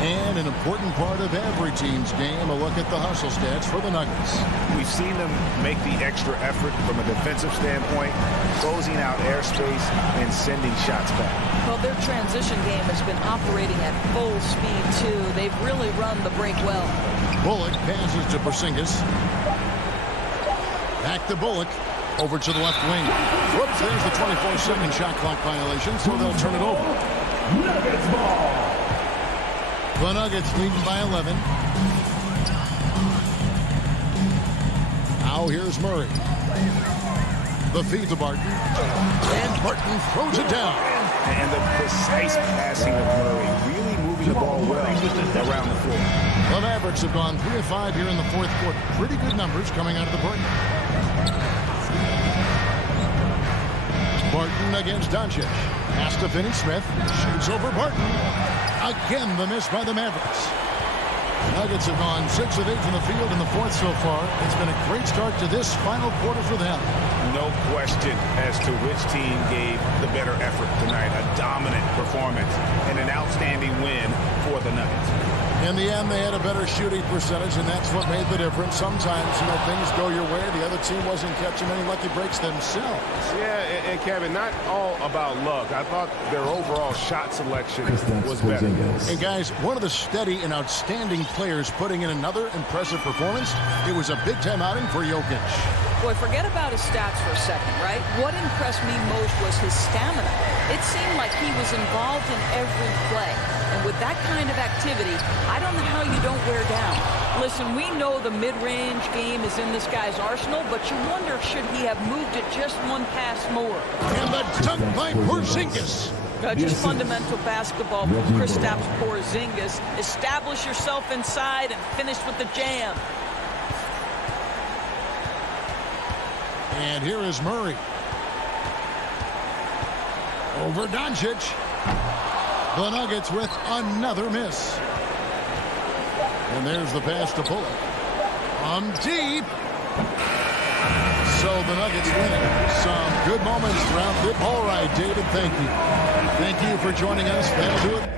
And an important part of every team's game, a look at the hustle stats for the Nuggets. We've seen them make the extra effort from a defensive standpoint, closing out airspace and sending shots back. Well, their transition game has been operating at full speed, too. They've really run the break well. Bullock passes to Porzingis. Back to Bullock. Over to the left wing. Whoops, there's the 24-second shot clock violation, so they'll turn it over. Nuggets ball. The Nuggets leading by 11. Now here's Murray. The feed to Barton. And Barton throws it down. And the precise passing of Murray, really moving the ball well around the floor. The Mavericks have gone 3 of 5 here in the fourth quarter. Pretty good numbers coming out of the Barton. Barton against Doncic. Pass to Finney-Smith. Shoots over Barton. Again, the miss by the Mavericks. Nuggets have gone 6 of 8 from the field in the fourth so far. It's been a great start to this final quarter for them. No question as to which team gave the better effort tonight. A dominant performance and an outstanding win for the Nuggets. In the end, they had a better shooting percentage, and that's what made the difference. Sometimes, you know, things go your way. The other team wasn't catching any lucky breaks themselves. Yeah, and Kevin, not all about luck. I thought their overall shot selection was better. And guys, one of the steady and outstanding players putting in another impressive performance. It was a big-time outing for Jokic. Boy, forget about his stats for a second, right? What impressed me most was his stamina. It seemed like he was involved in every play. And with that kind of activity, I don't know how you don't wear down. Listen, we know the mid-range game is in this guy's arsenal, but you wonder, should he have moved it just one pass more? And the dunk by Porzingis. Just fundamental basketball from Kristaps Porzingis. Establish yourself inside and finish with the jam. And here is Murray. Over Doncic. The Nuggets with another miss. And there's the pass to Bullock. Deep. So the Nuggets winning. Some good moments throughout it. All right, David, thank you. Thank you for joining us. That'll do it.